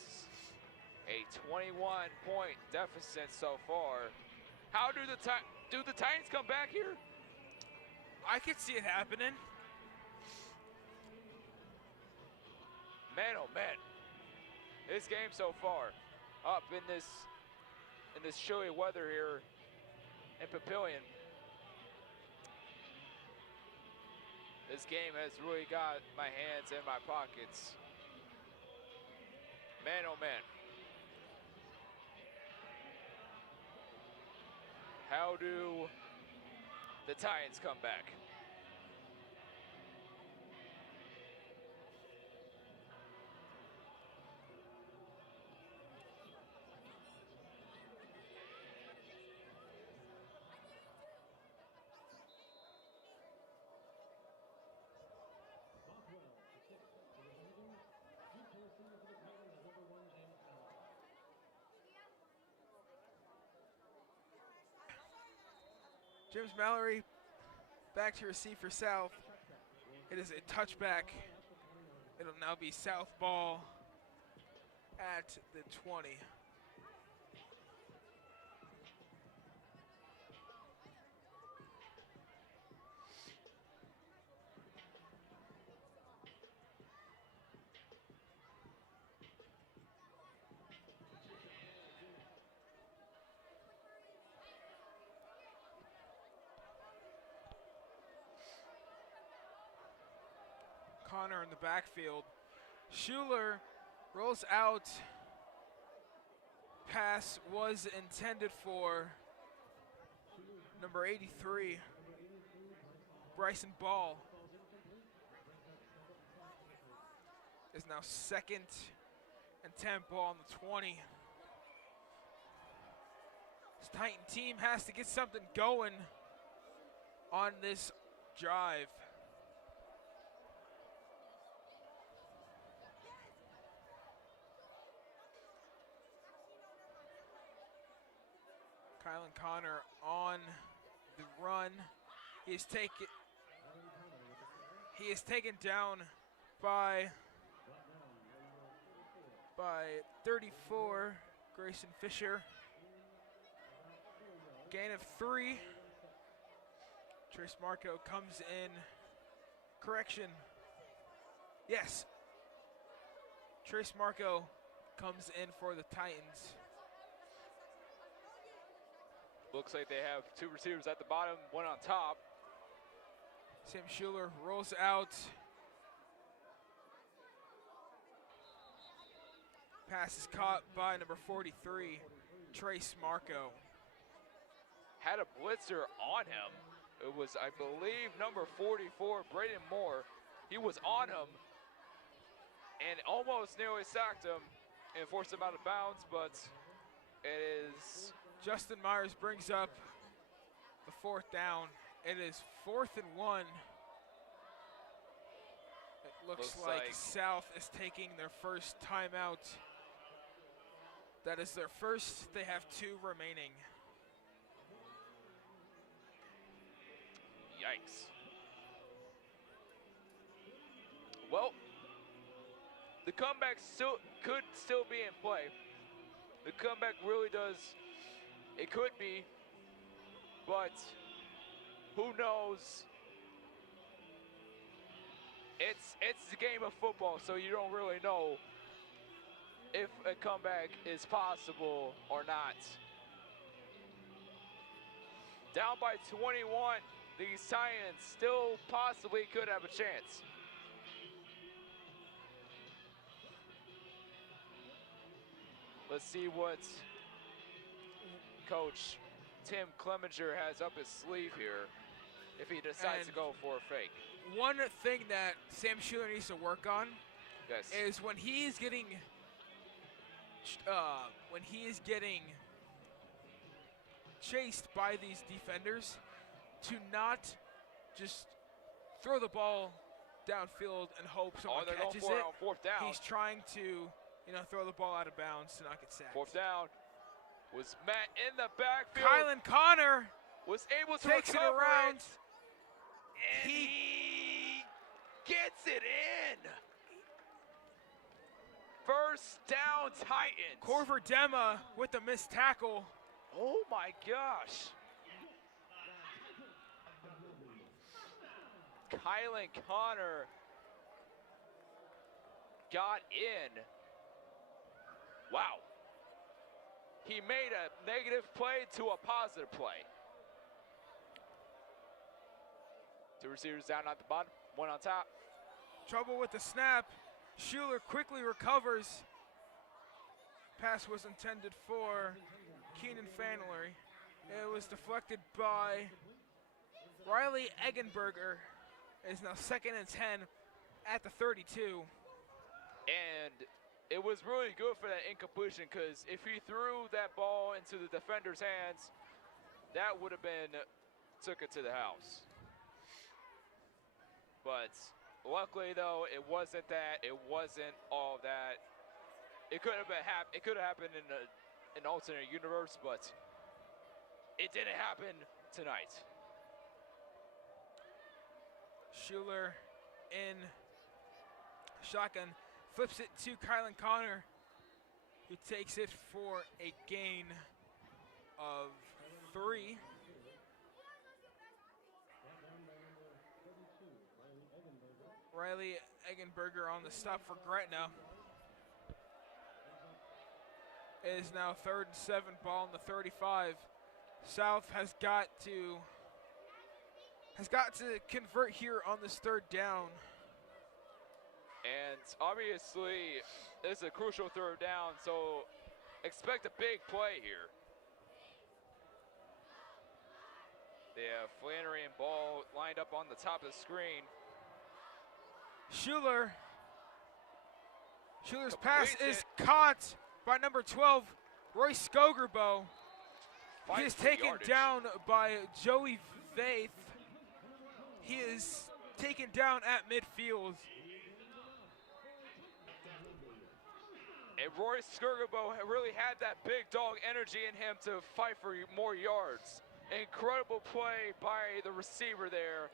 a 21-point deficit so far. How do the Titans come back here? I could see it happening. Man, oh man. This game so far, up in this chilly weather here in Papillion. This game has really got my hands in my pockets. Man, oh man. How do the Titans come back? James Mallory back to receive for South. It is a touchback. It'll now be South ball at the 20. Connor in the backfield. Schuler rolls out. Pass was intended for number 83, Bryson Ball. Is now 2nd and 10, ball on the 20. This Titan team has to get something going on this drive. Kylan Connor on the run. He is taken down by 34, Grayson Fisher. Gain of 3. Trace Marco comes in. Correction. Yes. Trace Marco comes in for the Titans. Looks like they have 2 receivers at the bottom, 1 on top. Sam Schuler rolls out. Pass is caught by number 43, Trace Marco. Had a blitzer on him. It was, I believe, number 44, Braden Moore. He was on him and almost nearly sacked him and forced him out of bounds, but it is... Justin Myers brings up the 4th down. It is 4th and 1. It looks like South is taking their first timeout. That is their first. They have 2 remaining. Yikes. Well, the comeback could still be in play. The comeback really does. It could be, but who knows? It's the game of football, so you don't really know if a comeback is possible or not. Down by 21, these Titans still possibly could have a chance. Let's see what Coach Tim Clemenger has up his sleeve here if he decides to go for a fake. One thing that Sam Schuler needs to work on is when he is getting chased by these defenders, to not just throw the ball downfield and hope someone catches it. On 4th down. He's trying to, throw the ball out of bounds to not get sacked. 4th down was met in the backfield. Kylan Connor was able to takes it recover around. And he gets it in. First down, Titans. Corver Dema with the missed tackle. Oh my gosh. Kylan Connor got in. Wow. He made a negative play to a positive play. 2 receivers down at the bottom, 1 on top. Trouble with the snap. Schuler quickly recovers. Pass was intended for Keenan Fanlery. It was deflected by Riley Eggenberger. It is now 2nd and 10 at the 32. And it was really good for that incompletion, because if he threw that ball into the defender's hands, that would have been took it to the house. But luckily, though, it wasn't that. It wasn't all that. It could have been it could have happened in an alternate universe, but it didn't happen tonight. Schuler in shotgun, flips it to Kylan Connor, who takes it for a gain of 3. Riley Eggenberger on the stop for Gretna. It is now 3rd and 7, ball on the 35. South has got to convert here on this 3rd down. And obviously, this is a crucial 3rd down, so expect a big play here. They have Flannery and Ball lined up on the top of the screen. Schuler's pass is caught by number 12, Royce Skogerbo. He is taken down by Joey Vaith. He is taken down at midfield. And Royce Skogerbo really had that big dog energy in him to fight for more yards. Incredible play by the receiver there,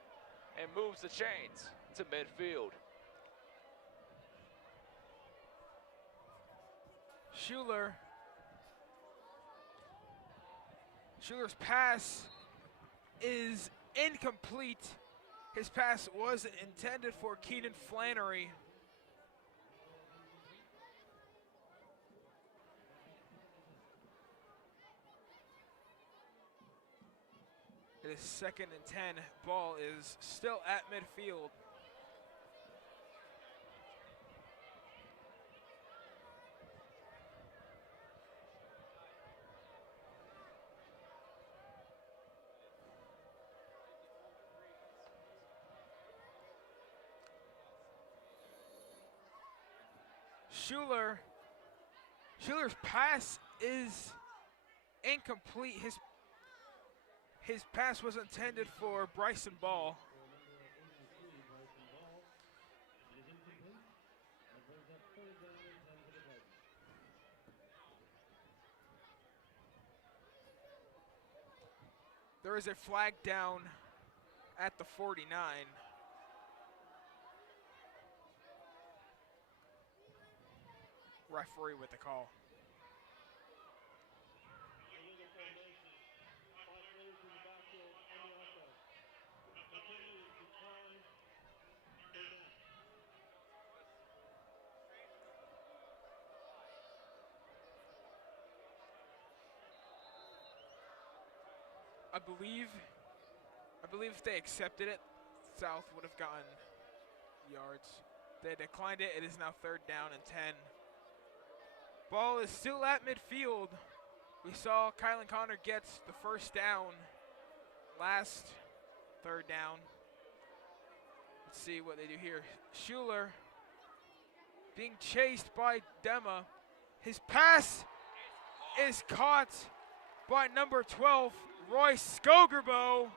and moves the chains to midfield. Schuler's pass is incomplete. His pass was intended for Keenan Flannery. It is 2nd and 10. Ball is still at midfield. Schuler's pass is incomplete. His pass was intended for Bryson Ball. There is a flag down at the 49. Referee with the call. I believe if they accepted it, South would have gotten yards. They declined it. It is now 3rd down and 10. Ball is still at midfield. We saw Kylan Connor gets the 1st down last 3rd down. Let's see what they do here. Schuler being chased by Dema. His pass is caught by number 12, Royce Skogerbo.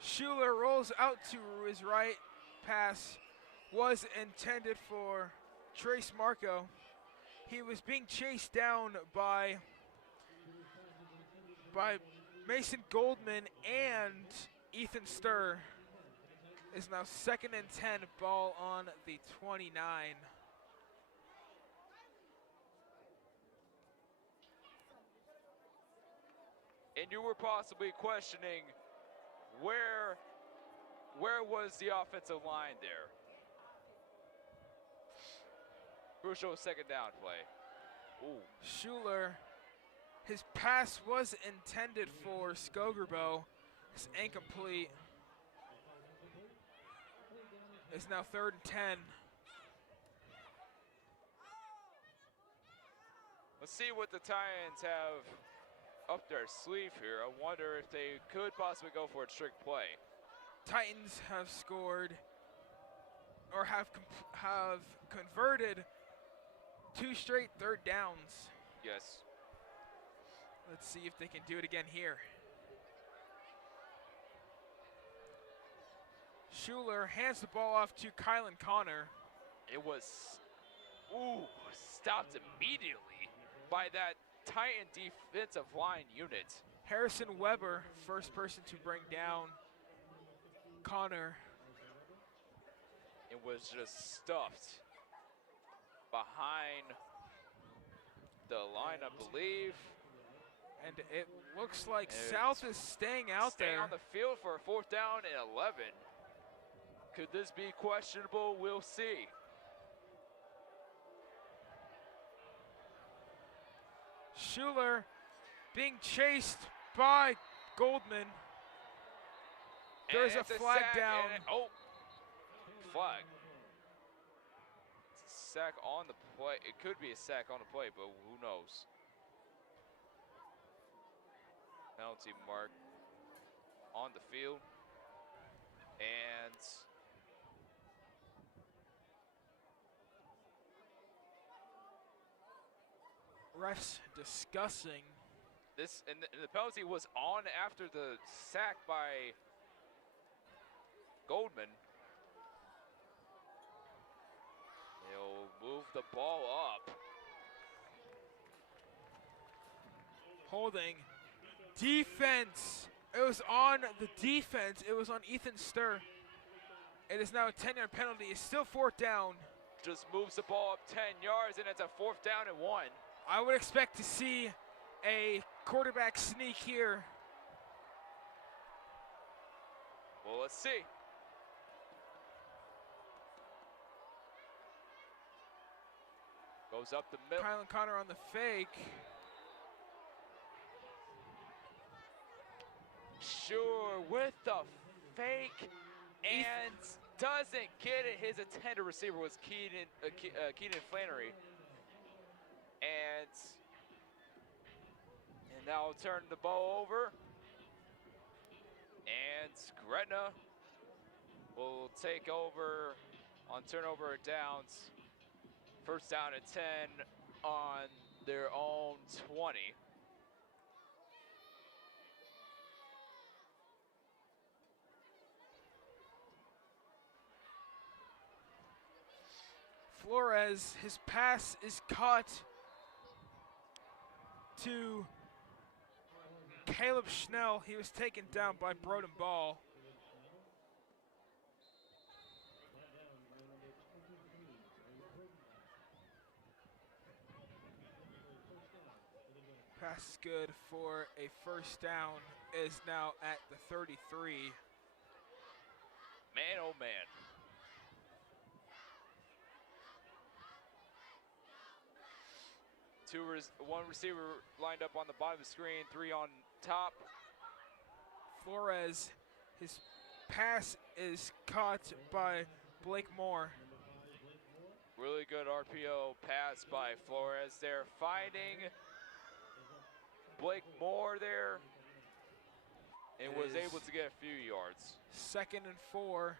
Schuler rolls out to his right. Pass was intended for Trace Marco. He was being chased down by Mason Goldman and Ethan Sturr is now 2nd and 10, ball on the 29. And you were possibly questioning where was the offensive line there? Crucial 2nd down play. Ooh. Schuler, his pass was intended for Skogerbo. It's incomplete. It's now 3rd and 10. Let's see what the Titans have up their sleeve here. I wonder if they could possibly go for a trick play. Titans have scored, or have converted 2 straight 3rd downs. Yes. Let's see if they can do it again here. Schuler hands the ball off to Kylan Connor. It was, stopped immediately by that Titan defensive line unit. Harrison Weber, first person to bring down Connor. It was just stuffed behind the line, I believe. And it looks like South is staying out Staying there. on the field for a 4th down and 11. Could this be questionable? We'll see. Schuler being chased by Goldman. There's a flag down. Flag. It's a sack on the play. It could be a sack on the play, but who knows? Penalty mark on the field. And refs discussing. this, and the penalty was on after the sack by Goldman. They'll move the ball up. Holding. Defense. It was on the defense. It was on Ethan Sturr. It is now a 10-yard penalty. It's still 4th down. Just moves the ball up 10 yards, and it's a 4th down and 1. I would expect to see a quarterback sneak here. Well, let's see. Goes up the middle. Kylan Connor on the fake. Sure, with the fake, and doesn't get it. His intended receiver was Keenan Flannery. And now turn the ball over. And Gretna will take over on turnover and downs. 1st down and 10 on their own 20. Flores, his pass is caught to Caleb Schnell. He was taken down by Broden Ball. Pass is good for a 1st down. Is now at the 33. Man, oh man. One receiver lined up on the bottom of the screen, 3 on top. Flores, his pass is caught by Blake Moore. Really good RPO pass by Flores there, finding Blake Moore there, and was able to get a few yards. 2nd and 4.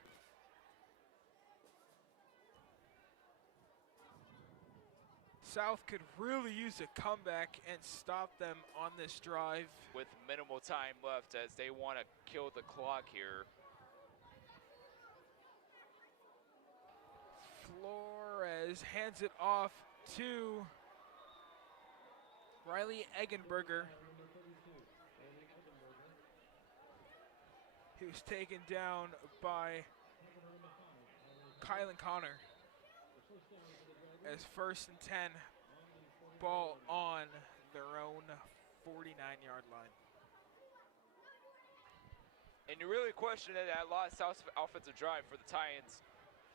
South could really use a comeback and stop them on this drive. With minimal time left, as they want to kill the clock here. Flores hands it off to Riley Eggenberger. He was taken down by Kylan Connor. As 1st and 10, ball on their own 49-yard line. And you really question it at last offensive drive for the Titans.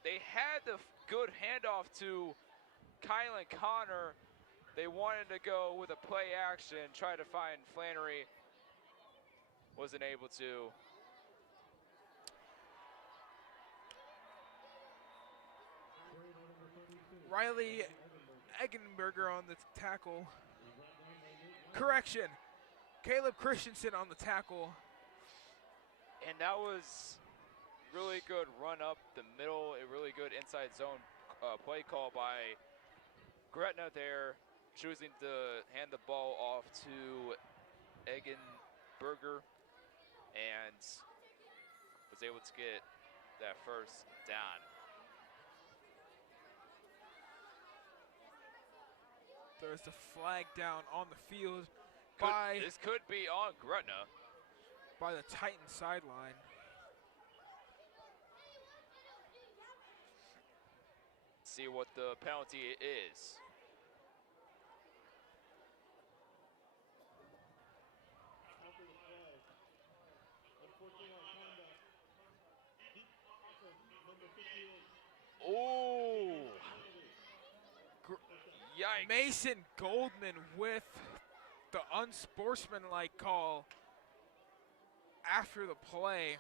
They had the good handoff to Kylan Connor. They wanted to go with a play action, try to find Flannery. Wasn't able to. Riley Eggenberger on the tackle. Correction, Caleb Christensen on the tackle. And that was really good run up the middle, a really good inside zone play call by Gretna there, choosing to hand the ball off to Eggenberger, and was able to get that first down. There's the flag down on the field This could be on Gretna. By the Titan sideline. See what the penalty is. Ooh. Yikes. Mason Goldman with the unsportsmanlike call after the play.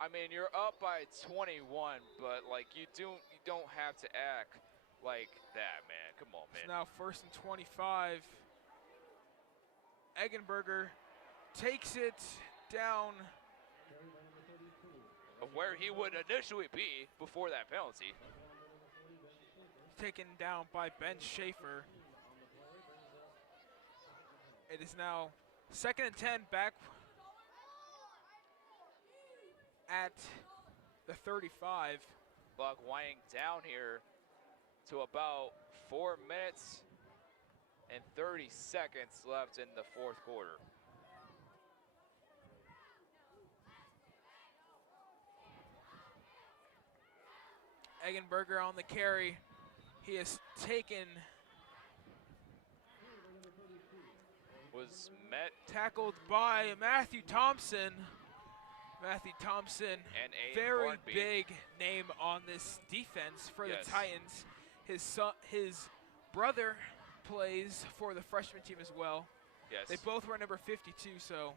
I mean, you're up by 21, but like you don't have to act like that, man. Come on, man. It's now 1st and 25. Eggenberger takes it down of where he would initially be before that penalty. Taken down by Ben Schaefer. It is now 2nd and 10, back at the 35. Clock winding down here to about 4 minutes and 30 seconds left in the 4th quarter. Eggenberger on the carry. He is taken. Was met. Tackled by Matthew Thompson. Matthew Thompson, and a very big name on this defense for the Titans. His brother plays for the freshman team as well. Yes. They both wear number 52, so.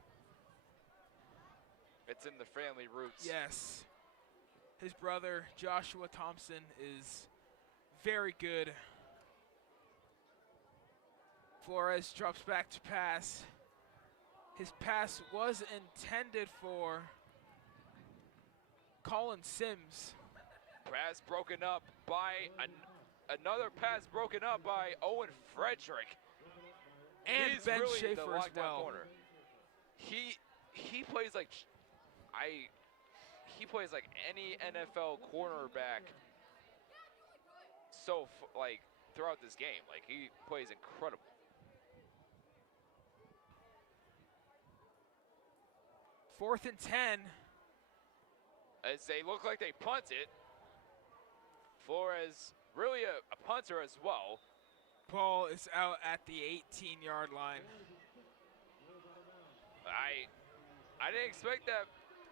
It's in the family roots. Yes. His brother, Joshua Thompson, is very good. Flores drops back to pass. His pass was intended for Colin Sims. Pass broken up by another pass broken up by Owen Frederick. And He's Ben really Schaefer the as well. Corner. He plays like he plays like any NFL cornerback. So like throughout this game, like he plays incredible. Fourth and 10. As they look like they punt it. Flores, really a punter as well. Ball is out at the 18-yard line. I didn't expect that.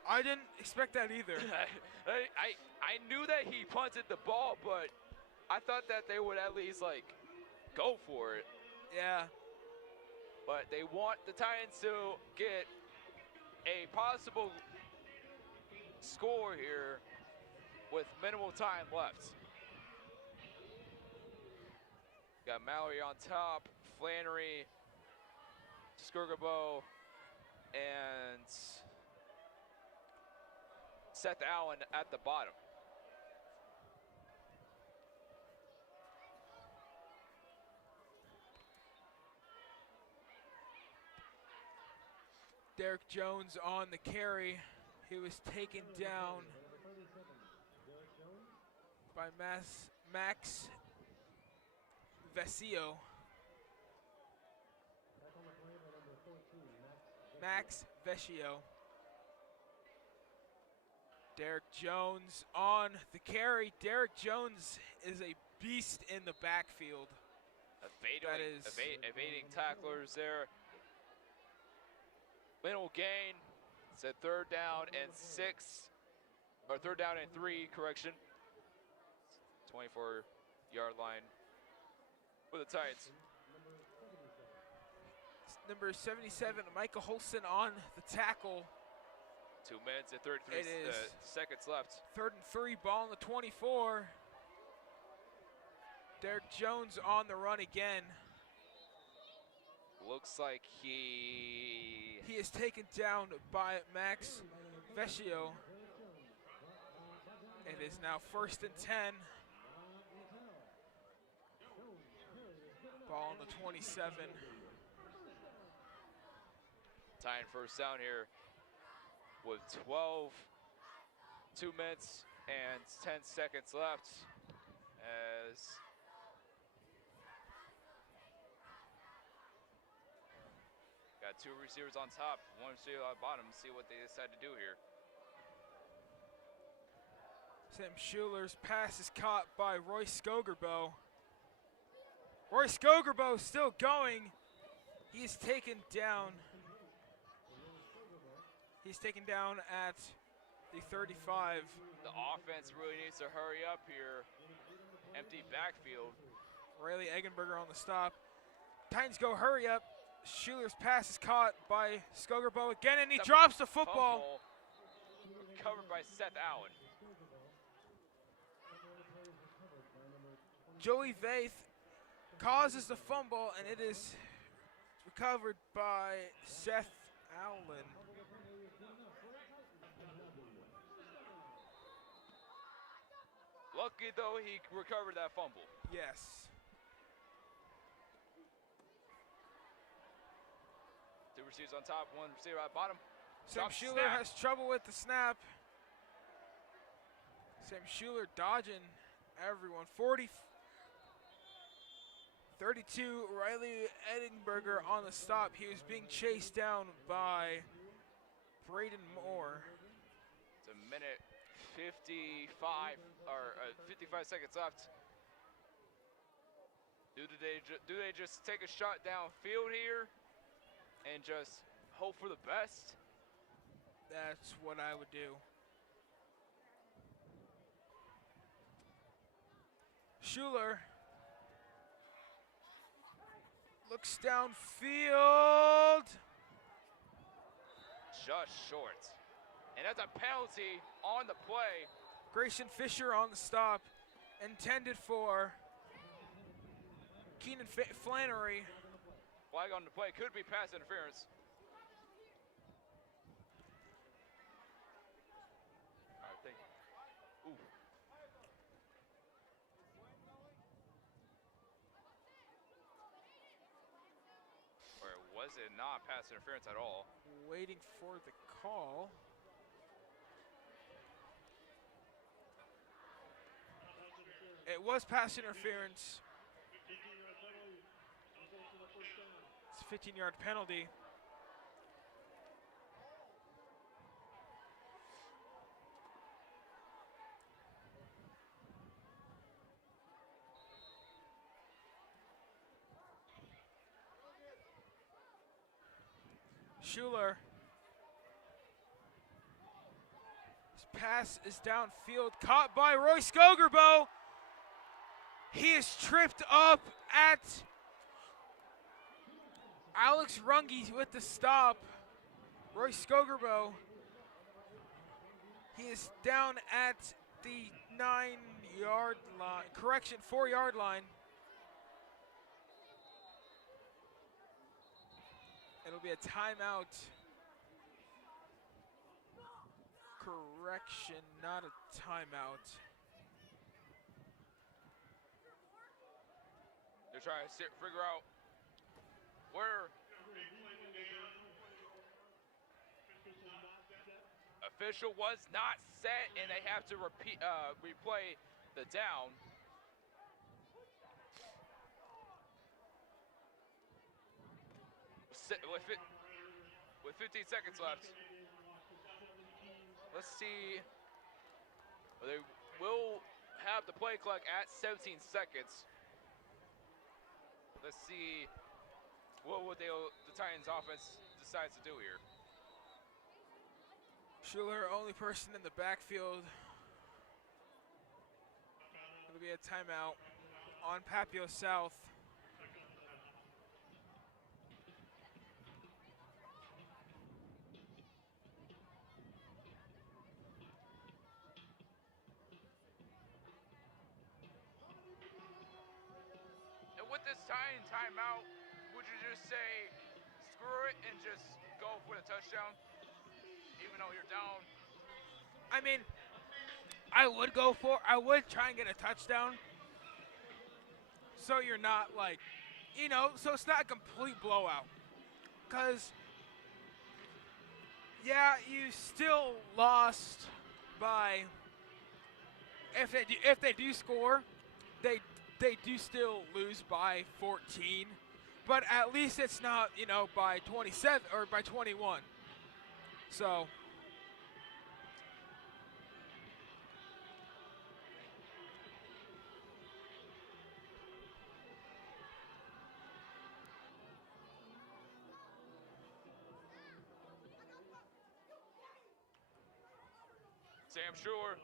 I didn't expect that either. I knew that he punted the ball, but I thought that they would at least like go for it. Yeah. But they want the Titans to get a possible score here with minimal time left. Got Mallory on top, Flannery, Skirgabo, and Seth Allen at the bottom. Derek Jones on the carry. He was taken down by Max Vesio. Max Vesio. Derek Jones on the carry. Derek Jones is a beast in the backfield. Evading tacklers there. Minimal gain. It's a 3rd down and 6, or 3rd down and 3, correction. 24-yard line for the Titans. Number 77, Michael Holston on the tackle. 2 minutes and 33 seconds left. 3rd and 3, ball on the 24. Derek Jones on the run again. Looks like he is taken down by Max Vecchio. It is now 1st and 10. Ball on the 27. Tying 1st down here with 2 minutes and 10 seconds left, as got 2 receivers on top, 1 receiver on bottom. See what they decide to do here. Sam Schuler's pass is caught by Royce Skogerbo. Royce Skogerbo still going. He's taken down. He's taken down at the 35. The offense really needs to hurry up here. Empty backfield. Riley Eggenberger on the stop. Titans go hurry up. Schuler's pass is caught by Skogerbo again, and he drops the football. Covered by Seth Allen. Joey Vaith causes the fumble, and it is recovered by Seth Allen. Lucky though, he recovered that fumble. Yes. 2 receivers on top, 1 receiver at bottom. Sam Schuler has trouble with the snap. Sam Schuler dodging everyone. 32, Riley Edinburger on the stop. He was being chased down by Braden Moore. It's a minute 55 seconds left. Do they just take a shot downfield here and just hope for the best? That's what I would do. Schuler looks downfield. Just short. And that's a penalty on the play. Grayson Fisher on the stop. Intended for Keenan Flannery. Flag on the play. Could be pass interference. I think. Ooh. Or was it not pass interference at all? Waiting for the call. It was pass interference. It's a 15-yard penalty. Schuler. His pass is downfield, caught by Royce Skogerbo. He is tripped up at Alex Runge with the stop. Royce Skogerbo. He is down at the 9-yard line, 4-yard line. It'll be a timeout. Correction, not a timeout. They're trying to figure out where official was not set, and they have to replay the down. With 15 seconds left. Let's see They will have the play clock at 17 seconds. Let's see what the Titans offense decides to do here. Schuler, only person in the backfield. It'll be a timeout on Papio South. And with this timeout, would you just say screw it and just go for the touchdown, even though you're down? I mean, I would try and get a touchdown. So you're not like, so it's not a complete blowout. Because, yeah, you still lost by, if they do score, they do still lose by 14. But at least it's not, by 27 or by 21. So. Sam Schuler.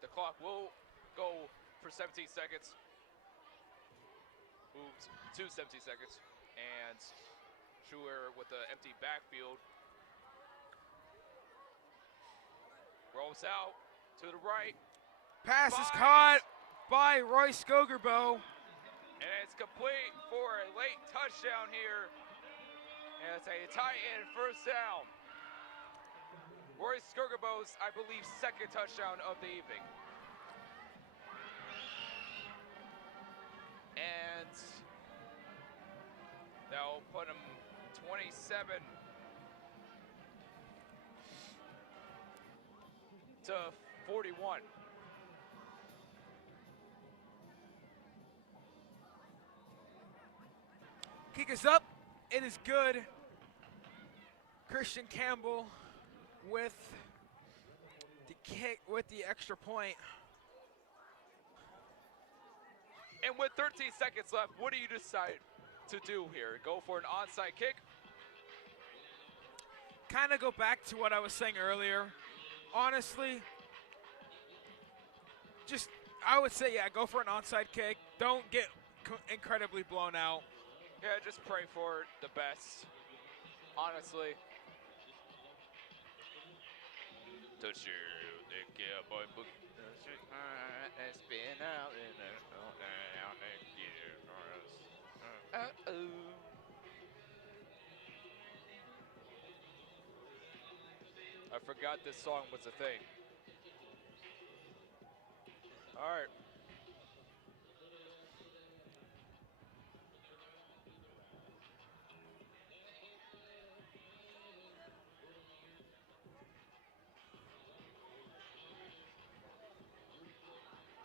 The clock will go for 17 seconds. Moves to 17 seconds. And Schuler with the empty backfield. Rolls out to the right. Pass is caught by Royce Skogerbo. And it's complete for a late touchdown here. And it's a Titan first down. Royce Skogerbo's, I believe, second touchdown of the evening. And that'll put him 27 to 41. Kick is up. It is good. Christian Campbell with the kick, with the extra point. And with 13 seconds left, what do you decide to do here? Go for an onside kick? Kind of go back to what I was saying earlier. Honestly, I would say, yeah, go for an onside kick. Don't get incredibly blown out. Yeah, just pray for the best, honestly. Touch your dick, yeah, boy. It's been out in the uh-oh. I forgot this song was a thing. All right.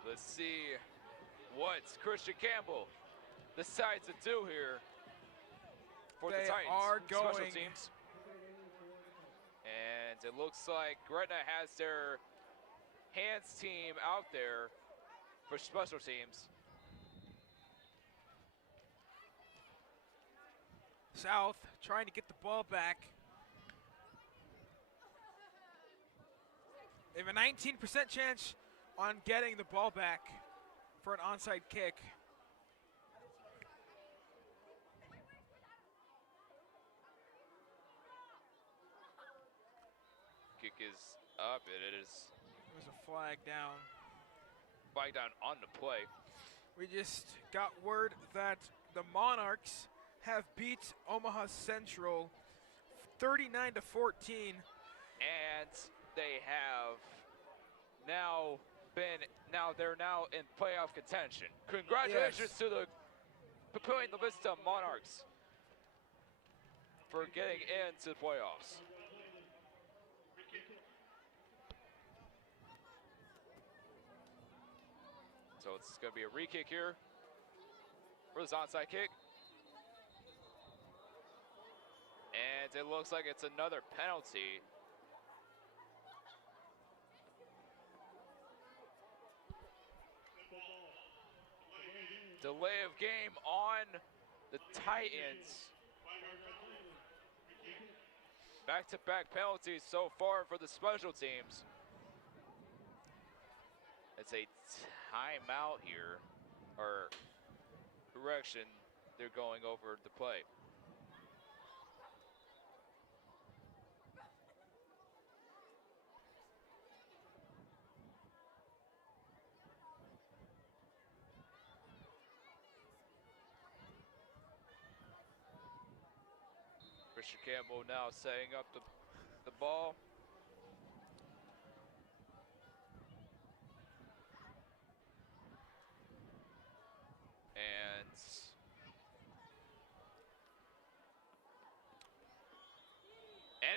Let's see what Christian Campbell decides to do here for the Titans. Are going. Special teams. And it looks like Gretna has their hands team out there for special teams. South trying to get the ball back. They have a 19% chance on getting the ball back for an onside kick. Kick is up, it is. There's a flag down. Flag down on the play. We just got word that the Monarchs have beat Omaha Central 39-14. And they have they're now in playoff contention. Congratulations to the Papillion La Vista Monarchs for getting into the playoffs. So it's going to be a re-kick here. for this onside kick. And it looks like it's another penalty. Delay of game on the Titans. Back-to-back penalties so far for the special teams. It's a timeout here, or correction, they're going over the play. Christian Campbell now setting up the ball. And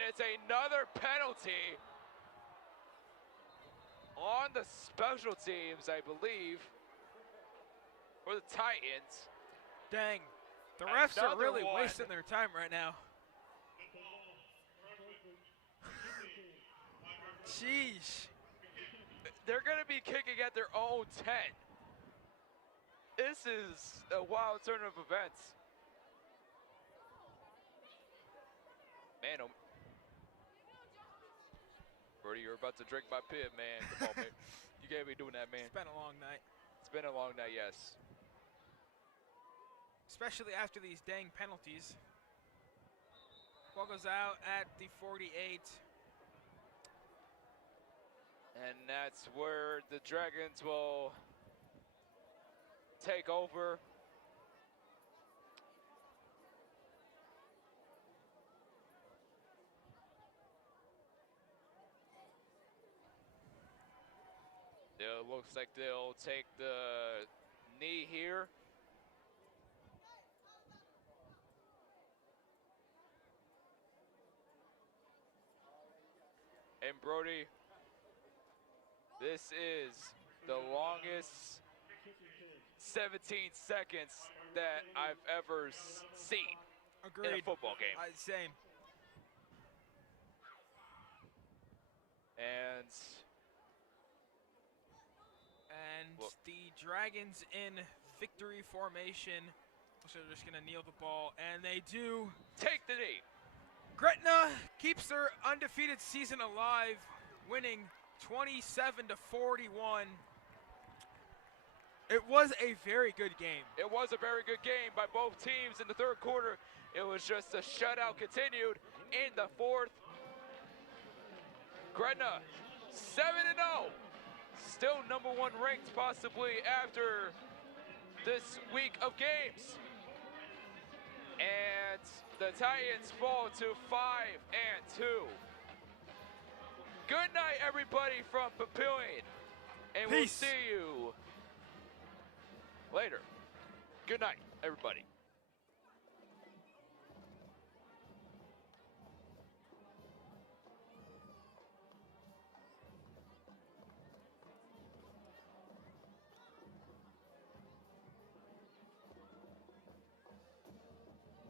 it's another penalty on the special teams, I believe, for the Titans. Dang, the refs are Another really one. wasting their time right now. Jeez. They're going to be kicking at their own 10. This is a wild turn of events. Man, oh. Brody, you're about to drink my pib, man. Come on, man. You can't be doing that, man. It's been a long night. It's been a long night, yes. Especially after these dang penalties. Ball goes out at the 48. And that's where the Dragons will take over. It looks like they'll take the knee here. And Brody, this is the longest 17 seconds that I've ever seen Agreed. in a football game. Same. And well, the Dragons in victory formation. So they're just going to kneel the ball, and they do. Take the knee. Gretna keeps their undefeated season alive, winning 27-41. It was a very good game. It was a very good game by both teams in the third quarter. It was just a shutout continued in the fourth. Gretna, 7-0. Still number one ranked possibly after this week of games. And the Titans fall to 5-2. Good night, everybody from Papillion. And Peace. we'll see you later. Good night, everybody.